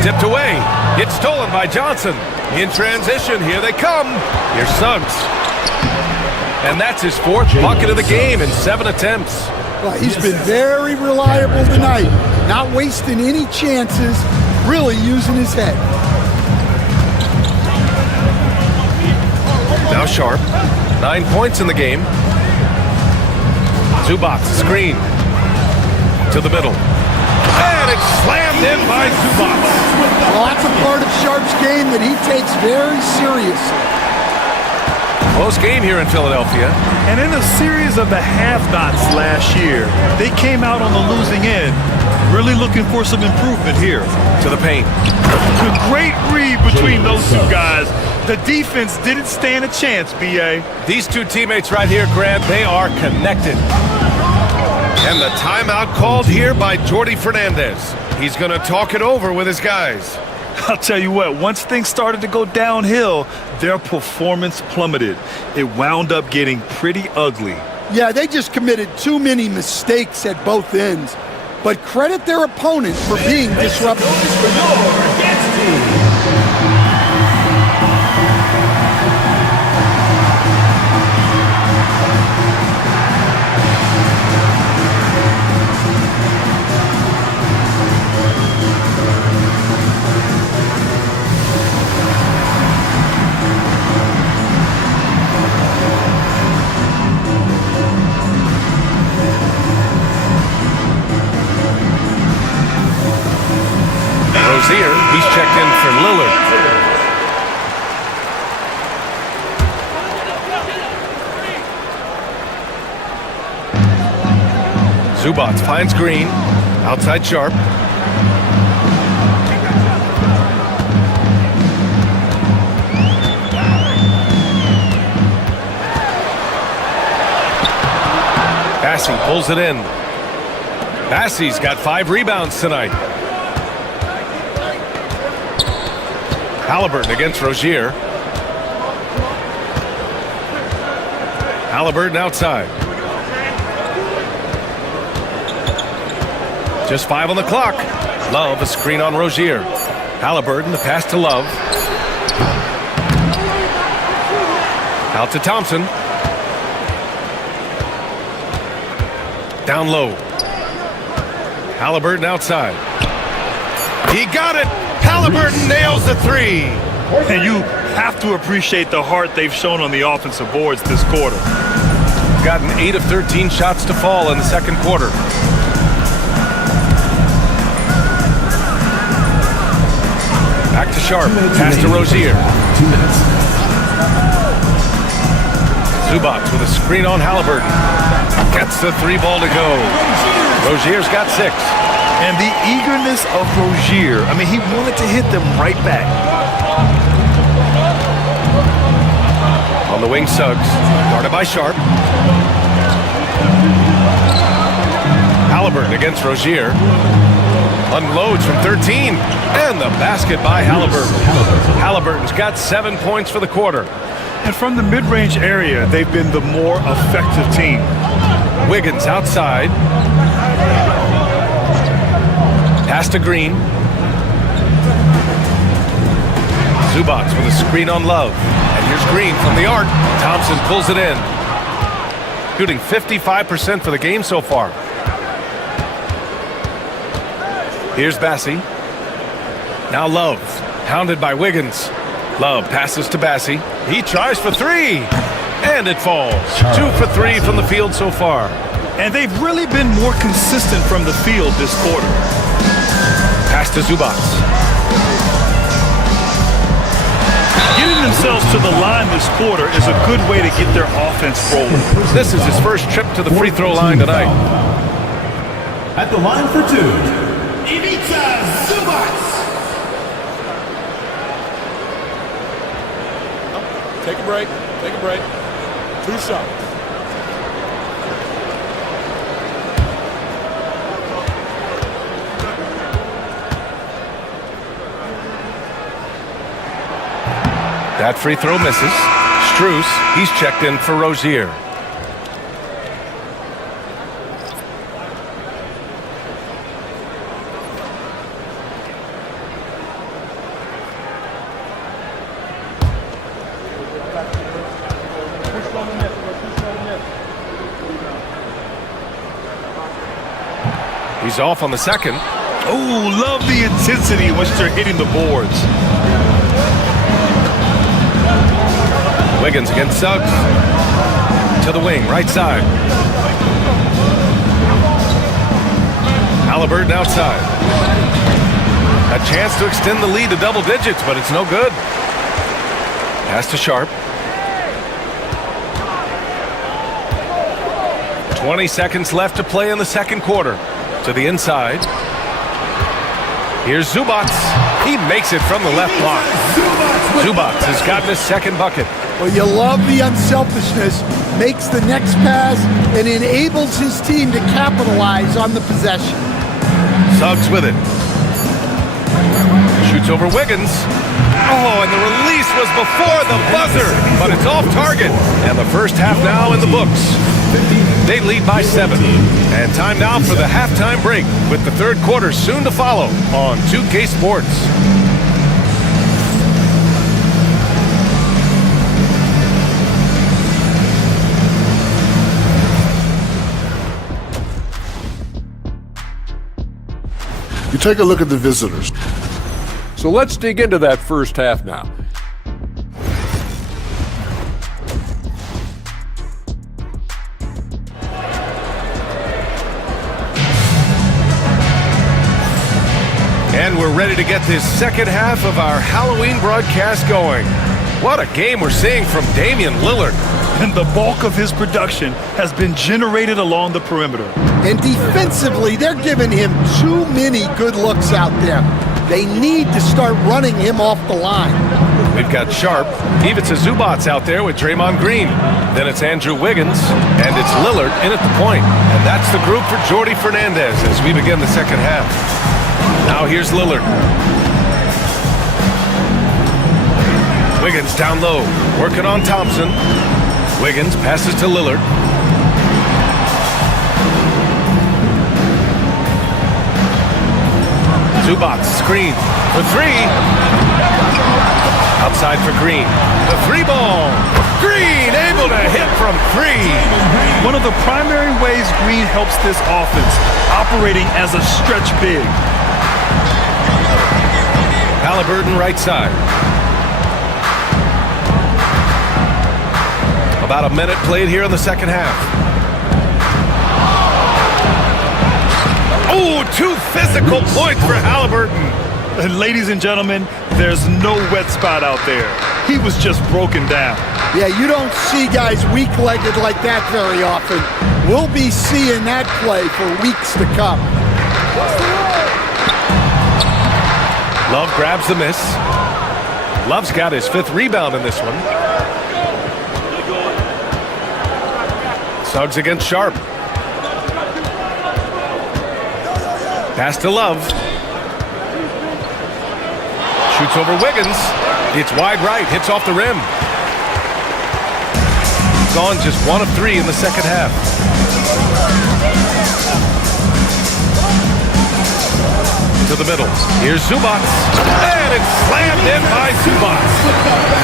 Tipped away. It's stolen by Johnson. In transition, here they come. Here's Suggs. And that's his 4th bucket of the game in 7 attempts. Well, he's been very reliable tonight. Not wasting any chances, really using his head. Now Sharp. 9 points in the game. Zubac, screen. To the middle. And it's slammed in by Zubac. Well, that's a part of Sharp's game that he takes very seriously. Close game here in Philadelphia. And in a series of the have-nots last year, they came out on the losing end, really looking for some improvement here. To the paint. The great read between those two guys. The defense didn't stand a chance, B.A. These two teammates right here, Grant, they are connected. And the timeout called here by Jordi Fernandez. He's going to talk it over with his guys. I'll tell you what, once things started to go downhill, their performance plummeted. It wound up getting pretty ugly. Yeah, they just committed too many mistakes at both ends. But credit their opponent for being disruptive. Rozier, he's checked in for Lillard. Zubac finds Green. Outside Sharp. Bassey pulls it in. Bassey's got 5 rebounds tonight. Halliburton against Rozier. Halliburton outside. Just 5 on the clock. Love, a screen on Rozier. Halliburton, the pass to Love. Out to Thompson. Down low. Halliburton outside. He got it! Halliburton nails the 3. And you have to appreciate the heart they've shown on the offensive boards this quarter. Gotten 8 of 13 shots to fall in the second quarter. Back to Sharp. Pass to Rozier. 2 minutes. Zubac with a screen on Halliburton. Gets the 3 ball to go. Rozier's got 6. And the eagerness of Rozier, I mean, he wanted to hit them right back. On the wing, Suggs. Guarded by Sharp. Halliburton against Rozier. Unloads from 13. And the basket by Halliburton. Halliburton's got 7 points for the quarter. And from the mid-range area, they've been the more effective team. Wiggins outside. Pass to Green. Zubac with a screen on Love. And here's Green from the arc. Thompson pulls it in. Shooting 55% for the game so far. Here's Bassey. Now Love. Hounded by Wiggins. Love passes to Bassey. He tries for 3. And it falls. 2 for 3 from the field so far. And they've really been more consistent from the field this quarter. Pass to Zubac. Getting themselves to the line this quarter is a good way to get their offense rolling. This is his first trip to the free throw line tonight. At the line for 2. Ivica Zubac. Take a break. Take a break. 2 shots. That free throw misses. Strus, he's checked in for Rozier. He's off on the second. Oh, love the intensity in which they're hitting the boards. Wiggins against Suggs. To the wing, right side. Halliburton outside. A chance to extend the lead to double digits, but it's no good. Pass to Sharp. 20 seconds left to play in the second quarter. To the inside. Here's Zubac. He makes it from the left block. Zubac has gotten his second bucket. Well, you love the unselfishness. Makes the next pass and enables his team to capitalize on the possession. Suggs with it. Shoots over Wiggins. Oh, and the release was before the buzzer, but it's off target. And the first half now in the books. They lead by 7. And time now for the halftime break, with the third quarter soon to follow on 2K Sports. You take a look at the visitors. So let's dig into that first half now. And we're ready to get this second half of our Halloween broadcast going. What a game we're seeing from Damian Lillard. And the bulk of his production has been generated along the perimeter. And defensively, they're giving him too many good looks out there. They need to start running him off the line. We've got Sharp. Ivica Zubac out there with Draymond Green. Then it's Andrew Wiggins, and it's Lillard in at the point. And that's the group for Jordi Fernandez as we begin the second half. Now here's Lillard. Wiggins down low, working on Thompson. Wiggins passes to Lillard. Zubac screen for 3. Outside for Green. The 3 ball. Green able to hit from 3. One of the primary ways Green helps this offense, operating as a stretch big. Halliburton right side. About a minute played here in the second half. Oh, 2 physical points for Halliburton. And ladies and gentlemen, there's no wet spot out there. He was just broken down. Yeah, you don't see guys weak-legged like that very often. We'll be seeing that play for weeks to come. Love grabs the miss. Love's got his 5th rebound in this one. Suggs against Sharp. Pass to Love. Shoots over Wiggins. It's wide right, hits off the rim. Gone just 1 of 3 in the second half. To the middle. Here's Zubac. And it's slammed in by Zubac.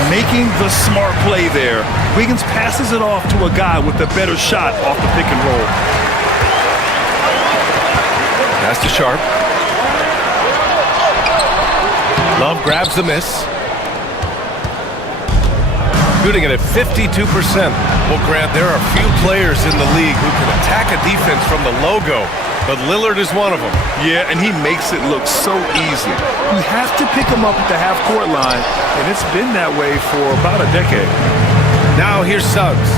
Making the smart play there. Wiggins passes it off to a guy with a better shot off the pick and roll. Pass to Sharp. Love grabs the miss. Shooting it at 52%. Well, Grant, there are few players in the league who can attack a defense from the logo, but Lillard is one of them. Yeah, and he makes it look so easy. You have to pick him up at the half-court line, and it's been that way for about a decade. Now here's Suggs.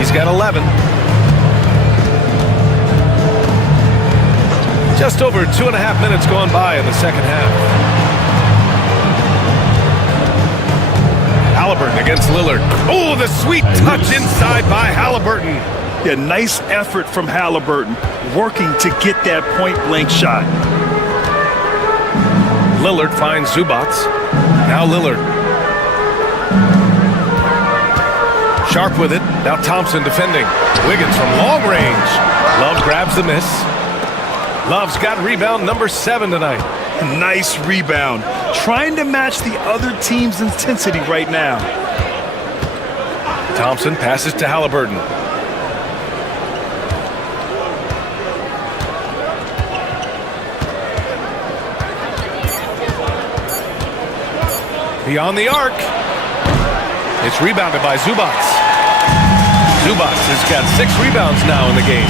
He's got 11. Just over 2.5 minutes gone by in the second half. Halliburton against Lillard. Oh, the sweet touch inside by Halliburton. Yeah, nice effort from Halliburton, working to get that point-blank shot. Lillard finds Zubac. Now Lillard. Sharp with it. Now Thompson defending. Wiggins from long range. Love grabs the miss. Love's got rebound number 7 tonight. Nice rebound. Trying to match the other team's intensity right now. Thompson passes to Halliburton. Beyond the arc. It's rebounded by Zubac. Zubac has got 6 rebounds now in the game.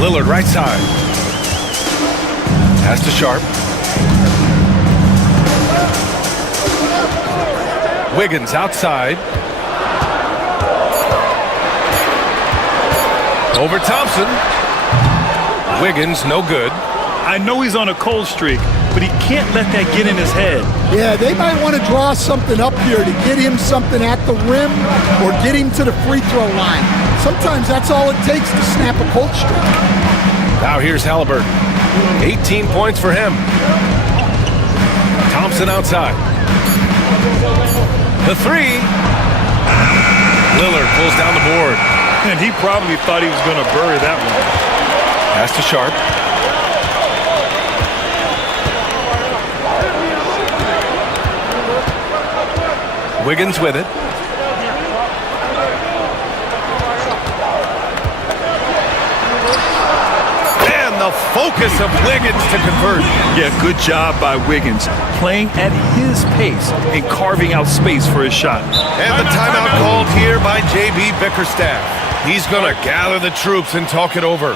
Lillard right side. Pass to Sharp. Wiggins outside. Over Thompson. Wiggins, no good. I know he's on a cold streak, but he can't let that get in his head. Yeah, they might want to draw something up here to get him something at the rim or get him to the free throw line. Sometimes that's all it takes to snap a cold streak. Now here's Halliburton. 18 points for him. Thompson outside. The 3. Lillard pulls down the board. And he probably thought he was going to bury that one. Pass to Sharp. Wiggins with it. And the focus of Wiggins to convert. Yeah, good job by Wiggins. Playing at his pace and carving out space for his shot. And the timeout called here by J.B. Bickerstaff. He's going to gather the troops and talk it over.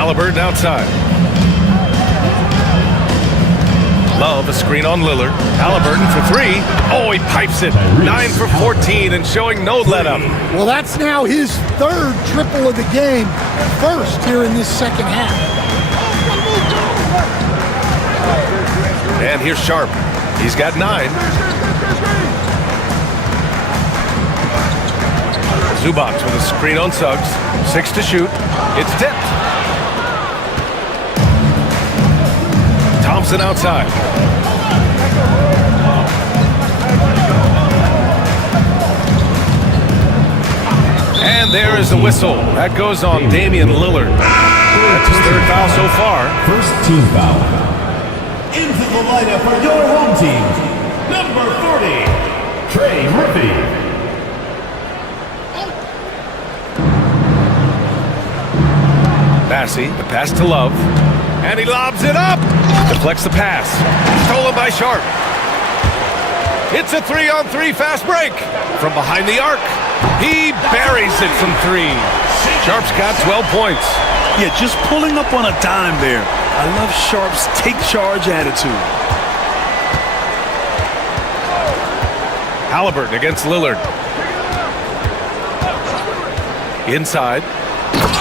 Halliburton outside. Love a screen on Lillard. Halliburton for 3. Oh, he pipes it. 9 for 14 and showing no let-up. Well, that's now his 3rd triple of the game. First here in this second half. And here's Sharp. He's got 9. Zubac with a screen on Suggs. 6 to shoot. It's tipped. Thompson outside. And there is the whistle. That goes on Damian Lillard. That's his 3rd foul so far. First team foul. Into the lineup for your home team, number 40, Trey Murphy. Massey, the pass to Love. And he lobs it up. Deflects the pass. Stolen by Sharp. It's a 3-on-3 fast break. From behind the arc. He buries it from 3. Sharp's got 12 points. Yeah, just pulling up on a dime there. I love Sharp's take charge attitude. Halliburton against Lillard. Inside.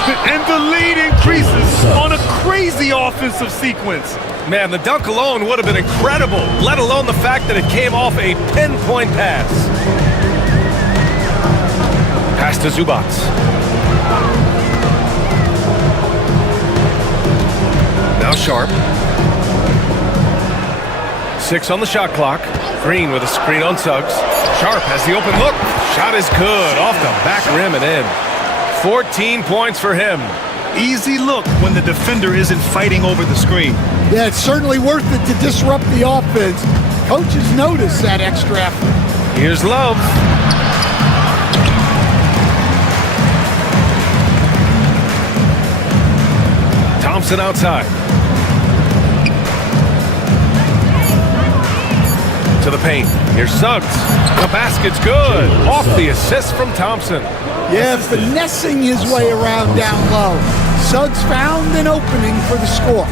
And the lead increases on a crazy offensive sequence. Man, the dunk alone would have been incredible, let alone the fact that it came off a pinpoint pass. Pass to Zubac. Now Sharp. 6 on the shot clock. Green with a screen on Suggs. Sharp has the open look. Shot is good. Off the back rim and in. 14 points for him. Easy look when the defender isn't fighting over the screen. Yeah, it's certainly worth it to disrupt the offense. Coaches notice that extra effort. Here's Love. Thompson outside. To the paint. Here's Suggs. The basket's good. Off the assist from Thompson. Yeah, finessing his way around down low. Suggs found an opening for the score.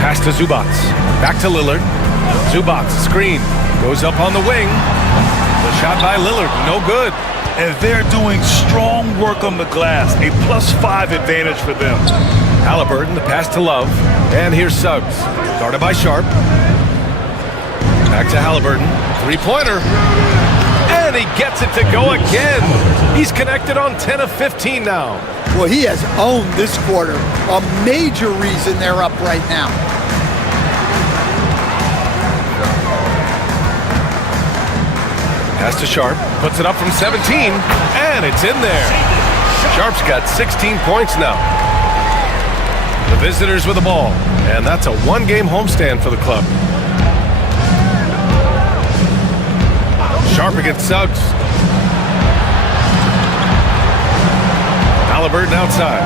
Pass to Zubac. Back to Lillard. Zubac, screen. Goes up on the wing. The shot by Lillard, no good. And they're doing strong work on the glass. A +5 advantage for them. Halliburton, the pass to Love. And here's Suggs. Guarded by Sharp. Back to Halliburton. Three-pointer. And he gets it to go again. He's connected on 10 of 15 now. Well, he has owned this quarter. A major reason they're up right now. Pass to Sharp. Puts it up from 17. And it's in there. Sharp's got 16 points now. The visitors with the ball. And that's a one-game homestand for the club. Sharp against Suggs. Halliburton outside.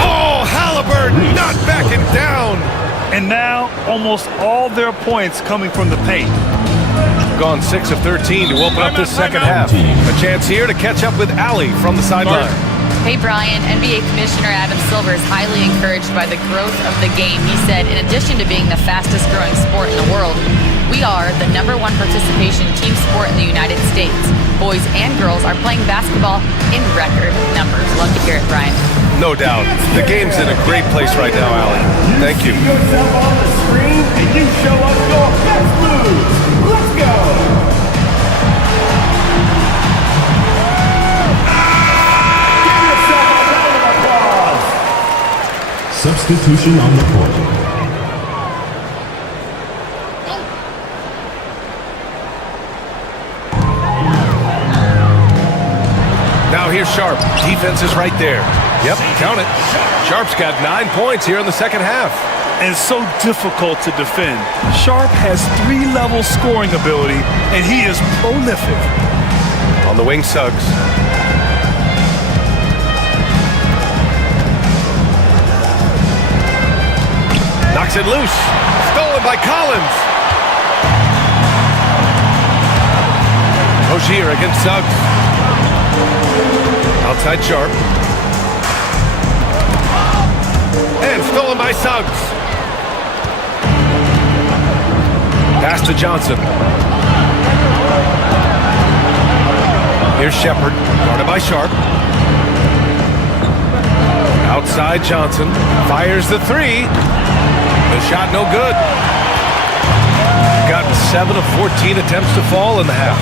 Oh, Halliburton not backing down. And now almost all their points coming from the paint. Gone 6 of 13 to open up this second half. A chance here to catch up with Allie from the sideline. Hey, Brian, NBA Commissioner Adam Silver is highly encouraged by the growth of the game. He said, in addition to being the fastest growing sport in the world, we are the #1 participation team sport in the United States. Boys and girls are playing basketball in record numbers. Love to hear it, Brian. No doubt. The game's in a great place right now, Allie. Thank you. See yourself on the screen and you show us your best moves. Let's go. Give yourself a round of applause. Substitution on the court. Now here's Sharp. Defense is right there. Yep, count it. Sharp's got 9 points here in the second half. And so difficult to defend. Sharp has 3-level scoring ability, and he is prolific. On the wing, Suggs. Knocks it loose. Stolen by Collins. Rozier against Suggs. Outside Sharp. And stolen by Suggs. Pass to Johnson. Here's Shepard, guarded by Sharp. Outside Johnson. Fires the three. The shot no good. Gotten 7 of 14 attempts to fall in the half.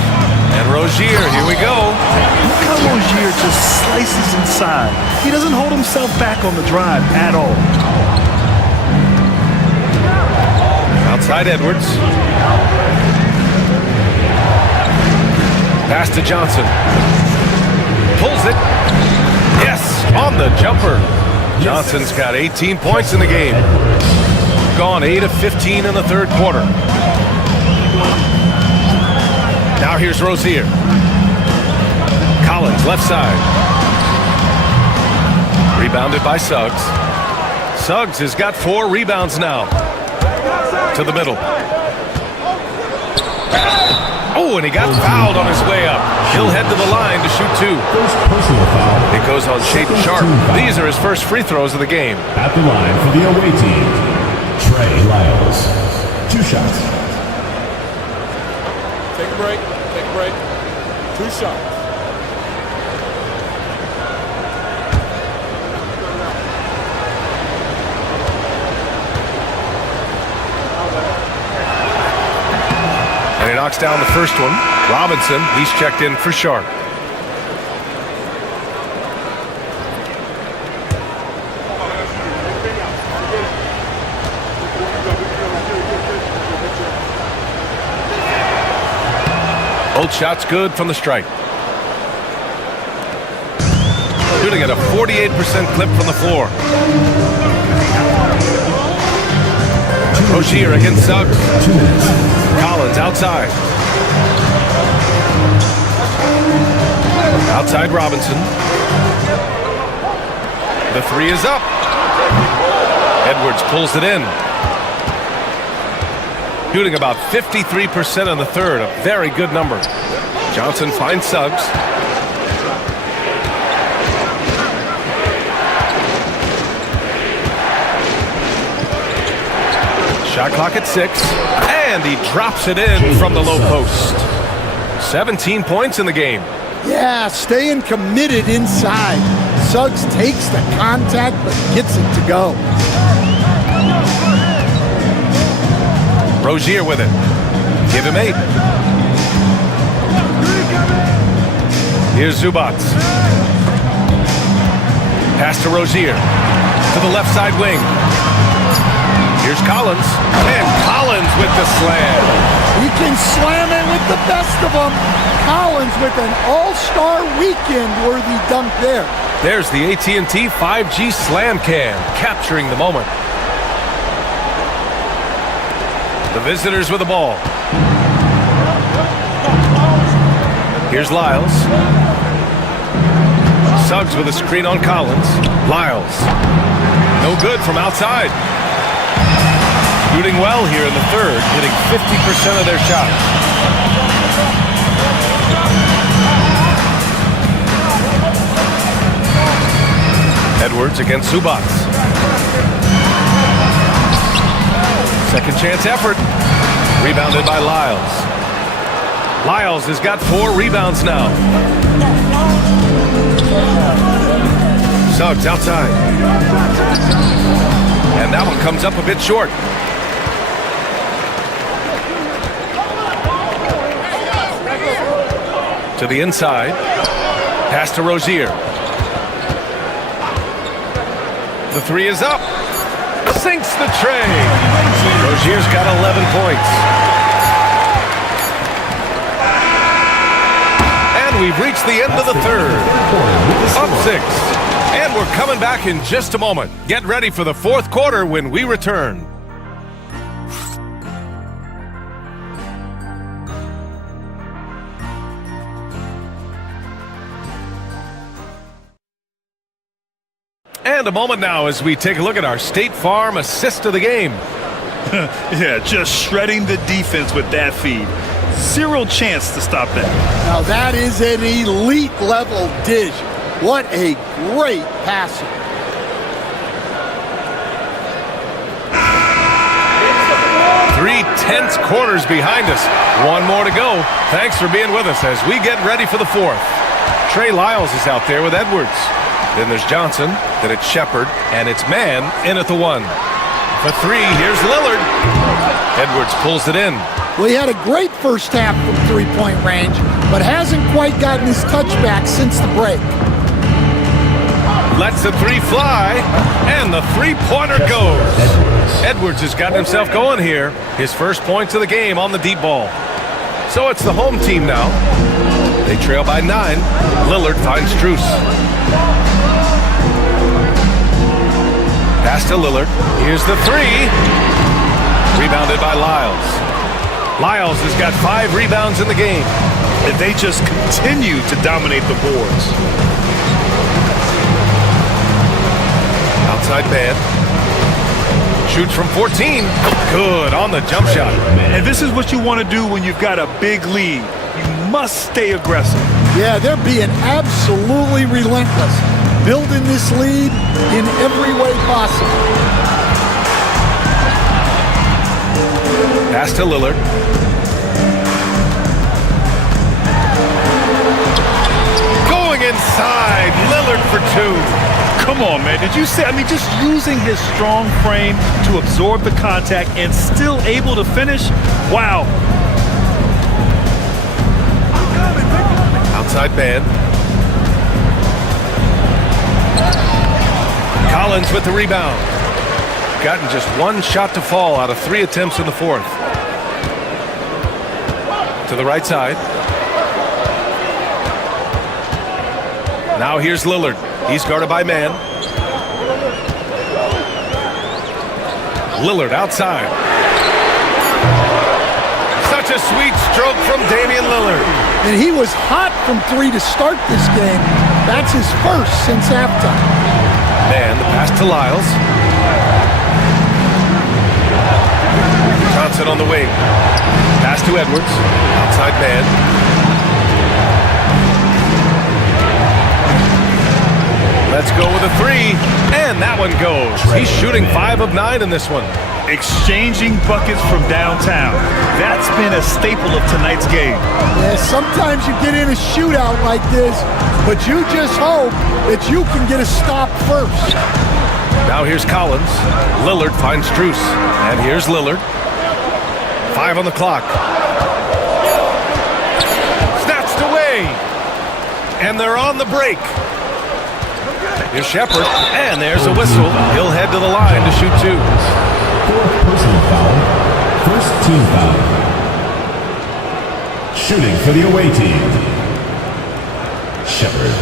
And Rozier, here we go. Look how Rozier just slices inside. He doesn't hold himself back on the drive at all. Outside Edwards. Pass to Johnson. Pulls it. Yes, on the jumper. Johnson's got 18 points in the game. Gone 8 of 15 in the third quarter. Now here's Rozier. Collins, left side. Rebounded by Suggs. Suggs has got 4 rebounds now. To the middle. Oh, and he got fouled on his way up. He'll head to the line to shoot 2. First personal foul. It goes on Shaden Sharp. These are his first free throws of the game. At the line for the away team, Trey Lyles. 2 shots. Take a break. Take a break. 2 shots. And he knocks down the first one. Robinson, he's checked in for Sharp. Both shots good from the stripe. Shooting at a 48% clip from the floor. Rozier against Suggs. Collins outside. Outside Robinson. The three is up. Edwards pulls it in. Shooting about 53% on the third, a very good number. Johnson finds Suggs. Shot clock at 6, and he drops it in from the low post. 17 points in the game. Yeah, staying committed inside. Suggs takes the contact, but gets it to go. Rozier with it. Give him 8. Here's Zubac. Pass to Rozier. To the left side wing. Here's Collins. And Collins with the slam. He can slam it with the best of them. Collins with an all-star weekend-worthy dunk there. There's the AT&T 5G Slam Cam, capturing the moment. The visitors with the ball. Here's Lyles. Suggs with a screen on Collins. Lyles. No good from outside. Shooting well here in the third, hitting 50% of their shots. Edwards against Zubac. Second chance effort. Rebounded by Lyles. Lyles has got 4 rebounds now. Suggs outside. And that one comes up a bit short. To the inside. Pass to Rozier. The three is up. Sinks the tray. Rozier's got 11 points. And we've reached the end of the third. Up 6. And we're coming back in just a moment. Get ready for the fourth quarter when we return. And a moment now as we take a look at our State Farm assist of the game. Yeah, just shredding the defense with that feed. Zero chance to stop that. Now that is an elite level dish. What a great passer. Three tense quarters behind us. One more to go. Thanks for being with us as we get ready for the fourth. Trey Lyles is out there with Edwards. Then there's Johnson, then it's Shepard, and it's Mann in at the 1. For 3, here's Lillard. Edwards pulls it in. Well, he had a great first half from three-point range, but hasn't quite gotten his touchback since the break. Lets the 3 fly, and the three-pointer goes. Edwards has gotten himself going here. His first points of the game on the deep ball. So it's the home team now. They trail by 9. Lillard finds Strus. Pass to Lillard. Here's the 3. Rebounded by Lyles. Lyles has got 5 rebounds in the game. And they just continue to dominate the boards. Outside man. Shoots from 14. Good on the jump shot. And this is what you want to do when you've got a big lead. You must stay aggressive. Yeah, they're being absolutely relentless. Building this lead in every way possible. Pass to Lillard. Going inside. Lillard for 2. Come on, man. Did you see? I mean, just using his strong frame to absorb the contact and still able to finish? Wow. Outside man. Collins with the rebound. Gotten just 1 shot to fall out of 3 attempts in the fourth. To the right side. Now here's Lillard. He's guarded by man. Lillard outside. Such a sweet stroke from Damian Lillard. And he was hot from 3 to start this game. That's his first since halftime. Man, the pass to Lyles. Johnson on the wing. Pass to Edwards. Outside man. Let's go with a 3. And that one goes. He's shooting 5 of 9 in this one. Exchanging buckets from downtown. That's been a staple of tonight's game. Yeah, sometimes you get in a shootout like this, but you just hope that you can get a stop first. Now here's Collins. Lillard finds Strus. And here's Lillard. 5 on the clock. Snatched away. And they're on the break. Here's Shepard. And there's a whistle. He'll head to the line to shoot 2. 4th personal foul. First team foul. Shooting for the away team. Shepard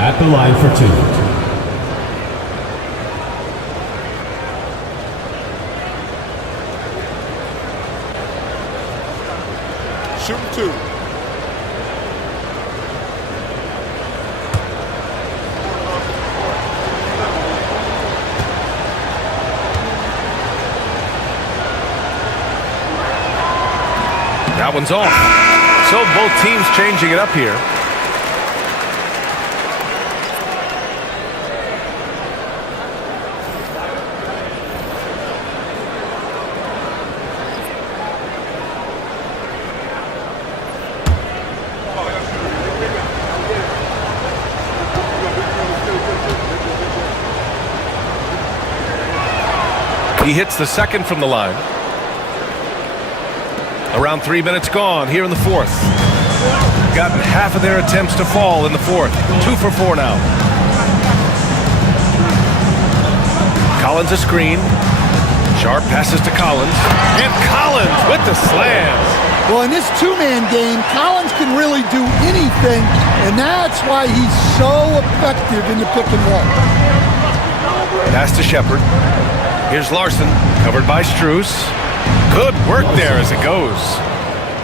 at the line for 2. Shooting 2. That one's off. So both teams changing it up here. He hits the second from the line. Around 3 minutes gone here in the 4th. Gotten half of their attempts to fall in the 4th. 2 for 4 now. Collins a screen. Sharp passes to Collins. And Collins with the slam. Well, in this two-man game, Collins can really do anything, and that's why he's so effective in the pick and roll. Pass to Shepard. Here's Larson, covered by Strus. Good work there as it goes.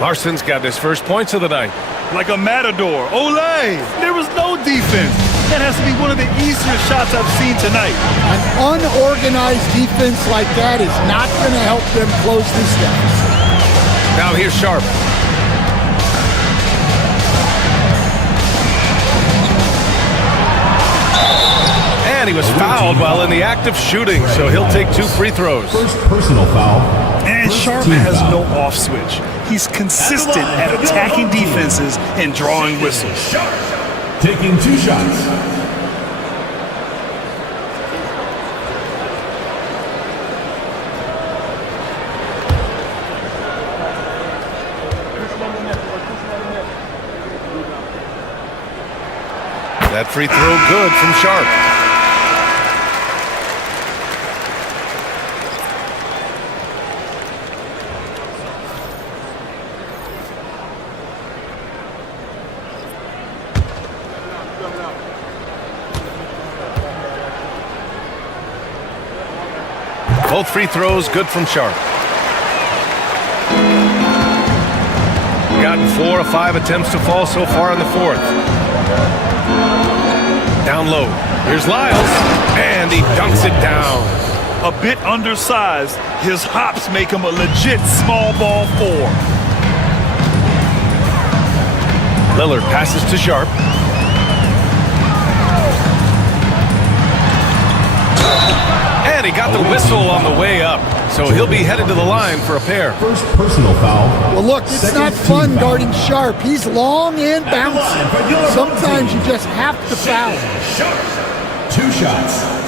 Larson's got his first points of the night. Like a matador. Olay! There was no defense. That has to be one of the easier shots I've seen tonight. An unorganized defense like that is not going to help them close this deficit. Now here's Sharp. And he was fouled while in the act of shooting, so he'll take 2 free throws. First personal foul. And Sharp has no off switch. He's consistent at attacking defenses and drawing whistles. Taking 2 shots. That free throw good from Sharp. Both free throws good from Sharp. Gotten 4 of 5 attempts to fall so far in the 4th. Down low. Here's Lyles. And he dunks it down. A bit undersized, his hops make him a legit small ball 4. Lillard passes to Sharp. And he got the whistle on the way up. So he'll be headed to the line for a pair. First personal foul. Well, look, it's not fun guarding Sharp. He's long and bouncy. Sometimes you just have to foul him. 2 shots.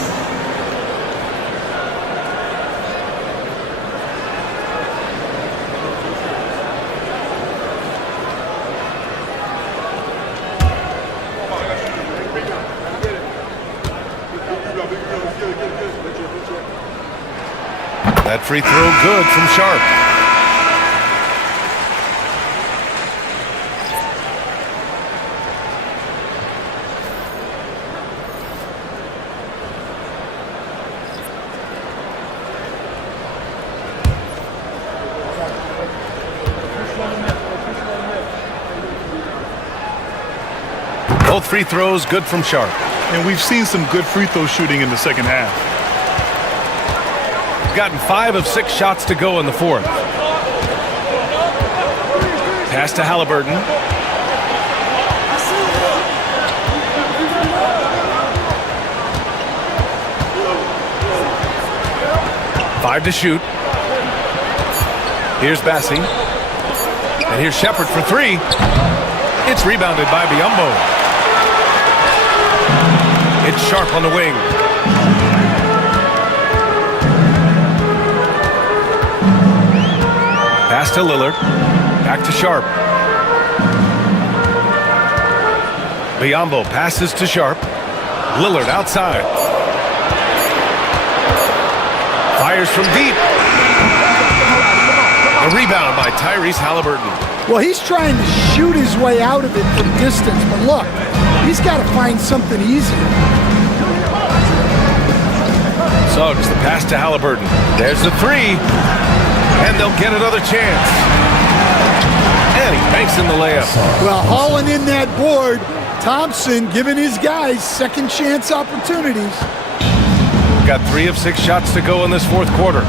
That free throw good from Sharp. Both free throws good from Sharp. And we've seen some good free throw shooting in the second half. Gotten 5 of 6 shots to go in the fourth. Pass to Halliburton. Five to shoot. Here's Bassi. And here's Shepard for 3. It's rebounded by Biyombo. It's Sharp on the wing. Pass to Lillard. Back to Sharp. Biyombo passes to Sharp. Lillard outside. Fires from deep. A rebound by Tyrese Halliburton. Well, he's trying to shoot his way out of it from distance, but look, he's got to find something easier. Suggs, the pass to Halliburton. There's the 3. And they'll get another chance. And he banks in the layup. Well, hauling in that board, Thompson giving his guys second chance opportunities. Got 3 of 6 shots to go in this fourth quarter.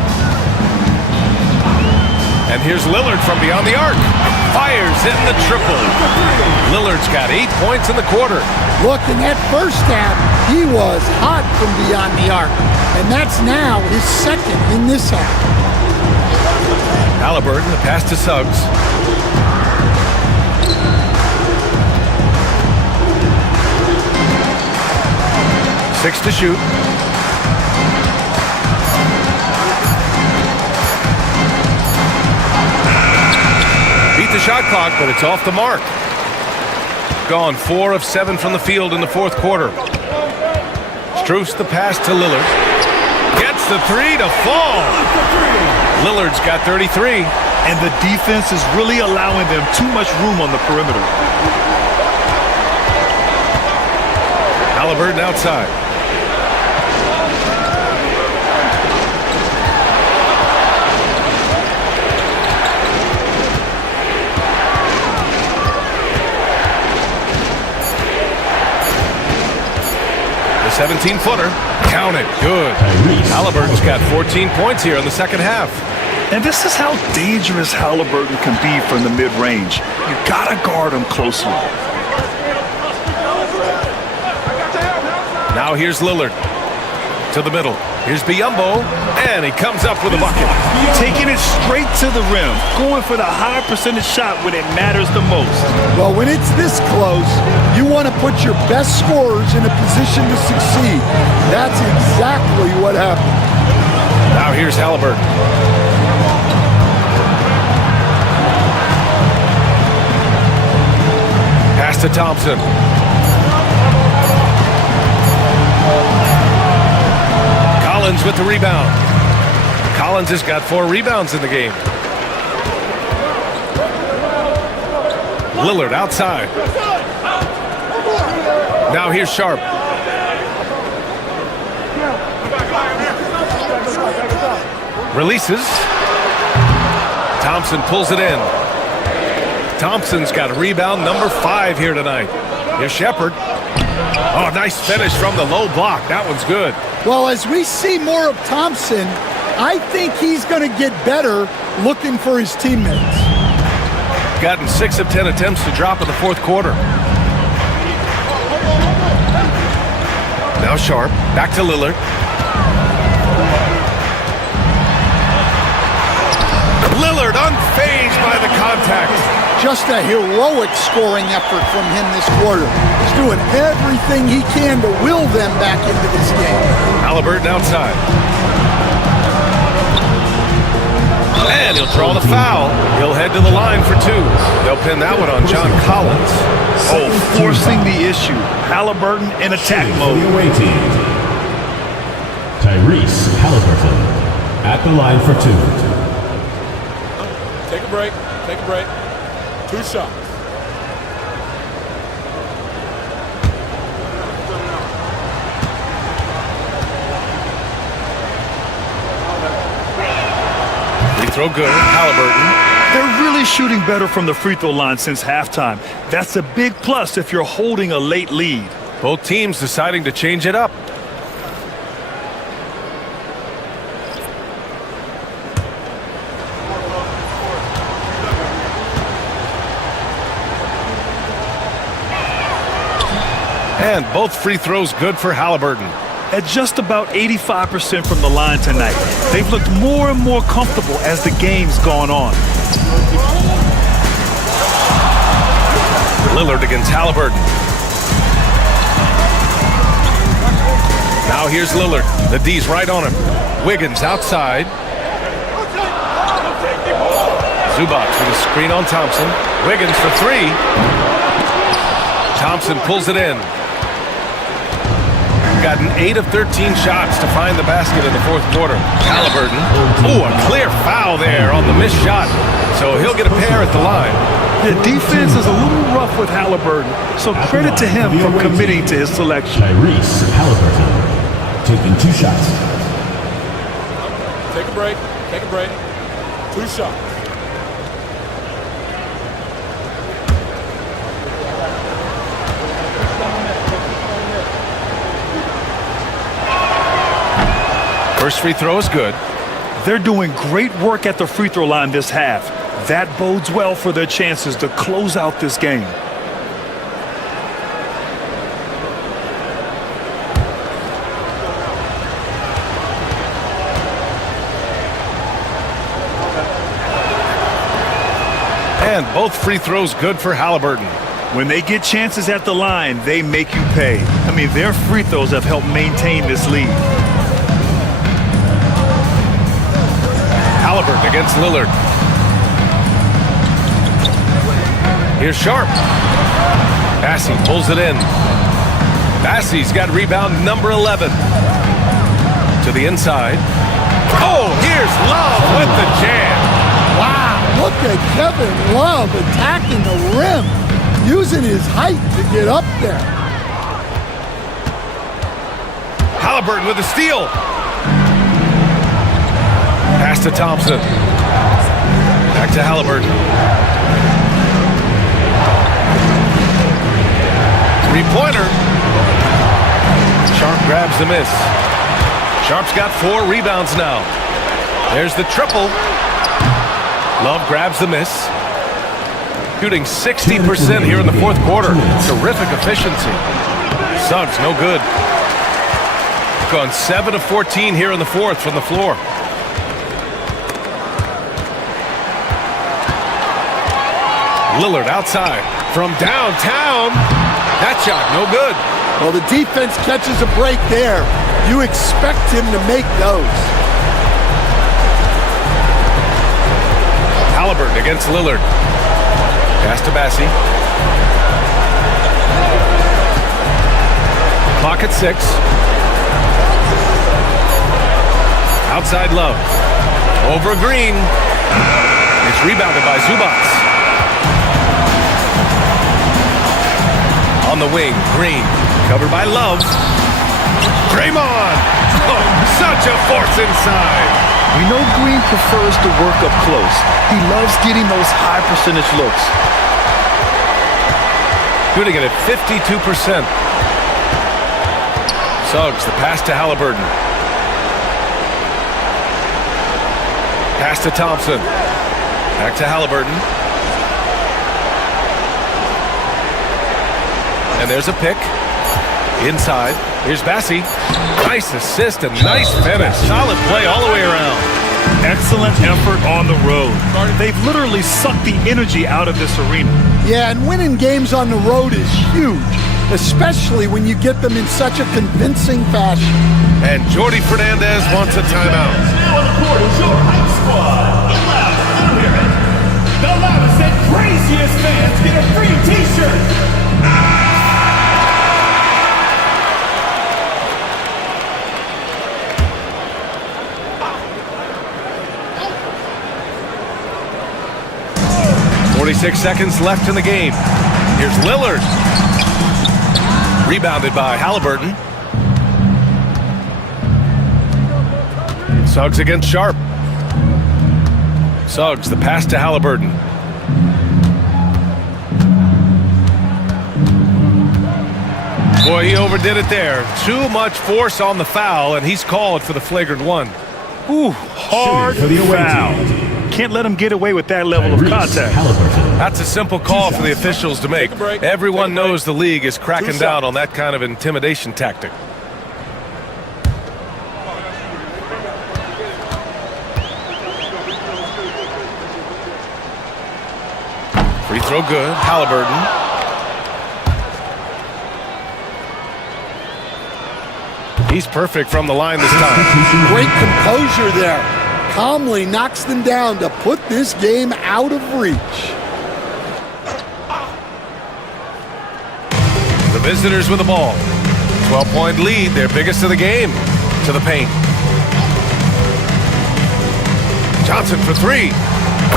And here's Lillard from beyond the arc. Fires in the triple. Lillard's got 8 points in the quarter. Look, in that first half, he was hot from beyond the arc. And that's now his second in this half. Halliburton, the pass to Suggs. Six to shoot. Beat the shot clock, but it's off the mark. Gone 4 of 7 from the field in the fourth quarter. Strus the pass to Lillard. Gets the 3 to fall. Lillard's got 33. And the defense is really allowing them too much room on the perimeter. Halliburton outside. The 17-footer. Count it. Good. Halliburton's got 14 points here in the second half. And this is how dangerous Halliburton can be from the mid-range. You gotta guard him closely. Now here's Lillard to the middle. Here's Biyombo, and he comes up with a bucket. Taking it straight to the rim, going for the high percentage shot when it matters the most. Well, when it's this close, you want to put your best scorers in a position to succeed. That's exactly what happened. Now here's Halliburton. Pass to Thompson. Collins with the rebound. Collins has got 4 rebounds in the game. Lillard outside. Now here's Sharp. Releases. Thompson pulls it in. Thompson's got rebound number 5 here tonight. Here's Shepard. Oh, nice finish from the low block. That one's good. Well, as we see more of Thompson, I think he's going to get better looking for his teammates. Gotten 6 of 10 attempts to drop in the fourth quarter. Now Sharp. Back to Lillard. Lillard unfazed by the contact. Just a heroic scoring effort from him this quarter. He's doing everything he can to will them back into this game. Halliburton outside. And he'll draw the foul. He'll head to the line for 2. They'll pin that one on John Collins. Oh, forcing the issue. Halliburton in attack mode. The away team. Tyrese Halliburton at the line for 2. Take a break. Take a break. 2 shots. Free throw good. Halliburton. They're really really shooting better from the free throw line since halftime. That's a big plus if you're holding a late lead. Both teams deciding to change it up. And both free throws good for Halliburton. At just about 85% from the line tonight. They've looked more and more comfortable as the game's gone on. Lillard against Halliburton. Now here's Lillard. The D's right on him. Wiggins outside. Zubac with a screen on Thompson. Wiggins for three. Thompson pulls it in. Gotten 8 of 13 shots to find the basket in the fourth quarter. Halliburton. Oh, a clear foul there on the missed shot. So he'll get a pair at the line. The defense is a little rough with Halliburton, so credit to him for committing to his selection. Tyrese Halliburton taking 2 shots. Take a break. Take a break. 2 shots. First free throw is good. They're doing great work at the free throw line this half. That bodes well for their chances to close out this game. And both free throws good for Halliburton. When they get chances at the line, they make you pay. I mean, their free throws have helped maintain this lead. Halliburton against Lillard. Here's Sharp. Bassey pulls it in. Bassey's got rebound number 11. To the inside. Oh, here's Love with the jam. Wow, look at Kevin Love attacking the rim, using his height to get up there. Halliburton with a steal. Pass to Thompson. Back to Halliburton. Three-pointer. Sharp grabs the miss. Sharp's got 4 rebounds now. There's the triple. Love grabs the miss. Shooting 60% here in the fourth quarter. Terrific efficiency. Suggs, no good. Gone 7 of 14 here in the fourth from the floor. Lillard outside from downtown. That shot, no good. Well, the defense catches a break there. You expect him to make those. Halliburton against Lillard. Pass to Bassey. Clock at 6. Outside Love. Over Green. It's rebounded by Zubac. On the wing, Green, covered by Love. Draymond! Oh, such a force inside! We know Green prefers to work up close. He loves getting those high percentage looks. Shooting it at 52%. Suggs, the pass to Halliburton. Pass to Thompson. Back to Halliburton. And there's a pick. Inside. Here's Bassey. Nice assist and nice finish. Solid play all the way around. Excellent effort on the road. They've literally sucked the energy out of this arena. Yeah, and winning games on the road is huge, especially when you get them in such a convincing fashion. And Jordy Fernandez wants a timeout. Now on the court is your hype squad. The loudest, hear it. The loudest and craziest fans get a free t-shirt. 46 seconds left in the game. Here's Lillard. Rebounded by Halliburton. Suggs against Sharp. Suggs, the pass to Halliburton. Boy, he overdid it there. Too much force on the foul, and he's called for the flagrant one. Ooh, hard For the away foul. team. Can't let him get away with that level of contact. That's a simple call for the officials to make. Everyone knows the league is cracking down on that kind of intimidation tactic. Free throw good. Halliburton. He's perfect from the line this time. Great composure there. Calmly knocks them down to put this game out of reach. The visitors with the ball. 12-point lead, their biggest of the game. To the paint. Johnson for three.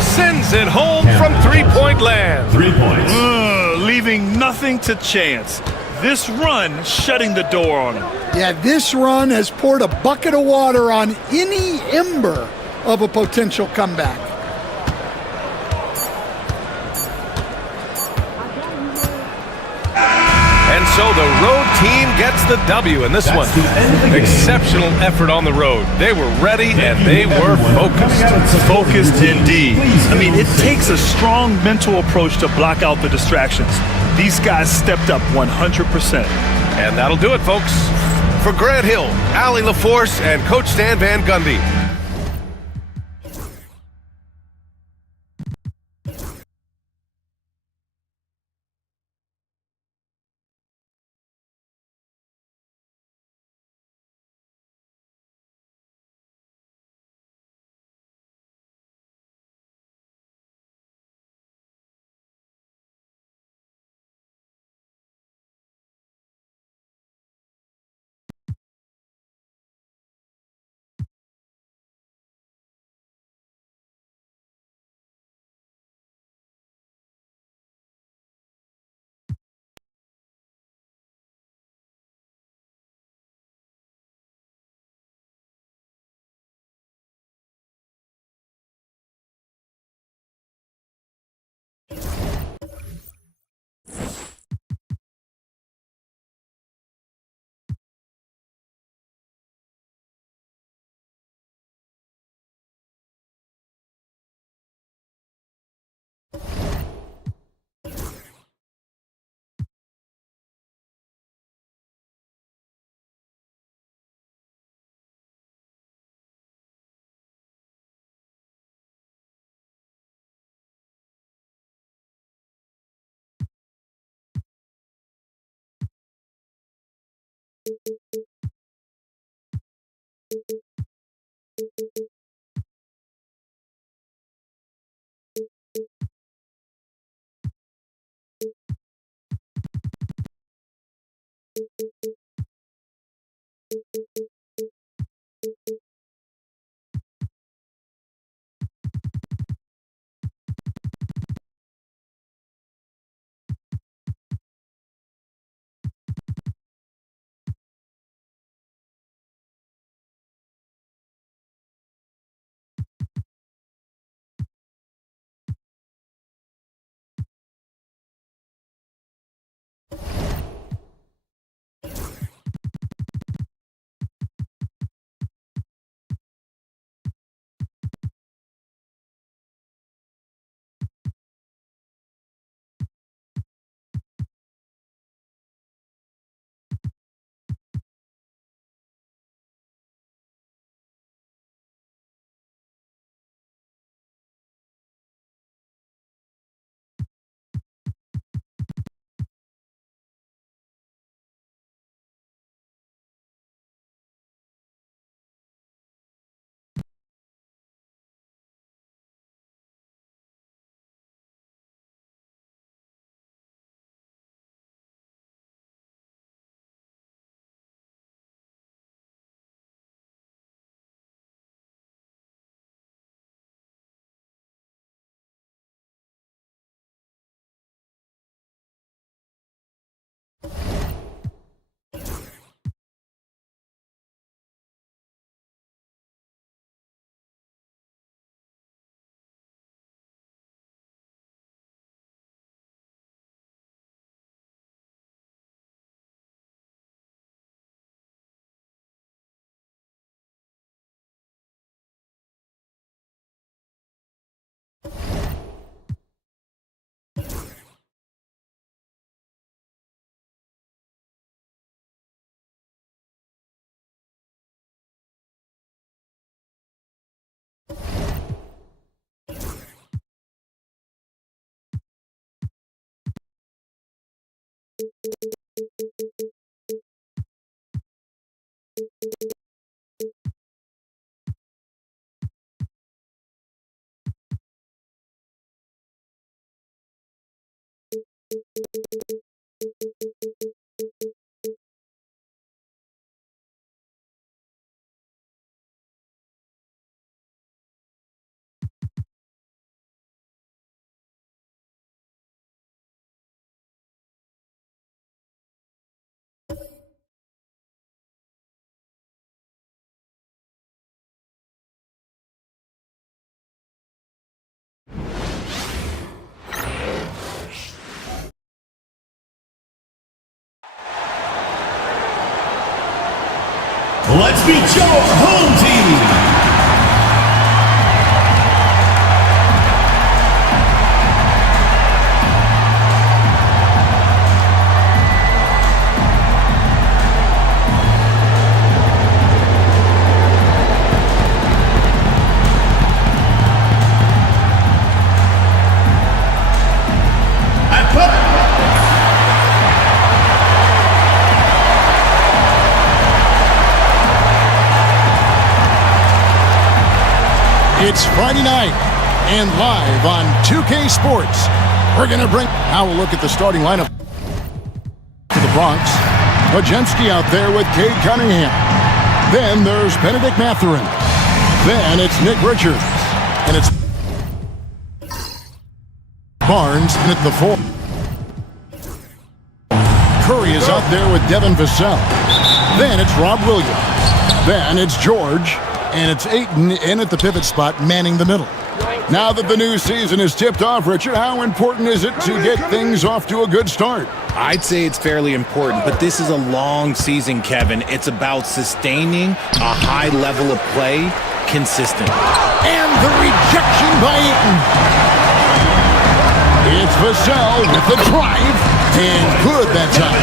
Sends it home from three-point land. 3 points. Leaving nothing to chance. This run shutting the door on him. Yeah, this run has poured a bucket of water on any ember of a potential comeback. And so the road team gets the W in this one. Exceptional effort on the road. They were ready and they were focused. Focused indeed. I mean, it takes a strong mental approach to block out the distractions. These guys stepped up 100%. And that'll do it, folks. For Grant Hill, Allie LaForce, and Coach Stan Van Gundy. Let's meet your home team. It's Friday night and live on 2K Sports. We're going to bring now a look at the starting lineup for the Bronx. Pajemski out there with Cade Cunningham. Then there's Benedict Mathurin. Then it's Nick Richards. And it's Barnes in at the 4. Curry is out there with Devin Vassell. Then it's Rob Williams. Then it's George. And it's Ayton in at the pivot spot, manning the middle. Now that the new season is tipped off, Richard, how important is it to get things off to a good start? I'd say it's fairly important, but this is a long season, Kevin. It's about sustaining a high level of play consistently. And the rejection by Ayton. It's Vassell with the drive, and good that time.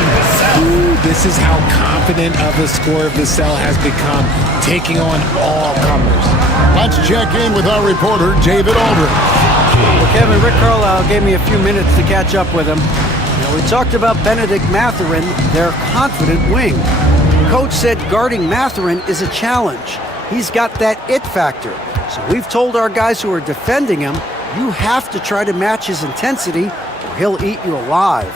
Ooh, this is how confident of a scorer Vassell has become, taking on all comers. Let's check in with our reporter, David Aldridge. Well, Kevin, Rick Carlisle gave me a few minutes to catch up with him. We talked about Benedict Mathurin, their confident wing. Coach said guarding Mathurin is a challenge. He's got that it factor. So we've told our guys who are defending him, you have to try to match his intensity or he'll eat you alive.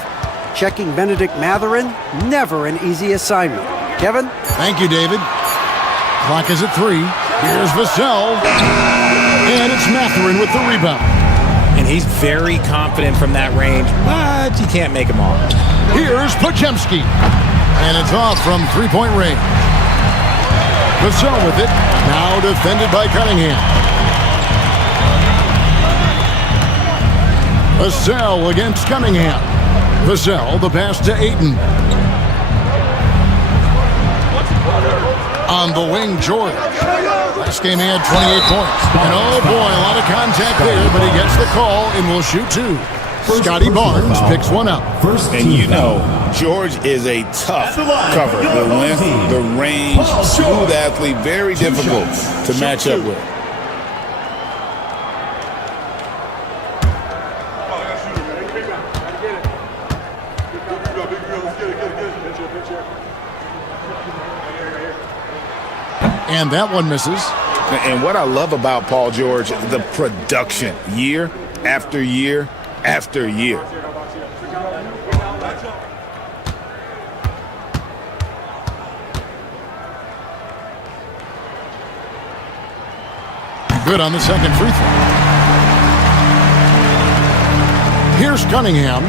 Checking Benedict Mathurin, never an easy assignment. Kevin? Thank you, David. Clock is at 3. Here's Vassell. And it's Mathurin with the rebound. And he's very confident from that range, but you can't make him off. Here's Pajemski. And it's off from three-point range. Vassell with it. Now defended by Cunningham. Vassell against Cunningham. Vassell, the pass to Ayton. On the wing, George. Last game he had 28 points. And oh boy, a lot of contact there, but he gets the call and will shoot 2. Scotty Barnes picks one up. And you know, George is a tough cover. The length, the range, smooth athlete, very difficult to match up with. And that one misses. And what I love about Paul George, the production, year after year after year. Good on the second free throw. Here's Cunningham.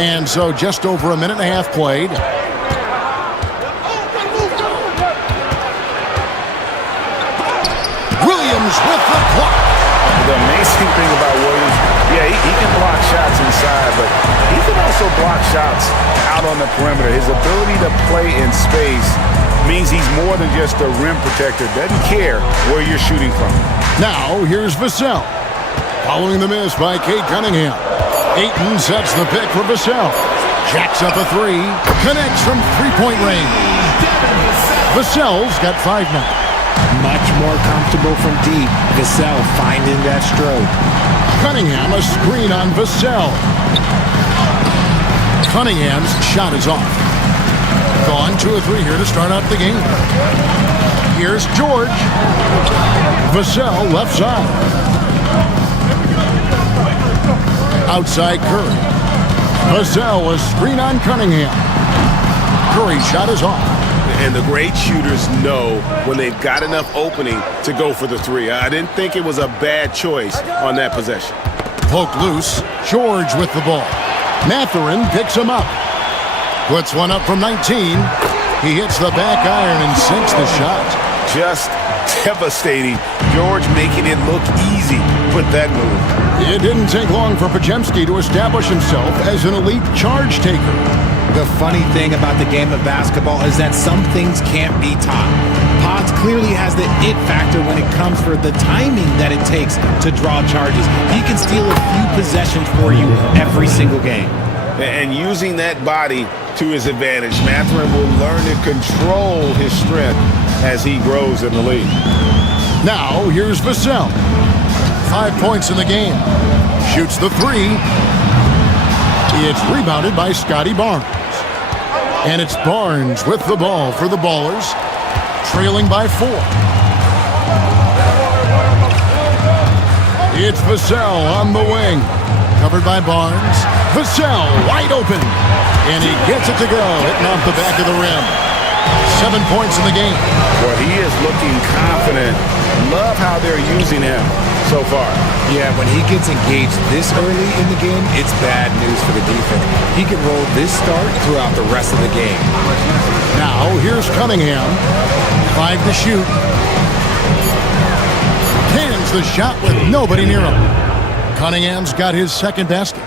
And so just over a minute and a half played. Williams with the block. The amazing thing about Williams, he can block shots inside, but he can also block shots out on the perimeter. His ability to play in space means he's more than just a rim protector. Doesn't care where you're shooting from. Now, here's Vassell. Following the miss by Cade Cunningham. Ayton sets the pick for Vassell. Jacks up a 3. Connects from three-point range. Vassell's got 5 now. Much more comfortable from deep. Vassell finding that stroke. Cunningham, a screen on Vassell. Cunningham's shot is off. Gone 2 of 3 here to start out the game. Here's George. Vassell left side. Outside Curry. Vassell, a screen on Cunningham. Curry's shot is off. And the great shooters know when they've got enough opening to go for the three. I didn't think it was a bad choice on that possession. Poked loose. George with the ball. Mathurin picks him up. Puts one up from 19. He hits the back iron and sinks the shot. Just devastating. George making it look easy with that move. It didn't take long for Podziemski to establish himself as an elite charge taker. The funny thing about the game of basketball is that some things can't be taught. Pods clearly has the it factor when it comes for the timing that it takes to draw charges. He can steal a few possessions for you every single game. And using that body to his advantage, Mathurin will learn to control his strength as he grows in the league. Now, here's Vassell. 5 points in the game. Shoots the three. It's rebounded by Scotty Barnes. And it's Barnes with the ball for the Ballers, trailing by 4. It's Vassell on the wing. Covered by Barnes. Vassell wide open. And he gets it to go, hitting off the back of the rim. 7 points in the game. Well, he is looking confident. Love how they're using him so far. Yeah, when he gets engaged this early in the game, it's bad news for the defense. He can roll this start throughout the rest of the game. Now, here's Cunningham. 5 to shoot. Cans the shot with nobody near him. Cunningham's got his second basket.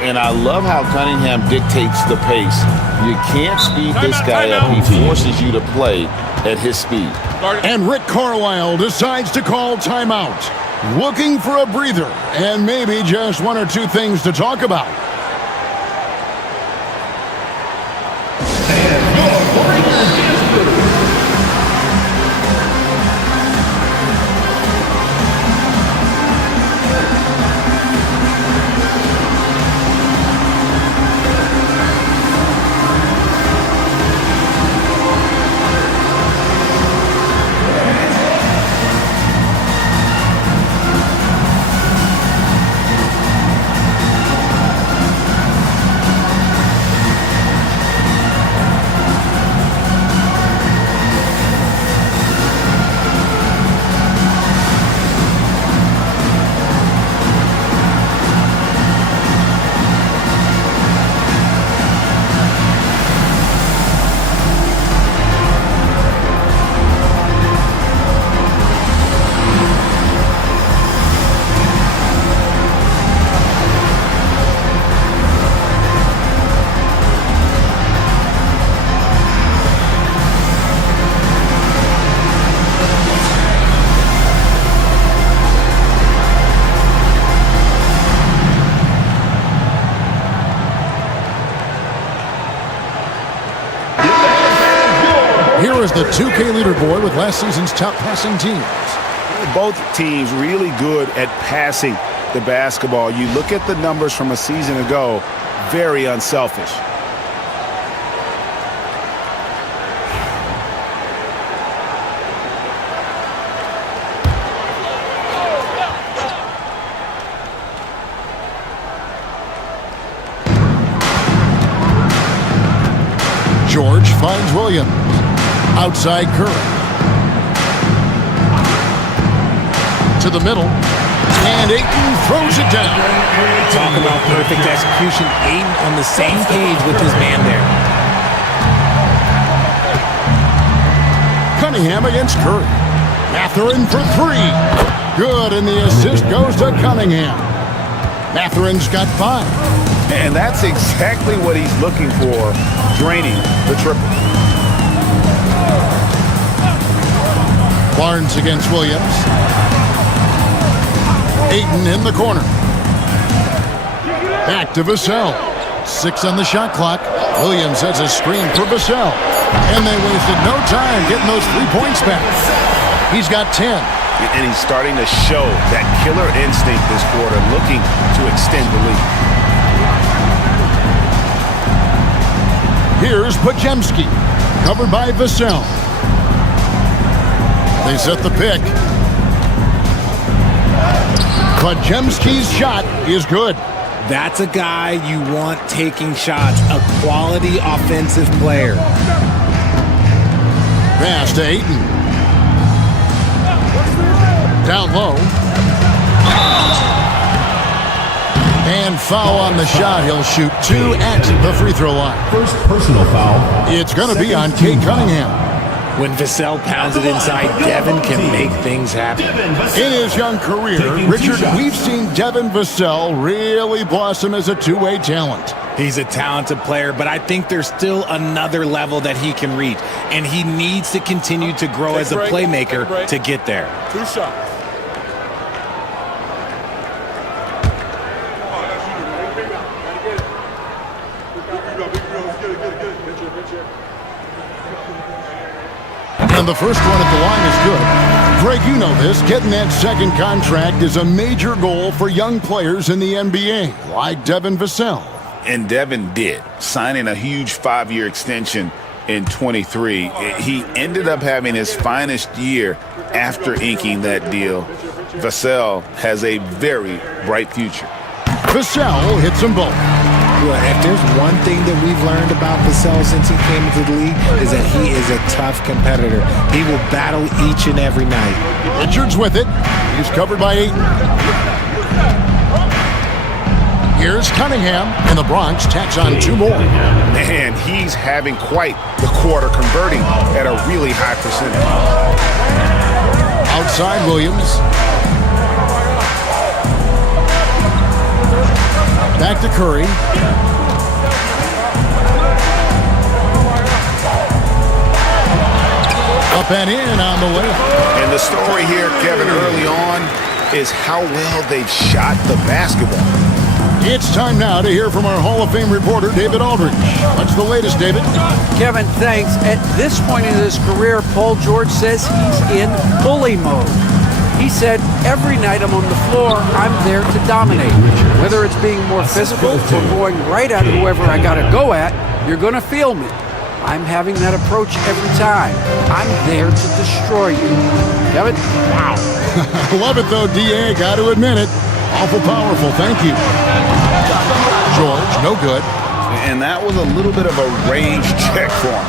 And I love how Cunningham dictates the pace. You can't speed this guy up. He forces you to play at his speed. And Rick Carlisle decides to call timeout. Looking for a breather and maybe just 1 or 2 things to talk about. Here is the 2K leaderboard with last season's top passing teams. Both teams really good at passing the basketball. You look at the numbers from a season ago, very unselfish. George finds Williams. Outside Curry. To the middle. And Ayton throws it down. Talk about perfect execution. Ayton on the same page with his man there. Cunningham against Curry. Mathurin for 3. Good, and the assist goes to Cunningham. Mathurin's got 5. And that's exactly what he's looking for, draining the triple. Barnes against Williams. Ayton in the corner. Back to Vassell. 6 on the shot clock. Williams has a screen for Vassell. And they wasted no time getting those 3 points back. He's got 10. And he's starting to show that killer instinct this quarter, looking to extend the lead. Here's Podziemski, covered by Vassell. They set the pick. Podziemski's shot is good. That's a guy you want taking shots, a quality offensive player. Pass to Ayton. Down low. And foul on the shot. He'll shoot 2 at the free throw line. First personal foul. It's going to be on Kate Cunningham. When Vassell pounds it inside, Devin can make things happen. In his young career, Richard, we've seen Devin Vassell really blossom as a two-way talent. He's a talented player, but I think there's still another level that he can reach, and he needs to continue to grow as a playmaker to get there. 2 shots. And the first one at the line is good. Greg, you know this. Getting that second contract is a major goal for young players in the NBA, like Devin Vassell. And Devin did, signing a huge 5-year extension in 23. He ended up having his finest year after inking that deal. Vassell has a very bright future. Vassell hits them both. Well, if there's one thing that we've learned about Vassell since he came into the league is that he is a tough competitor. He will battle each and every night. Richards with it. He's covered by Ayton. Here's Cunningham, and the Bronx tacks on 2 more. Man, he's having quite the quarter, converting at a really high percentage. Outside Williams. Back to Curry. Up and in on the way. And the story here, Kevin, early on is how well they've shot the basketball. It's time now to hear from our Hall of Fame reporter, David Aldridge. What's the latest, David? Kevin, thanks. At this point in his career, Paul George says he's in bully mode. He said, every night I'm on the floor, I'm there to dominate. Whether it's being more physical or going right at whoever I got to go at, you're going to feel me. I'm having that approach every time. I'm there to destroy you. Kevin? Wow. Love it, though, D.A. Got to admit it. Awful powerful. Thank you. George, no good. And that was a little bit of a range check for him.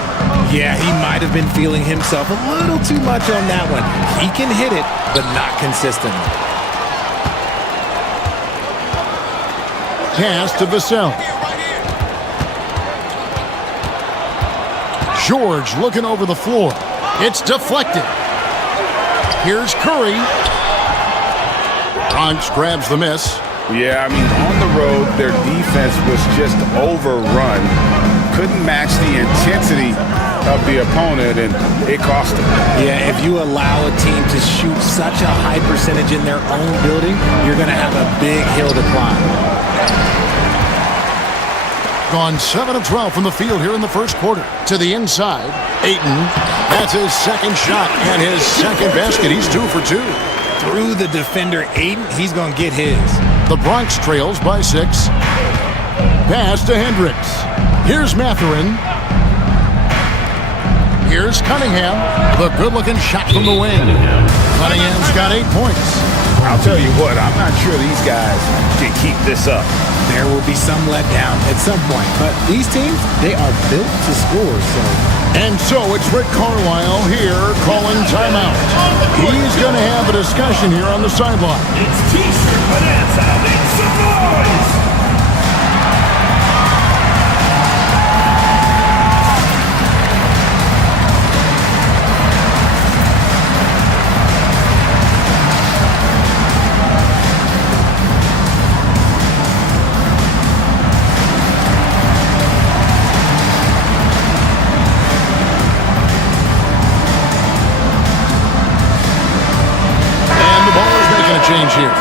Yeah, he might have been feeling himself a little too much on that one. He can hit it, but not consistently. Pass to Vassell. George looking over the floor. It's deflected. Here's Curry. Bronx grabs the miss. Yeah, I mean, on the road, their defense was just overrun. Couldn't match the intensity of the opponent, and it cost them. Yeah, if you allow a team to shoot such a high percentage in their own building, you're going to have a big hill to climb. Gone 7 of 12 from the field here in the first quarter. To the inside, Ayton. That's his second shot and his second basket. He's 2 for 2. Through the defender, Ayton, he's going to get his. The Bronx trails by 6. Pass to Hendricks. Here's Mathurin. Here's Cunningham. The good-looking shot from the wing. Cunningham's got 8 points. I'll tell you what, I'm not sure these guys can keep this up. There will be some letdown at some point, but these teams, they are built to score, so. And so it's Rick Carlisle here calling timeout. He's going to have a discussion here on the sideline. It's T-shirt Bonanza. Make some noise! Change here.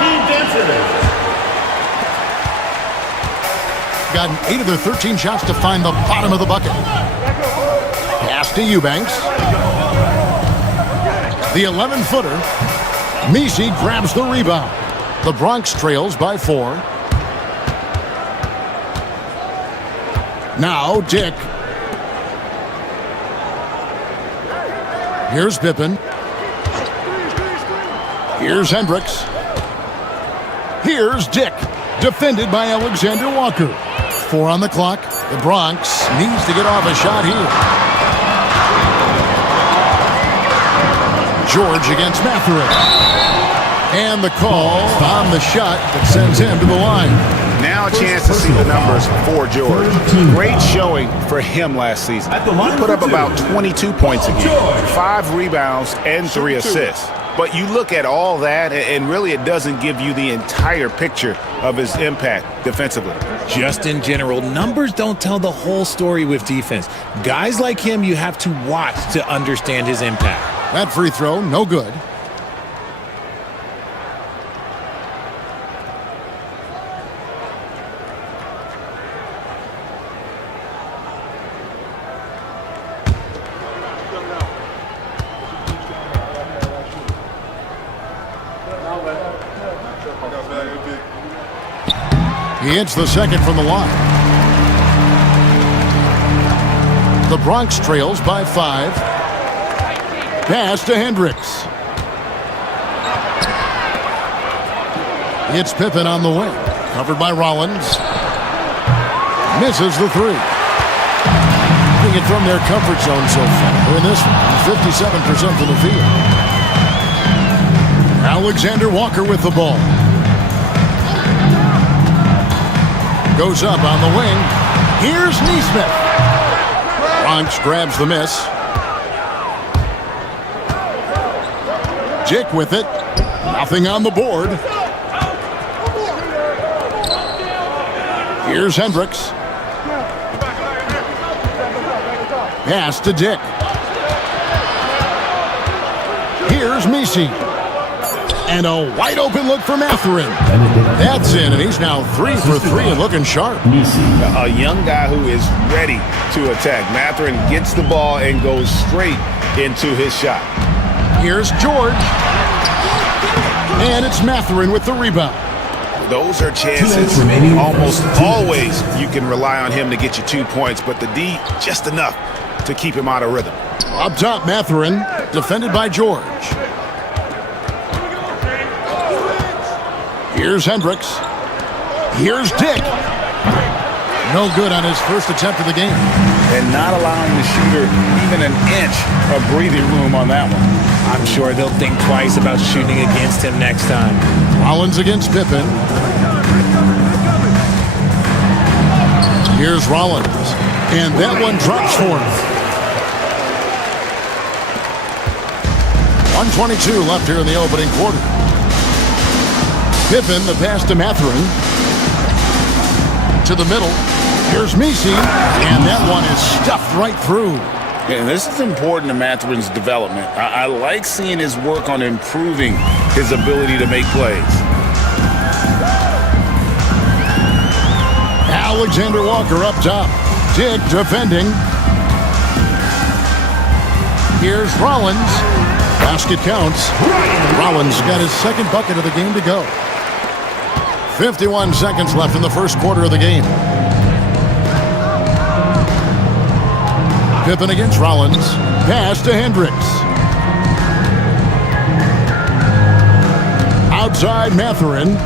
Gotten 8 of their 13 shots to find the bottom of the bucket. Pass to Eubanks. The 11-footer. Messi grabs the rebound. The Bronx trails by 4. Now Dick. Here's Pippen. Here's Hendricks. Here's Dick. defended by Alexander Walker. 4 on the clock. The Bronx needs to get off a shot here. George against Mathurin. And the call on the shot that sends him to the line. Now a chance to see the numbers for George. Great showing for him last season. He put up about 22 points a game, 5 rebounds, and 3 assists. But you look at all that, and really it doesn't give you the entire picture of his impact defensively. Just in general, numbers don't tell the whole story with defense. Guys like him, you have to watch to understand his impact. That free throw, no good. He hits the second from the line. The Bronx trails by 5. Pass to Hendricks. It's Pippen on the wing. Covered by Rollins. Misses the 3. Getting it from their comfort zone so far. In this one, 57% from the field. Alexander Walker with the ball. Goes up on the wing. Here's Neesmith. Bronx grabs the miss. Dick with it. Nothing on the board. Here's Hendricks. Pass to Dick. Here's Messi. And a wide open look for Mathurin. That's in, and he's now 3 for 3 and looking sharp. A young guy who is ready to attack. Mathurin gets the ball and goes straight into his shot. Here's George. And it's Mathurin with the rebound. Those are chances. Almost always you can rely on him to get you 2 points, but the D just enough to keep him out of rhythm. Up top, Mathurin, defended by George. Here's Hendricks. Here's Dick. No good on his first attempt of the game. And not allowing the shooter even an inch of breathing room on that one. I'm sure they'll think twice about shooting against him next time. Rollins against Pippen. Here's Rollins. And that one drops for him. 1:22 left here in the opening quarter. Pippen, the pass to Mathurin. To the middle. Here's Messi. And that one is stuffed right through. And this is important to Mathurin's development. I like seeing his work on improving his ability to make plays. Alexander Walker up top. Dick defending. Here's Rollins. Basket counts. Rollins got his second bucket of the game to go. 51 seconds left in the first quarter of the game. Pippen against Rollins. Pass to Hendricks. Outside Mathurin.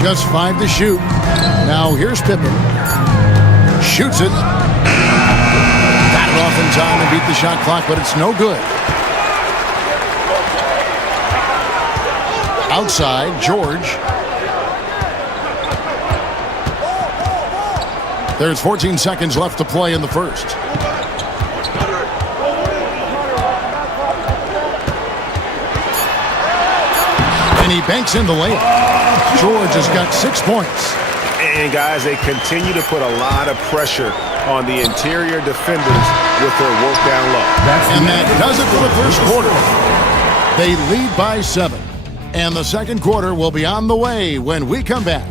Just 5 to shoot. Now here's Pippen. Shoots it. Got it off in time and beat the shot clock, but it's no good. Outside, George. There's 14 seconds left to play in the first. And he banks in the layup. George has got 6 points. And guys, they continue to put a lot of pressure on the interior defenders with their work down low. And that does it for the first quarter. They lead by 7. And the second quarter will be on the way when we come back.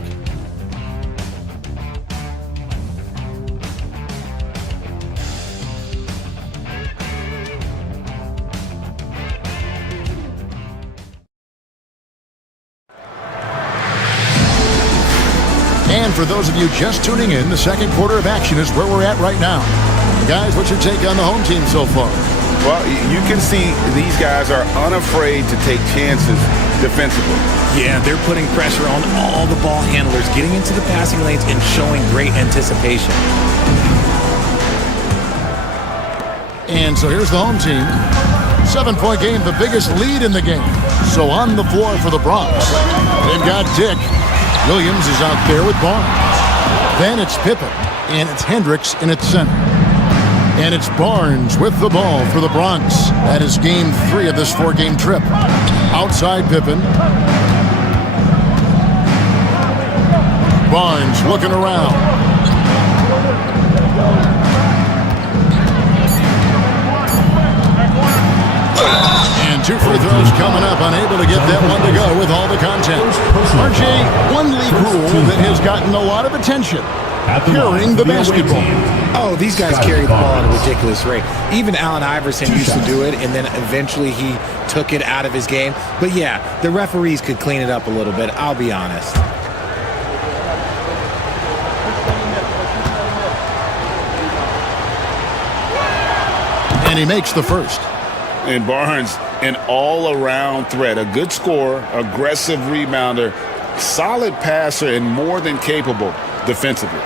And for those of you just tuning in, the second quarter of action is where we're at right now. Guys, what's your take on the home team so far? Well, you can see these guys are unafraid to take chances defensively. Yeah, they're putting pressure on all the ball handlers, getting into the passing lanes and showing great anticipation. And so here's the home team. 7-point game, the biggest lead in the game. So on the floor for the Bronx, they've got Dick. Williams is out there with Barnes. Then it's Pippen, and it's Hendricks in its center. And it's Barnes with the ball for the Bronx. That is game 3 of this 4-game trip. Outside Pippen. Barnes looking around. And 2 free throws coming up, unable to get that one to go with all the content. RJ, one league rule that has gotten a lot of attention. Carrying the basketball. Oh, these guys carry the ball at a ridiculous rate. Even Allen Iverson used to do it, and then eventually he took it out of his game. But yeah, the referees could clean it up a little bit, I'll be honest. And he makes the first. And Barnes, an all-around threat, a good scorer, aggressive rebounder, solid passer, and more than capable defensively.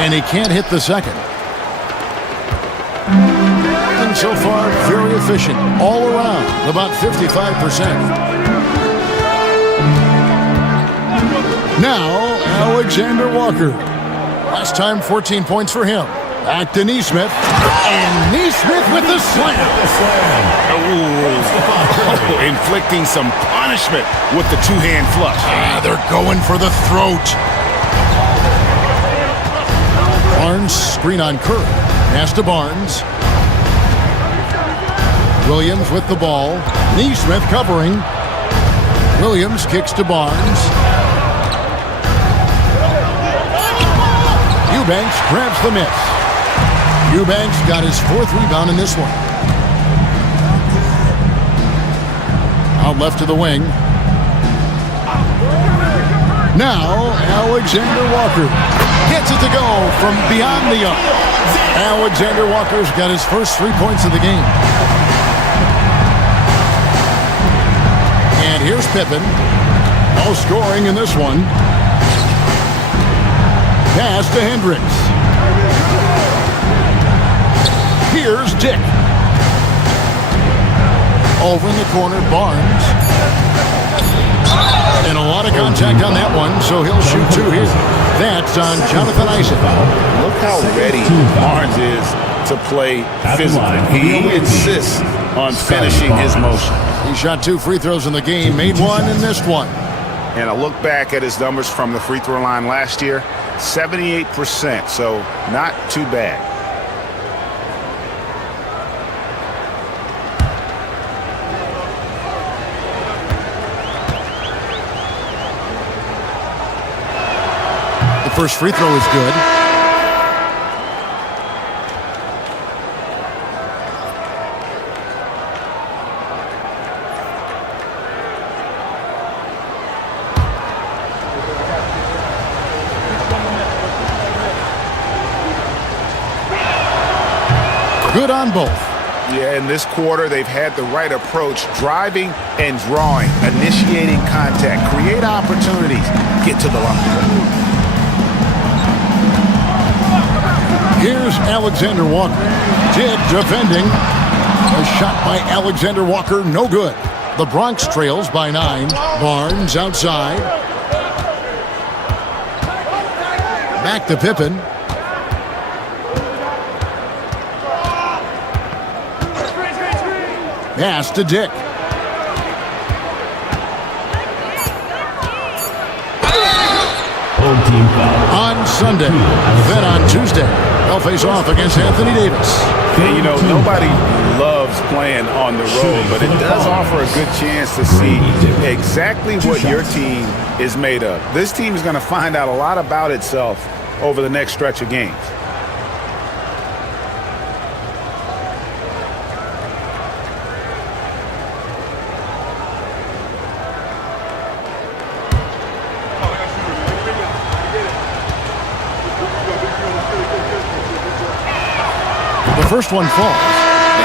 And he can't hit the second. And so far, very efficient. All around, about 55%. Now, Alexander Walker. Last time, 14 points for him. Back to Neesmith. And Neesmith with the slam. Ooh. Inflicting some punishment with the two-hand flush. They're going for the throat. Barnes, screen on Curry. Pass to Barnes. Williams with the ball. Neesmith covering. Williams kicks to Barnes. Eubanks grabs the miss. Eubanks got his 4th rebound in this one. Out left to the wing. Now, Alexander Walker gets it to go from beyond the arc. Alexander Walker's got his first 3 points of the game. And here's Pippen. No scoring in this one. Pass to Hendricks. Here's Dick. Over in the corner, Barnes. And a lot of contact on that one, so he'll shoot 2 here. That's on Jonathan Isaac. Look how ready Barnes is to play physically. He insists on finishing his motion. He shot 2 free throws in the game, made 1 and missed 1. And I look back at his numbers from the free throw line last year, 78%, so not too bad. The first free throw is good. Good on both. Yeah, in this quarter, they've had the right approach, driving and drawing, initiating contact, create opportunities, get to the line. Here's Alexander Walker. Dick defending. A shot by Alexander Walker, no good. The Bronx trails by 9. Barnes outside. Back to Pippen. Pass to Dick. Home team foul. On Sunday, then on Tuesday, they'll face off against Anthony Davis. And, you know, nobody loves playing on the road, but it does offer a good chance to see exactly what your team is made of. This team is going to find out a lot about itself over the next stretch of games. first one falls.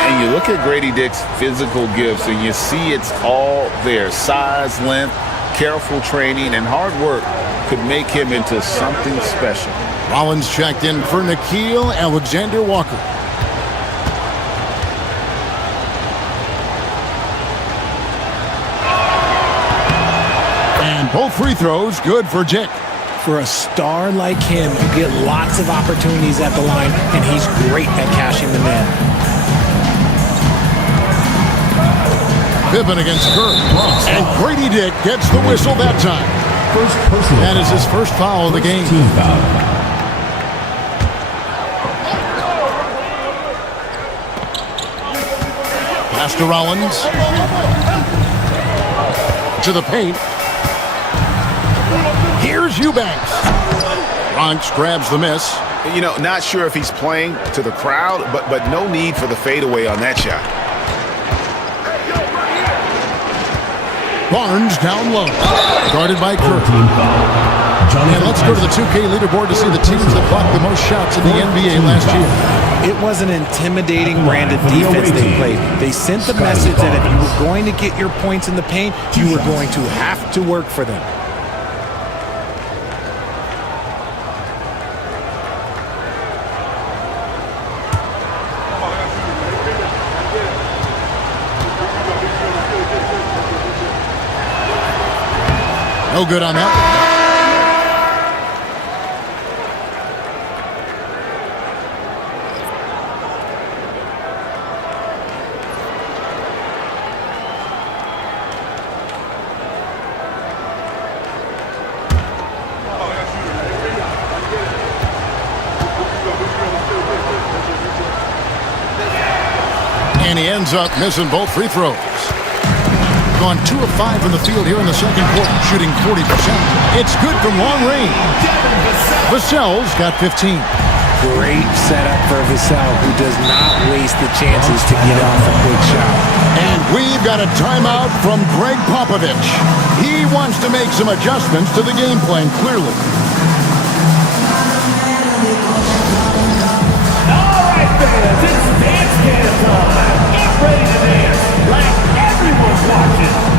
And you look at Grady Dick's physical gifts, and you see it's all there. Size, length, careful training, and hard work could make him into something special. Rollins checked in for Nickeil Alexander-Walker. And both free throws good for Dick. For a star like him, you get lots of opportunities at the line, and he's great at cashing them in. Pippen against Kerr. And Grady Dick gets the whistle that time. First personal That is his first foul of the game. Team foul. Pass to Rollins. To the paint. Here's Eubanks. Bronx grabs the miss. You know, not sure if he's playing to the crowd, but no need for the fadeaway on that shot. Barnes down low. Guarded by Kerr. And let's go to the 2K leaderboard to see the teams that blocked the most shots in the NBA last year. It was an intimidating brand of defense they played. They sent the message that if you were going to get your points in the paint, you were going to have to work for them. No good on that one. And he ends up missing both free throws. Gone 2 of 5 from the field here in the second quarter, shooting 40%. It's good from long range. Vassell's got 15. Great setup for Vassell, who does not waste the chances to get off a quick shot. And we've got a timeout from Greg Popovich. He wants to make some adjustments to the game plan, clearly. All right, fans, it's dance can time. Get ready to dance like everyone's watching.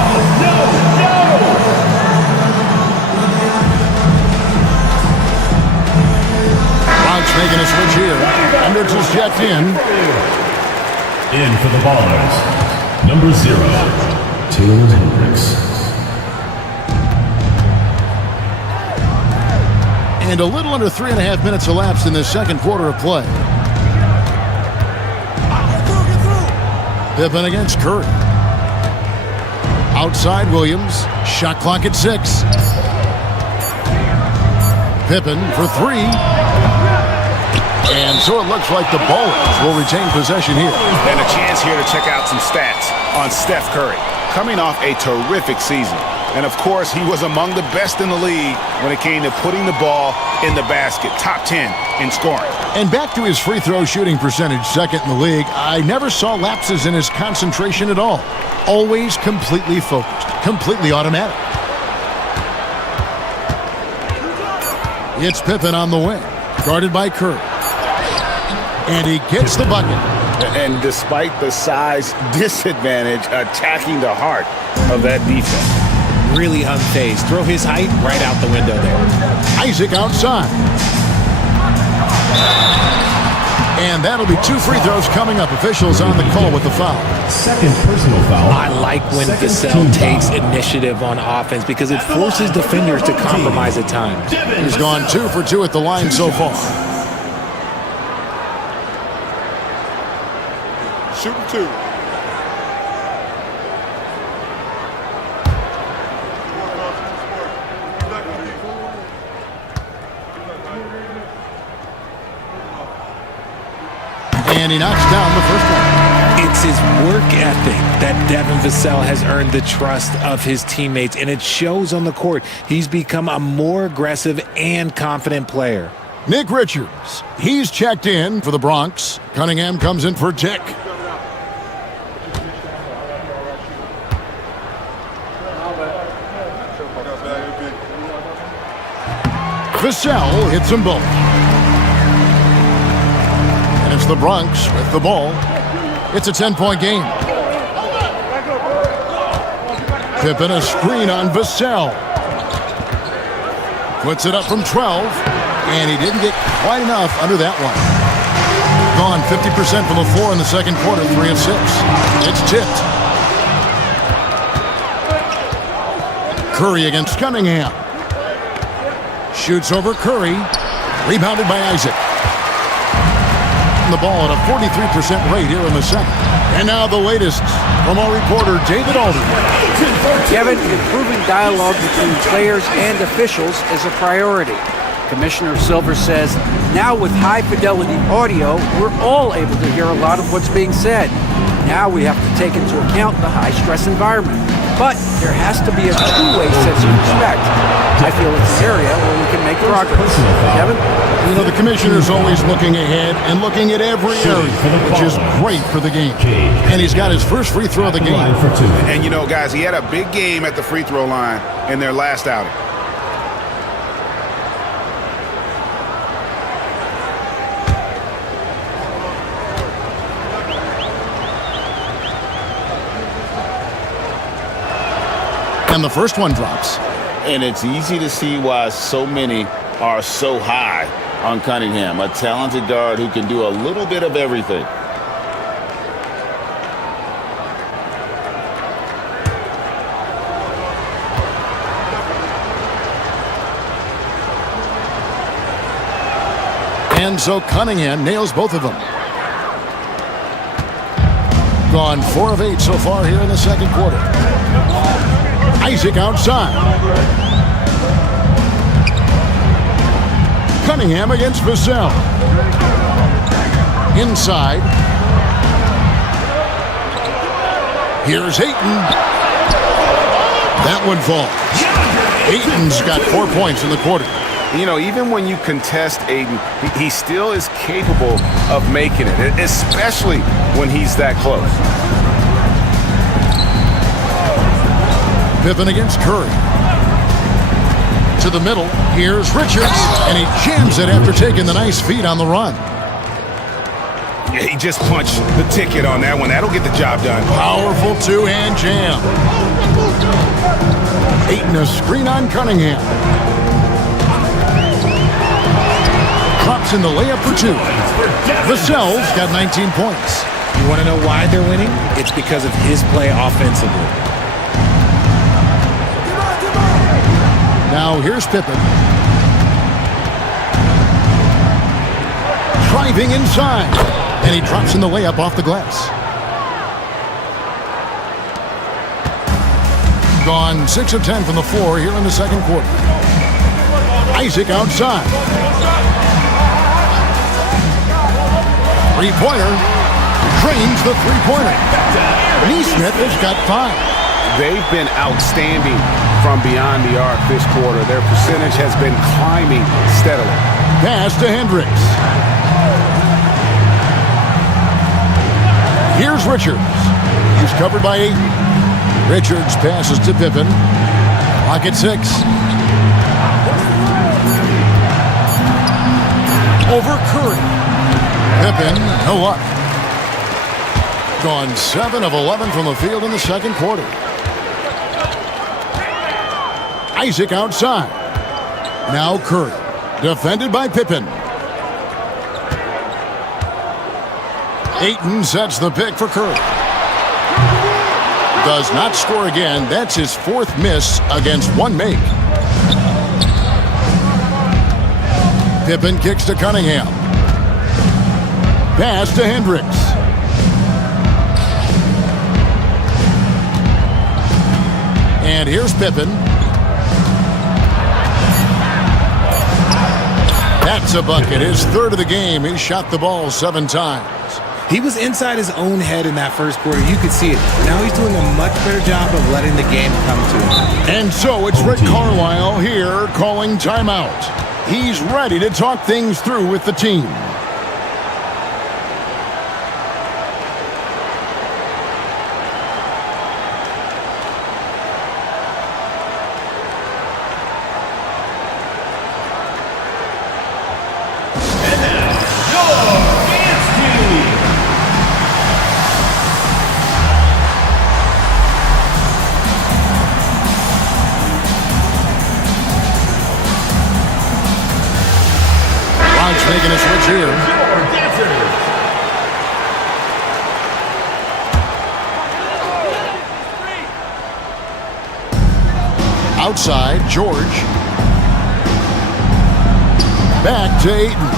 Oh, no, no! Bronx making a switch here. Hendricks is checked in. In for the Ballers, number 0, Taylor Hendricks. And a little under 3.5 minutes elapsed in this second quarter of play. Pippen against Curry. Outside Williams. Shot clock at 6. Pippen for 3. And so it looks like the Ballers will retain possession here. And a chance here to check out some stats on Steph Curry. Coming off a terrific season. And of course, he was among the best in the league when it came to putting the ball in the basket. Top 10 in scoring. And back to his free throw shooting percentage, second in the league. I never saw lapses in his concentration at all. Always completely focused, completely automatic. It's Pippen on the wing, guarded by Kerr. And he gets the bucket. And despite the size disadvantage, attacking the heart of that defense. Really unfazed. Throw his height right out the window there. Isaac outside. And that'll be 2 free throws coming up. Officials on the call with the foul. Second personal foul. I like when Vassell takes initiative on offense because it forces defenders to compromise at times. He's gone 2 for 2 at the line so far. Shooting 2. And he knocks down the first one. It's his work ethic that Devin Vassell has earned the trust of his teammates, and it shows on the court. He's become a more aggressive and confident player. Nick Richards, he's checked in for the Bronx. Cunningham comes in for Tick. Vassell hits them both. And it's the Bronx with the ball. It's a 10-point game. Pippen a screen on Vassell. Puts it up from 12, and he didn't get quite enough under that one. Gone 50% from the floor in the second quarter, 3 of 6. It's tipped. Curry against Cunningham. Shoots over Curry. Rebounded by Isaac. The ball at a 43% rate here in the second. And now the latest from our reporter, David Alden. Kevin, improving dialogue between players and officials is a priority. Commissioner Silver says, now with high-fidelity audio, we're all able to hear a lot of what's being said. Now we have to take into account the high-stress environment. But there has to be a two-way sense of respect. I feel it's an area where we can make progress. Kevin? You know, the commissioner's always looking ahead and looking at every area, which is great for the game. And he's got his first free throw of the game. And you know, guys, he had a big game at the free throw line in their last outing. And the first one drops. And it's easy to see why so many are so high on Cunningham, a talented guard who can do a little bit of everything. And so Cunningham nails both of them. Gone 4 of 8 so far here in the second quarter. Isaac outside. Cunningham against Vassell. Inside. Here's Ayton. That one falls. Ayton's got 4 points in the quarter. You know, even when you contest Ayton, he still is capable of making it, especially when he's that close. Pippen against Curry. To the middle. Here's Richards, and he jams it after taking the nice feed on the run. Yeah, he just punched the ticket on that one. That'll get the job done. Powerful two-hand jam. Ayton a screen on Cunningham. Drops in the layup for 2. Vassell's got 19 points. You want to know why they're winning? It's because of his play offensively. Now here's Pippen. Driving inside. And he drops in the layup off the glass. Gone 6 of 10 from the floor here in the second quarter. Isaac outside. Three-pointer. Drains the three-pointer. Neesmith has got 5. They've been outstanding from beyond the arc this quarter. Their percentage has been climbing steadily. Pass to Hendricks. Here's Richards. He's covered by Ayton. Richards passes to Pippen. Clock at 6. Over Curry. Pippen, no luck. Gone 7 of 11 from the field in the second quarter. Isaac outside. Now Curry. Defended by Pippen. Ayton sets the pick for Curry. Does not score again. That's his 4th miss against 1 make. Pippen kicks to Cunningham. Pass to Hendricks. And here's Pippen. That's a bucket. His 3rd of the game. He shot the ball 7 times. He was inside his own head in that first quarter. You could see it. Now he's doing a much better job of letting the game come to him. And so it's Rick Carlisle here calling timeout. He's ready to talk things through with the team. the switch here. Outside, George. Back to Ayton.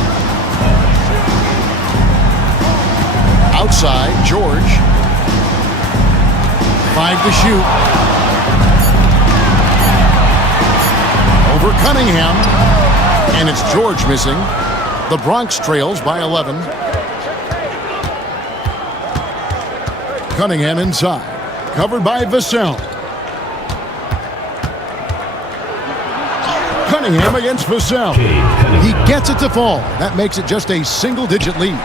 Outside, George. 5 to shoot. Over Cunningham. And it's George missing. The Bronx trails by 11. Cunningham inside. Covered by Vassell. Cunningham against Vassell. He gets it to fall. That makes it just a single-digit lead.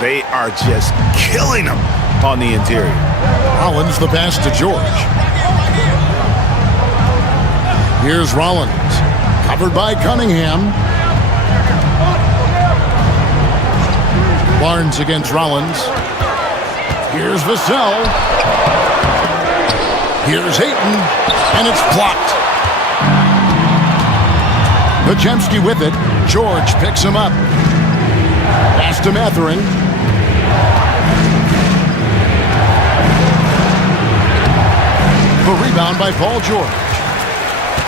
They are just killing him on the interior. Rollins the pass to George. Here's Rollins. Covered by Cunningham. Barnes against Rollins. Here's Vassell. Here's Ayton. And it's blocked. Podziemski with it. George picks him up. Pass to Mathurin. The rebound by Paul George.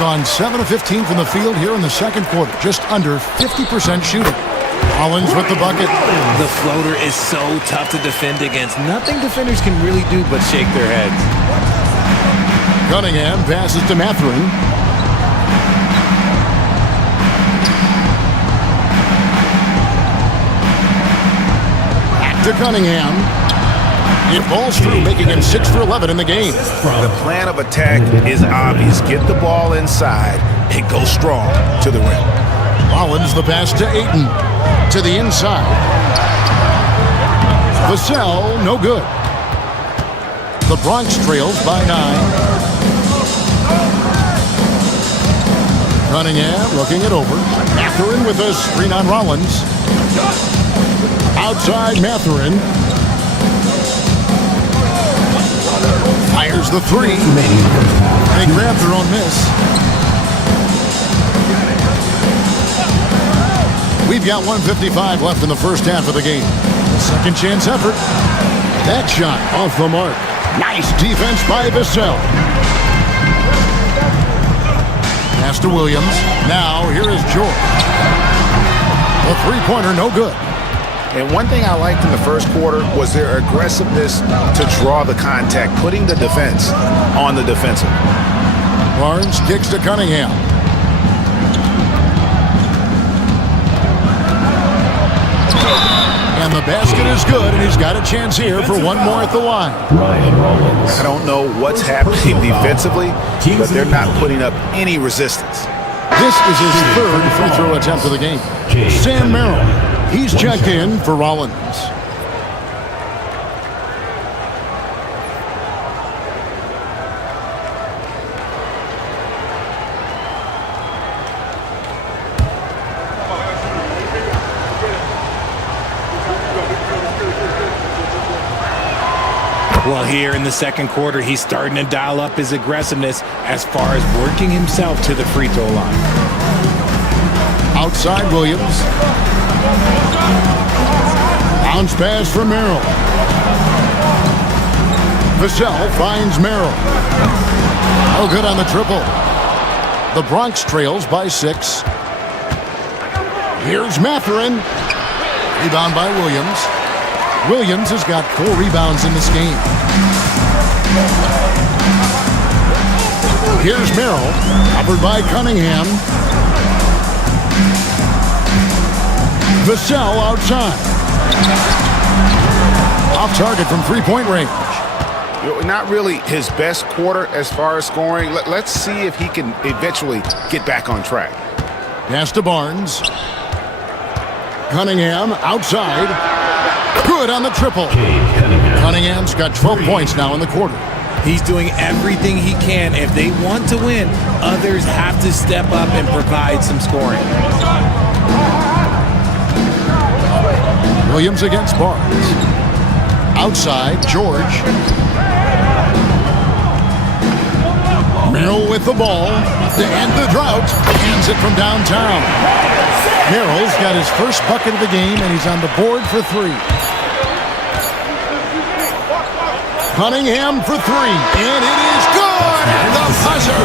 Gone 7 of 15 from the field here in the second quarter. Just under 50% shooting. Rollins with the bucket. The floater is so tough to defend against. Nothing defenders can really do but shake their heads. Cunningham passes to Mathurin. To Cunningham. It falls through, making him 6 for 11 in the game. The plan of attack is obvious. Get the ball inside and go strong to the rim. Rollins the pass to Ayton. To the inside. Vassell, no good. The Bronx trails by 9. Cunningham looking it over. Mathurin with a screen on Rollins. Outside Mathurin. Fires the 3. They grab their own miss. We've got 1:55 left in the first half of the game. Second chance effort. That shot off the mark. Nice defense by Vassell. Pass to Williams. Now here is George. The three-pointer no good. And one thing I liked in the first quarter was their aggressiveness to draw the contact, putting the defense on the defensive. Barnes kicks to Cunningham. And the basket is good, and he's got a chance here for one more at the line. I don't know what's happening defensively, but they're not putting up any resistance. This is his third free throw attempt of the game. Sam Merrill. He's checked in for Rollins. Well, here in the second quarter, he's starting to dial up his aggressiveness as far as working himself to the free throw line. Outside Williams. Bounce pass for Merrill. Vassell finds Merrill. No good on the triple. The Bronx trails by 6. Here's Mathurin. Rebound by Williams. Williams has got 4 rebounds in this game. Here's Merrill. Covered by Cunningham. Vassell outside. Off target from three-point range. Not really his best quarter as far as scoring. Let's see if he can eventually get back on track. Pass to Barnes. Cunningham outside. Good on the triple. Cunningham's got 12 points now in the quarter. He's doing everything he can. If they want to win, others have to step up and provide some scoring. Williams against Barnes. Outside, George. Merrill with the ball to end the drought. Hands it from downtown. Merrill's got his first bucket of the game, and he's on the board for 3. Cunningham for 3, and it is good! And the buzzer!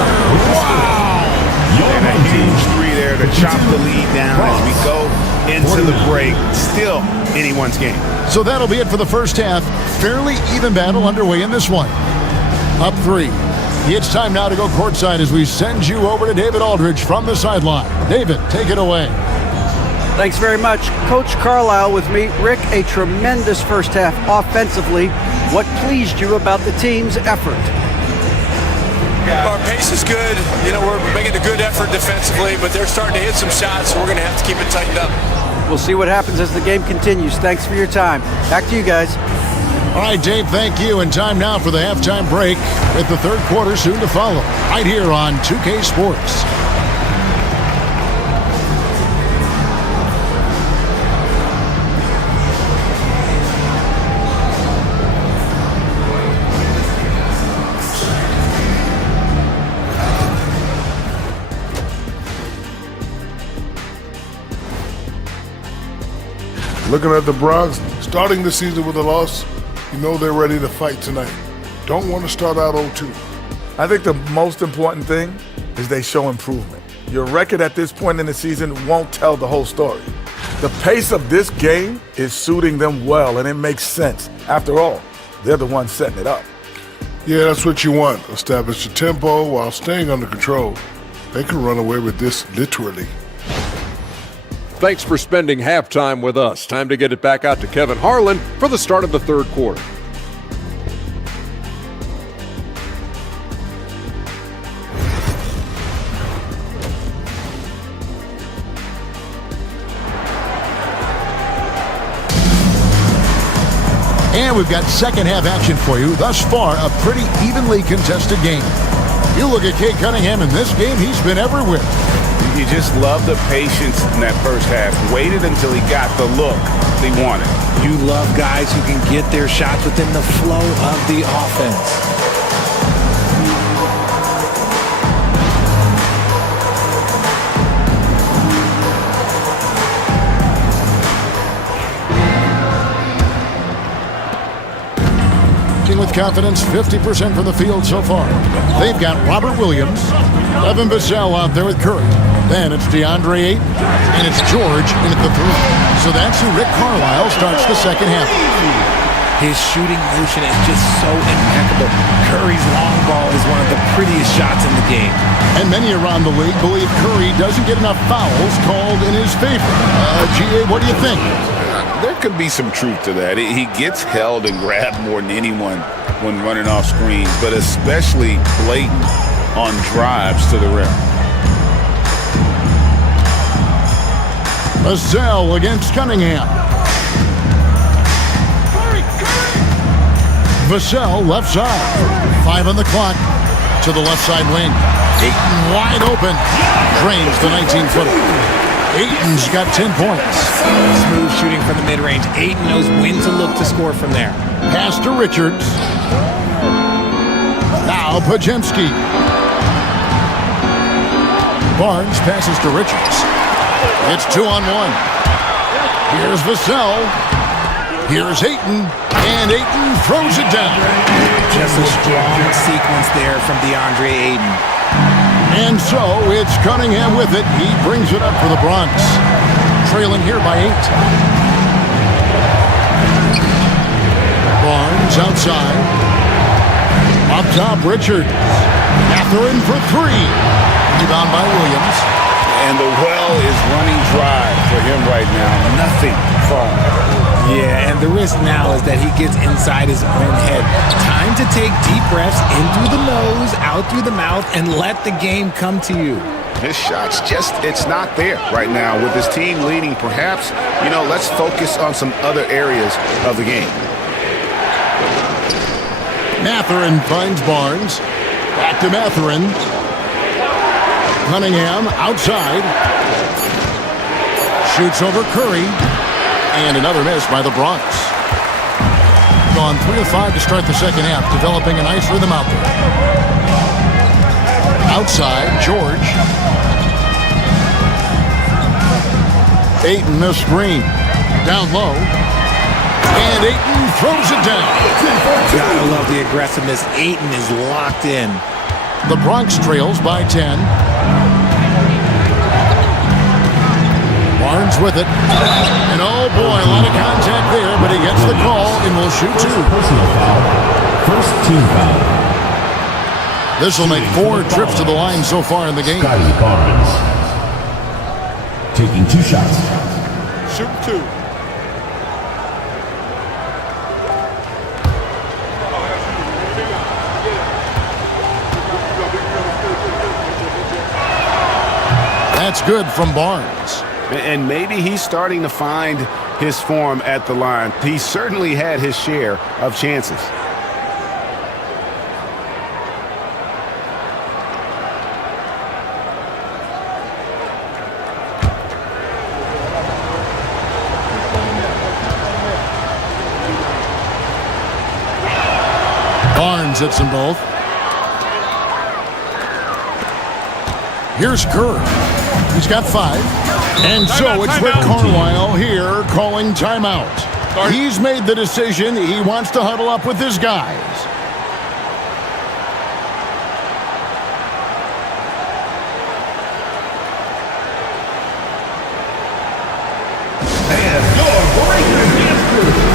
Wow! And a huge 3 there to chop the lead down as we go into the break. Still anyone's game. So that'll be it for the first half. Fairly even battle underway in this one. Up 3. It's time now to go courtside as we send you over to David Aldridge from the sideline. David, take it away. Thanks very much. Coach Carlisle with me. Rick, a tremendous first half offensively. What pleased you about the team's effort? Our pace is good. You know, we're making a good effort defensively, but they're starting to hit some shots, so we're going to have to keep it tightened up. We'll see what happens as the game continues. Thanks for your time. Back to you guys. All right, Dave, thank you. And time now for the halftime break with the third quarter soon to follow. Right here on 2K Sports. Looking at the Bronx, starting the season with a loss, you know they're ready to fight tonight. Don't want to start out 0-2. I think the most important thing is they show improvement. Your record at this point in the season won't tell the whole story. The pace of this game is suiting them well, and it makes sense. After all, they're the ones setting it up. Yeah, that's what you want. Establish the tempo while staying under control. They can run away with this literally. Thanks for spending halftime with us. Time to get it back out to Kevin Harlan for the start of the third quarter. And we've got second half action for you. Thus far, a pretty evenly contested game. You look at Cade Cunningham in this game, he's been everywhere. You just love the patience in that first half. Waited until he got the look he wanted. You love guys who can get their shots within the flow of the offense. With confidence, 50% from the field so far. They've got Robert Williams, Evan Vassell out there with Curry. Then it's DeAndre Ayton, and it's George in at the 3. So that's who Rick Carlisle starts the second half. His shooting motion is just so impeccable. Curry's long ball is one of the prettiest shots in the game. And many around the league believe Curry doesn't get enough fouls called in his favor. GA, what do you think? There could be some truth to that. He gets held and grabbed more than anyone when running off screens, but especially blatant on drives to the rim. Vassell against Cunningham. Vassell left side. 5 on the clock to the left side wing. Ayton wide open. Drains the 19-footer. Ayton's got 10 points. Smooth shooting from the mid-range. Ayton knows when to look to score from there. Pass to Richards. Now Pajemski. Barnes passes to Richards. It's 2-on-1. Here's Vassell. Here's Ayton. And Ayton throws it down. Just a strong sequence there from DeAndre Ayton. And so it's Cunningham with it. He brings it up for the Bronx. Trailing here by 8. Barnes outside. Up top, Richards. Mathurin for 3. Rebound by Williams. And the well is running dry for him right now. Nothing falling. Yeah, and the risk now is that he gets inside his own head. Time to take deep breaths in through the nose, out through the mouth, and let the game come to you. His shot's just, it's not there right now. With his team leading, perhaps, let's focus on some other areas of the game. Mathurin finds Barnes. Back to Mathurin. Cunningham outside. Shoots over Curry. And another miss by the Bronx. Gone 3 of 5 to start the second half, developing a nice rhythm out there. Outside, George. Ayton the screen. Down low. And Ayton throws it down. Gotta love the aggressiveness. Ayton is locked in. The Bronx trails by 10. Barnes with it. And oh boy, a lot of contact there, but he gets the call and will shoot two. Personal foul. First team foul. This will make 4 trips to the line so far in the game. Scotty Barnes. Taking 2 shots. Shoot 2. That's good from Barnes. And maybe he's starting to find his form at the line. He certainly had his share of chances. Barnes hits them both. Here's Kerr. He's got 5. And so it's Rick Carlisle here calling timeout. He's made the decision. He wants to huddle up with his guys. And your breaker history.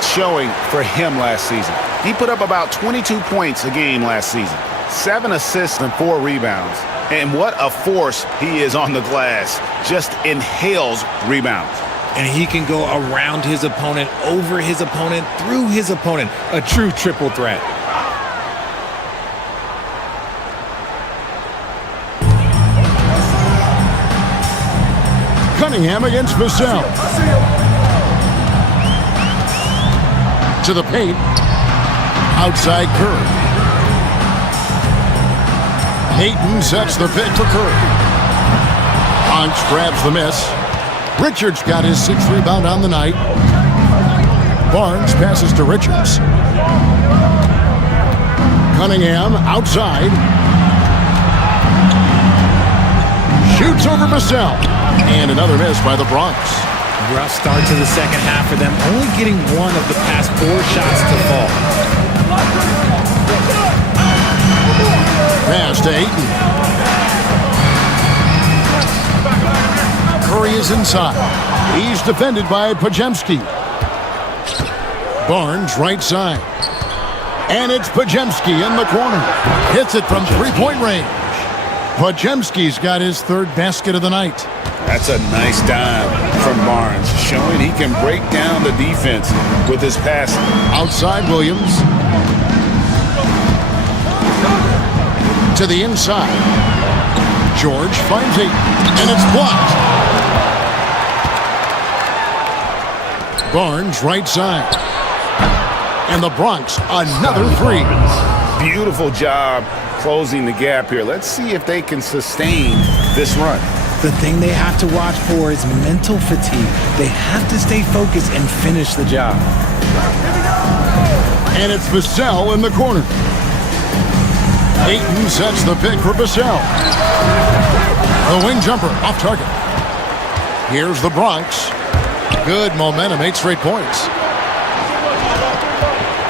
Showing for him last season. He put up about 22 points a game last season, 7 assists and 4 rebounds. And what a force he is on the glass. Just inhales rebounds. And he can go around his opponent, over his opponent, through his opponent. A true triple threat. Cunningham against Vassell. To the paint. Outside Kerr. Ayton sets the pick for Kerr. Bronx grabs the miss. Richards got his 6th rebound on the night. Barnes passes to Richards. Cunningham outside. Shoots over Vassell. And another miss by the Bronx. Rough start to the second half for them, only getting 1 of the past 4 shots to fall. Pass to Ayton. Curry is inside. He's defended by Pajemski. Barnes right side. And it's Pajemski in the corner. Hits it from 3-point range. Pajemski's got his 3rd basket of the night. That's a nice dime from Barnes, showing he can break down the defense with his passing. Outside Williams. To the inside. George finds Ayton, and it's blocked. Barnes right side. And the Bronx, another 3. Beautiful job closing the gap here. Let's see if they can sustain this run. The thing they have to watch for is mental fatigue. They have to stay focused and finish the job. And it's Vassell in the corner. Ayton sets the pick for Vassell. The wing jumper off target. Here's the Bronx. Good momentum, 8 straight points.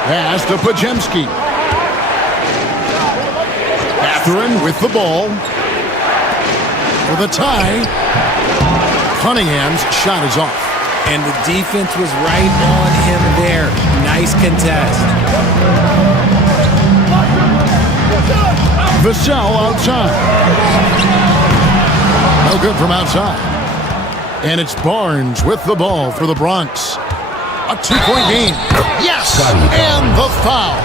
Pass to Pajemski. Catherine with the ball. For the tie. Cunningham's shot is off. And the defense was right on him there. Nice contest. Vassell outside. No good from outside. And it's Barnes with the ball for the Bronx. A 2-point game. Yes! And the foul.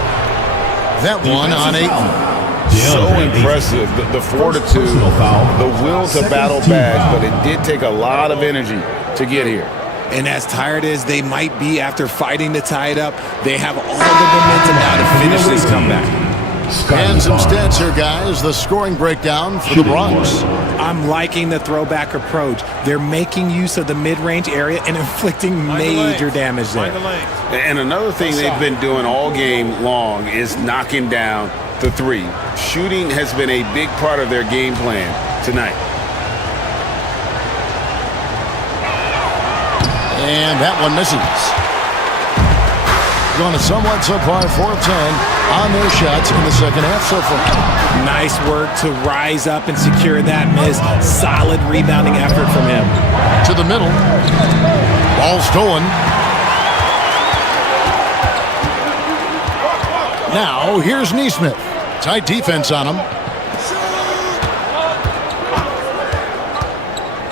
That one on Ayton. So impressive, the fortitude, the will to battle back, but it did take a lot of energy to get here. And as tired as they might be after fighting to tie it up, they have all the momentum now to finish this comeback. And some stats here, guys. The scoring breakdown for the Bronx. I'm liking the throwback approach. They're making use of the mid-range area and inflicting major damage there. And another thing they've been doing all game long is knocking down the three. Shooting has been a big part of their game plan tonight. And that one misses. Going to somewhat subpar 4 of 10 on their shots in the second half so far. Nice work to rise up and secure that miss. Solid rebounding effort from him. To the middle. Ball stolen. Now, here's Neesmith. Tight defense on him.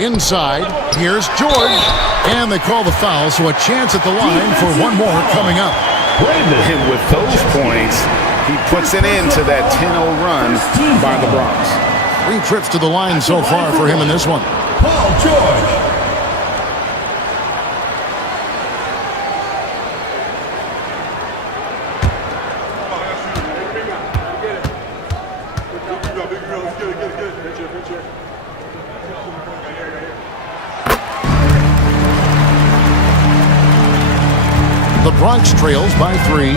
Inside, here's George. And they call the foul, so a chance at the line for one more coming up. And with those points, he puts an end to that 10-0 run by the Bronx. 3 trips to the line so far for him in this one. Paul George. The Bronx trails by 3.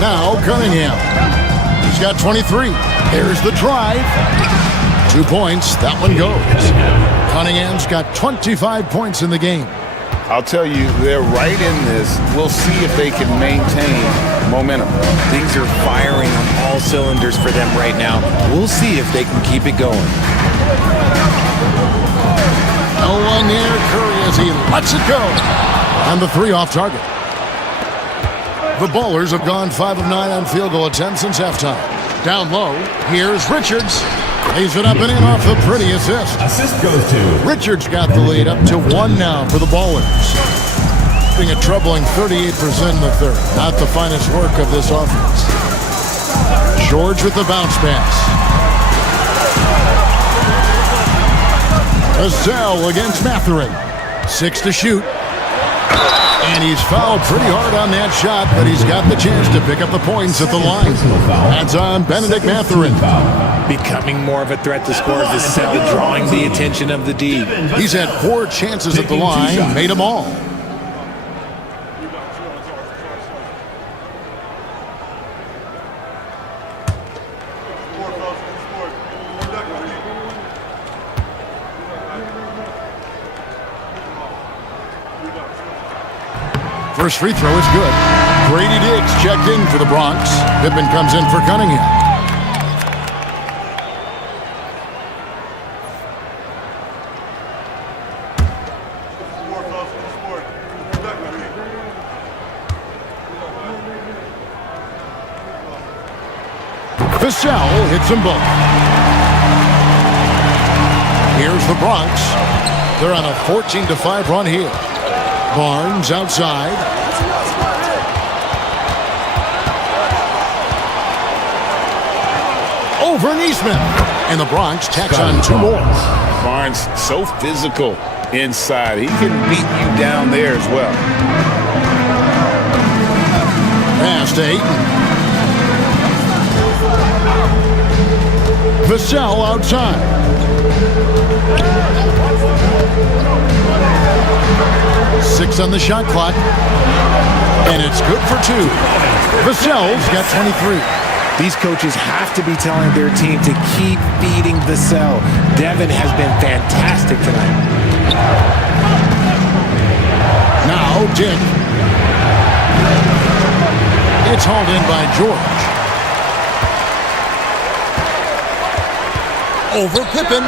Now Cunningham. He's got 23. There's the drive. 2 points. That one goes. Cunningham's got 25 points in the game. I'll tell you, they're right in this. We'll see if they can maintain momentum. Things are firing on all cylinders for them right now. We'll see if they can keep it going. No one near Curry as he lets it go. And the 3 off target. The Ballers have gone 5 of 9 on field goal attempts since halftime. Down low, here's Richards. Lays it up and in off the pretty assist. Assist goes to Richards got the lead up to 1 now for the Ballers. Being a troubling 38% in the third. Not the finest work of this offense. George with the bounce pass. Vassell against Mathurin. 6 to shoot. And he's fouled pretty hard on that shot, but he's got the chance to pick up the points at the line. That's on Benedict Mathurin. Becoming more of a threat to score. Vassell drawing the attention of the D. He's had 4 chances at the line, made them all. First free throw is good. Grady Diggs checked in for the Bronx. Pittman comes in for Cunningham. Vassell hits them both. Here's the Bronx. They're on a 14-5 run here. Barnes outside. Over Neesmith. And the Bronx tacks on 2 more. Barnes so physical inside. He can beat you down there as well. Pass to Ayton. Vassell outside. Six on the shot clock. And it's good for 2. Vassell's got 23. These coaches have to be telling their team to keep feeding Vassell. Devin has been fantastic tonight. Now, Dick. It's hauled in by George. Over Pippen.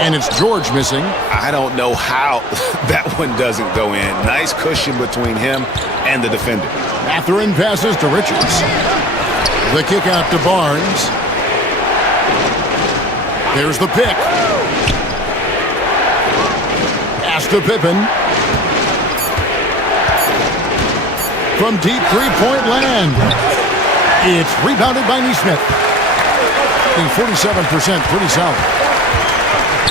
And it's George missing. I don't know how that one doesn't go in. Nice cushion between him and the defender. Mathurin passes to Richards. The kick out to Barnes. There's the pick. Pass to Pippen. From deep three-point land. It's rebounded by Neesmith. 47%, pretty solid.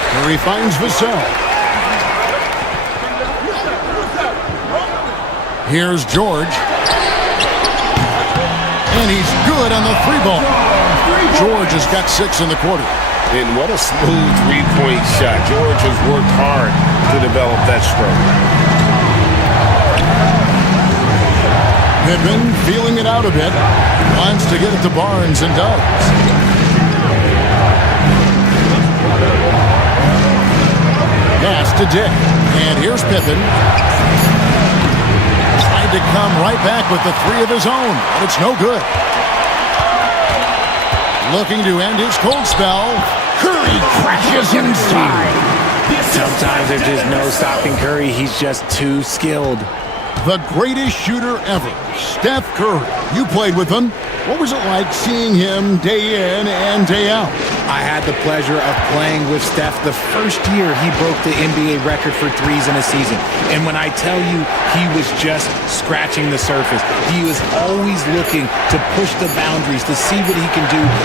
Curry finds Vassell. Here's George. And he's good on the three ball. George has got 6 in the quarter. And what a smooth three-point shot. George has worked hard to develop that stroke. Pippen feeling it out a bit. Wants to get it to Barnes and does. Pass to Dick. And here's Pippen. Tried to come right back with the 3 of his own, but it's no good. Looking to end his cold spell. Curry crashes inside. Sometimes there's just no stopping Curry. He's just too skilled. The greatest shooter ever, Steph Curry. You played with him. What was it like seeing him day in and day out? I had the pleasure of playing with Steph the first year he broke the NBA record for threes in a season. And when I tell you he was just scratching the surface, he was always looking to push the boundaries, to see what he can do